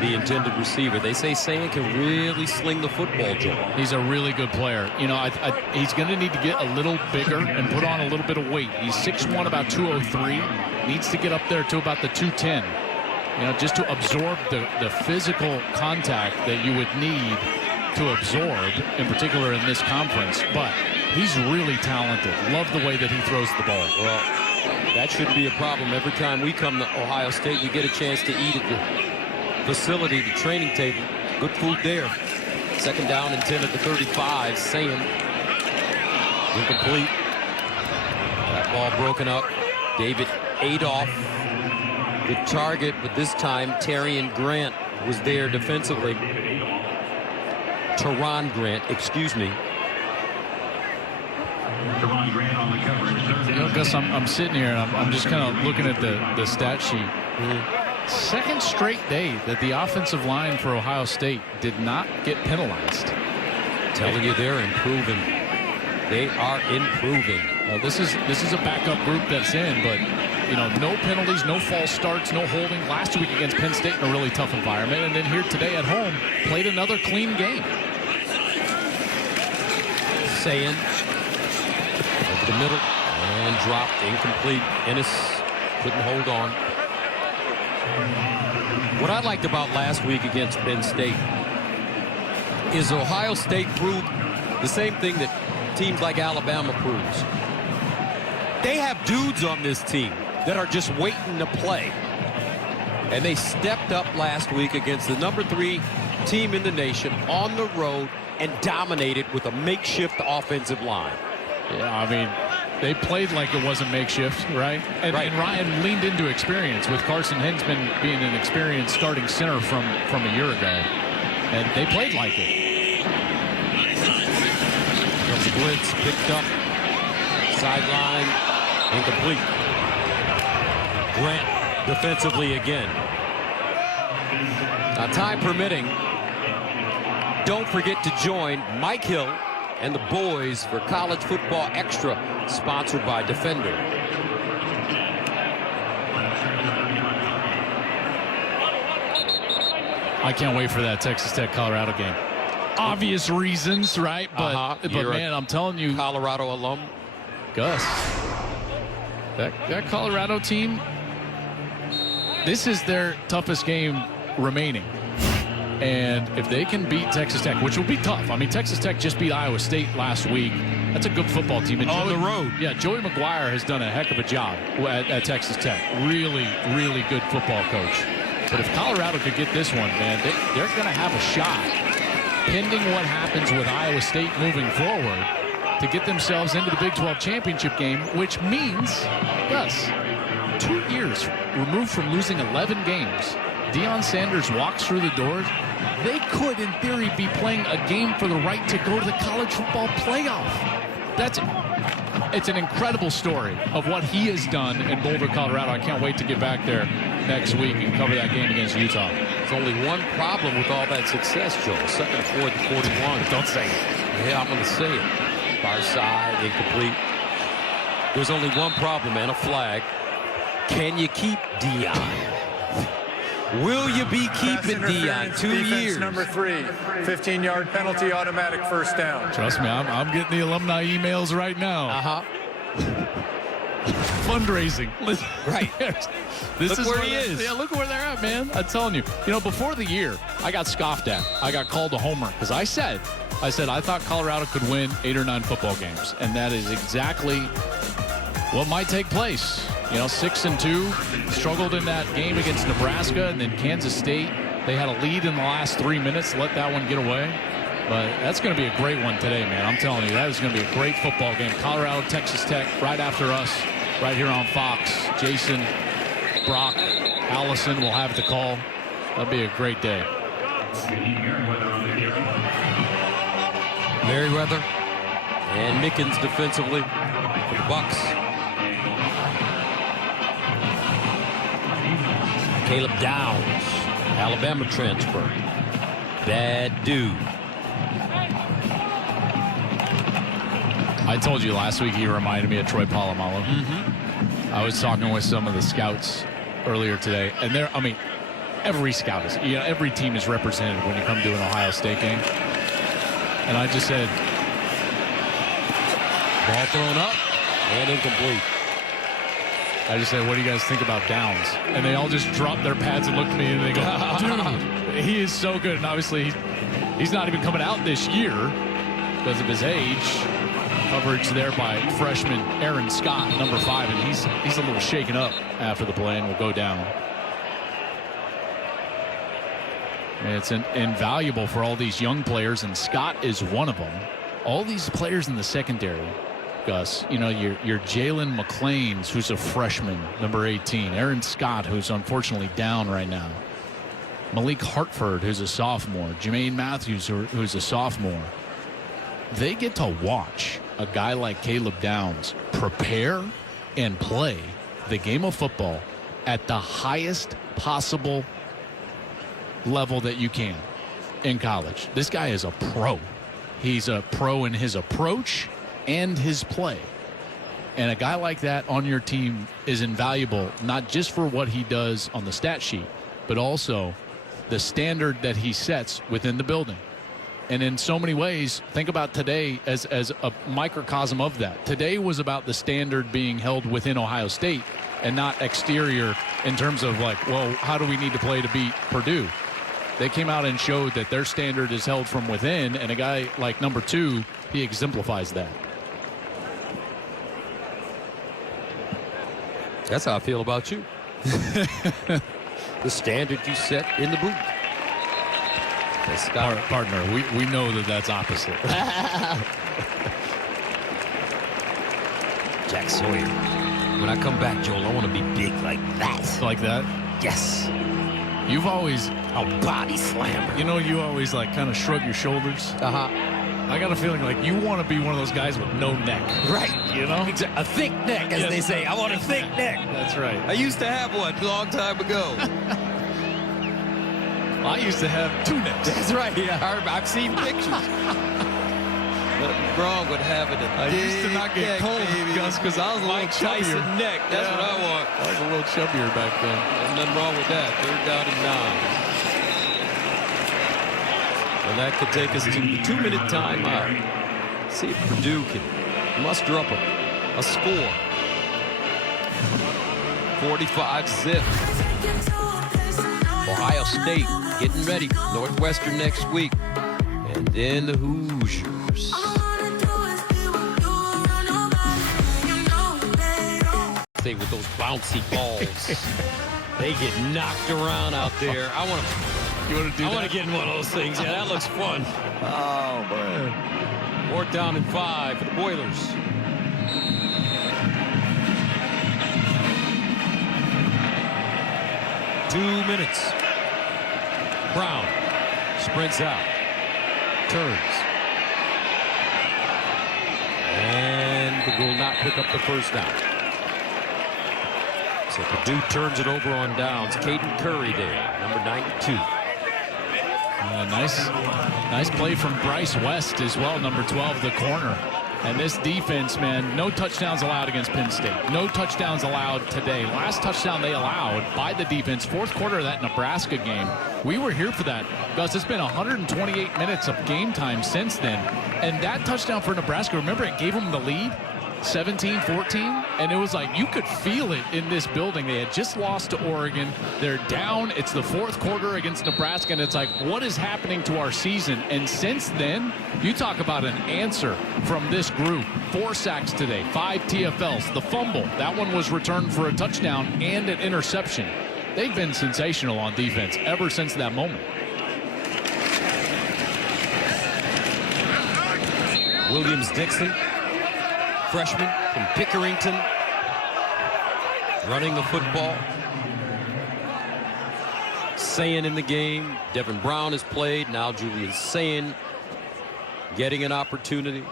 the intended receiver. They say Sayin can really sling the football, Joel. He's a really good player. You know, he's going to need to get a little bigger and put on a little bit of weight. He's 6'1", about 203. Needs to get up there to about the 210. You know, just to absorb the physical contact that you would need to absorb, in particular in this conference. But he's really talented. Love the way that he throws the ball. Well, that shouldn't be a problem. Every time we come to Ohio State, we get a chance to eat at the facility, the training table. Good food there. Second down and 10 at the 35. Sayin. Incomplete. That ball broken up. David Adolph, the target, but this time Terrion Grant was there defensively. Teron Grant, excuse me. You know, Gus, I'm sitting here and I'm just kind of looking at the stat sheet. Second straight day that the offensive line for Ohio State did not get penalized. Telling you, they're improving. They are improving. Well, this is a backup group that's in, but you know, no penalties, no false starts, no holding. Last week against Penn State in a really tough environment, and then here today at home played another clean game. Sayin over the middle and dropped, incomplete. Ennis couldn't hold on. What I liked about last week against Penn State is Ohio State proved the same thing that teams like Alabama proves. They have dudes on this team that are just waiting to play. And they stepped up last week against the number 3 team in the nation on the road and dominated with a makeshift offensive line. Yeah, I mean, they played like it wasn't makeshift, right? And Ryan leaned into experience with Carson Hinsman being an experienced starting center from a year ago. And they played like it. The blitz picked up. Sideline, incomplete. Grant defensively again. Now, time permitting, don't forget to join Mike Hill and the boys for College Football Extra, sponsored by Defender. I can't wait for that Texas Tech-Colorado game. Obvious reasons, right? But man, I'm telling you, Colorado alum, Gus, that Colorado team, this is their toughest game remaining. And if they can beat Texas Tech, which will be tough. I mean, Texas Tech just beat Iowa State last week. That's a good football team. And on the road. Yeah, Joey McGuire has done a heck of a job at Texas Tech. Really, really good football coach. But if Colorado could get this one, man, they're going to have a shot, pending what happens with Iowa State moving forward, to get themselves into the Big 12 championship game, which means, Gus, 2 years removed from losing 11 games, Deion Sanders walks through the doors. They could, in theory, be playing a game for the right to go to the college football playoff. It's an incredible story of what he has done in Boulder, Colorado. I can't wait to get back there next week and cover that game against Utah. There's only one problem with all that success, Joel. 2nd and 4th, 41. Don't say it. Yeah, I'm going to say it. Far side, incomplete. There's only one problem, and a flag. Can you keep Deion? Will you be keeping Deion 2 years? Number 3, 15-yard penalty, automatic first down. Trust me, I'm getting the alumni emails right now. Fundraising. Right. This is where he is. Yeah, look where they're at, man. I'm telling you. You know, before the year, I got scoffed at. I got called a homer because I said I thought Colorado could win 8 or 9 football games, and that is exactly what might take place. You know, 6-2, struggled in that game against Nebraska, and then Kansas State. They had a lead in the last 3 minutes, let that one get away. But that's going to be a great one today, man. I'm telling you, that is going to be a great football game. Colorado, Texas Tech, right after us, right here on Fox. Jason, Brock, Allison will have the call. That'll be a great day. Merriweather and Mickens defensively for the Bucks. Caleb Downs, Alabama transfer. Bad dude. I told you last week he reminded me of Troy Polamalu. I was talking with some of the scouts earlier today, and I mean, every scout is, every team is represented when you come to an Ohio State game. And I just said, Ball thrown up and incomplete. I just said, what do you guys think about Downs? And they all just dropped their pads and looked at me and they go, dude, he is so good. And obviously he's not even coming out this year because of his age. Coverage there by freshman Aaron Scott, number 5, and he's a little shaken up after the play and will go down. And it's invaluable for all these young players, and Scott is one of them. All these players in the secondary, Gus, your Jalen McClains, who's a freshman, number 18. Aaron Scott, who's unfortunately down right now. Malik Hartford, who's a sophomore. Jermaine Matthews, who's a sophomore. They get to watch a guy like Caleb Downs prepare and play the game of football at the highest possible level that you can in college. This guy is a pro. He's a pro in his approach and his play. And a guy like that on your team is invaluable, not just for what he does on the stat sheet, but also the standard that he sets within the building. And in so many ways, think about today as a microcosm of that. Today was about the standard being held within Ohio State and not exterior in terms of like, well, how do we need to play to beat Purdue? They came out and showed that their standard is held from within, and a guy like number 2, he exemplifies that. That's how I feel about you. The standard you set in the booth. Partner, we know that that's opposite. Jack Sawyer. When I come back, Joel, I want to be big like that. Like that? Yes. You've always a body slammer. You always like kind of shrug your shoulders. I got a feeling like you want to be one of those guys with no neck. Right. A thick neck, as they say. I want a thick neck. That's right. I used to have one a long time ago. I used to have 2 necks. That's right. Yeah, I've seen pictures. Nothing wrong with having a I used to not get cold, Gus, because I was a little chubbier. Neck. That's what I want. I was a little chubbier back then. There's nothing wrong with that. 3rd down and 9. And that could take us to the 2-minute timeout. See if Purdue can muster up a score. 45-zip. Ohio State getting ready. Northwestern next week. And then the Hoosiers. Stay with those bouncy balls. They get knocked around out there. I want to get in one of those things. Yeah, that looks fun. Oh, man. 4th down and 5 for the Boilers. Two minutes. Brown sprints out. Turns. And will not pick up the 1st down. So Purdue turns it over on downs. Caden Curry there, number 92. Nice play from Bryce West as well, number 12, the corner. And this defense, man, no touchdowns allowed against Penn State. No touchdowns allowed today. Last touchdown they allowed by the defense, 4th quarter of that Nebraska game. We were here for that. Gus, it's been 128 minutes of game time since then. And that touchdown for Nebraska, remember, it gave them the lead, 17-14. And it was like you could feel it in this building. They had just lost to Oregon. They're down. It's the 4th quarter against Nebraska. And it's like, what is happening to our season? And since then, you talk about an answer from this group. 4 sacks today, 5 TFLs. The fumble, that one was returned for a touchdown and an interception. They've been sensational on defense ever since that moment. Williams-Dixon, freshman from Pickerington, running the football. Sayin in the game. Devin Brown has played. Now Julian Sayin getting an opportunity.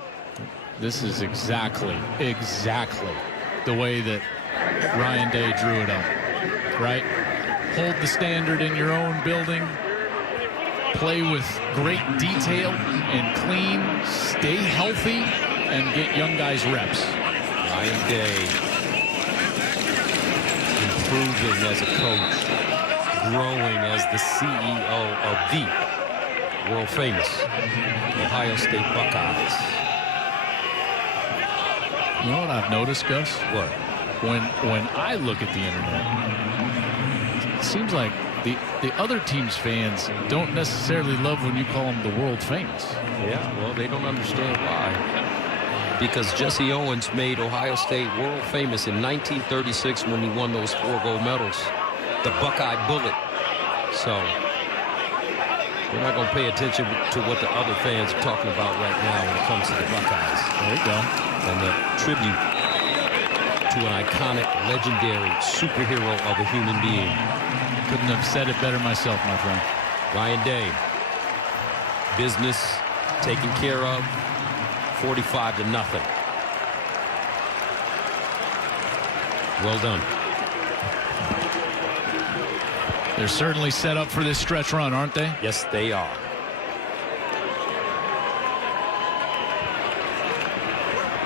This is exactly the way that Ryan Day drew it up, right? Hold the standard in your own building. Play with great detail and clean. Stay healthy. and get young guys reps. Ryan Day improving as a coach, growing as the CEO of the world famous Ohio State Buckeyes. You know what I've noticed, Gus? What? When I look at the internet, it seems like the other team's fans don't necessarily love when you call them the world famous. Yeah, well, they don't understand why. Because Jesse Owens made Ohio State world famous in 1936 when he won those 4 gold medals. The Buckeye Bullet. So we're not going to pay attention to what the other fans are talking about right now when it comes to the Buckeyes. There you go. And the tribute to an iconic, legendary superhero of a human being. Couldn't have said it better myself, my friend. Ryan Day. Business taken care of. 45-0. Well done. They're certainly set up for this stretch run, aren't they? Yes, they are.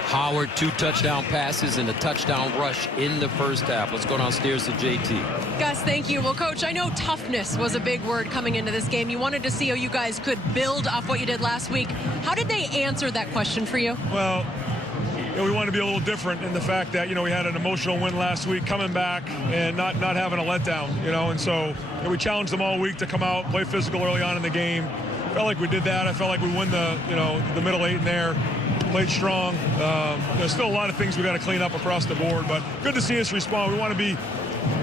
Howard, 2 touchdown passes and a touchdown rush in the first half. Let's go downstairs to JT. Gus, thank you. Well, Coach, I know toughness was a big word coming into this game. You wanted to see how you guys could build off what you did last week. How did they answer that question for you? Well, we want to be a little different in the fact that, we had an emotional win last week, coming back and not having a letdown, and so we challenged them all week to come out, play physical early on in the game. Felt like we did that. I felt like we won the middle 8 in there. Played strong. There's still a lot of things we got to clean up across the board, but good to see us respond. We want to be,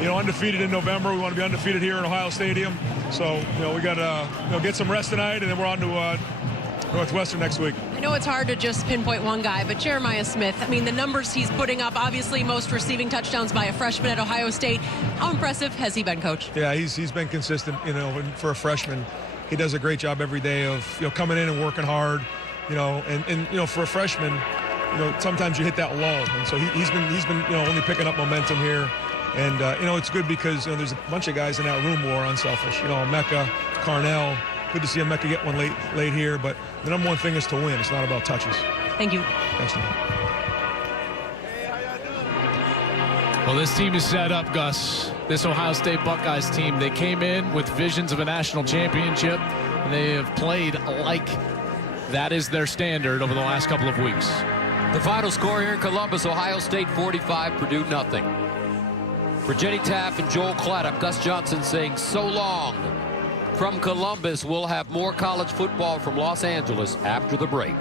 undefeated in November. We want to be undefeated here in Ohio Stadium. So, we got to get some rest tonight, and then we're on to Northwestern next week. I know it's hard to just pinpoint one guy, but Jeremiah Smith, I mean, the numbers he's putting up, obviously most receiving touchdowns by a freshman at Ohio State. How impressive has he been, Coach? Yeah, he's been consistent, for a freshman. He does a great job every day of, coming in and working hard. And for a freshman, sometimes you hit that lull, and so he's been only picking up momentum here, and it's good because there's a bunch of guys in that room who are unselfish. Emeka, Carnell. Good to see Emeka get one late here, but the number one thing is to win. It's not about touches. Thank you. Thanks, man. Well, this team is set up, Gus. This Ohio State Buckeyes team, they came in with visions of a national championship, and they have played like that is their standard over the last couple of weeks. The final score here in Columbus, Ohio State 45, Purdue 0. For Jenny Taff and Joel Klatt, I'm Gus Johnson saying so long. From Columbus, we'll have more college football from Los Angeles after the break.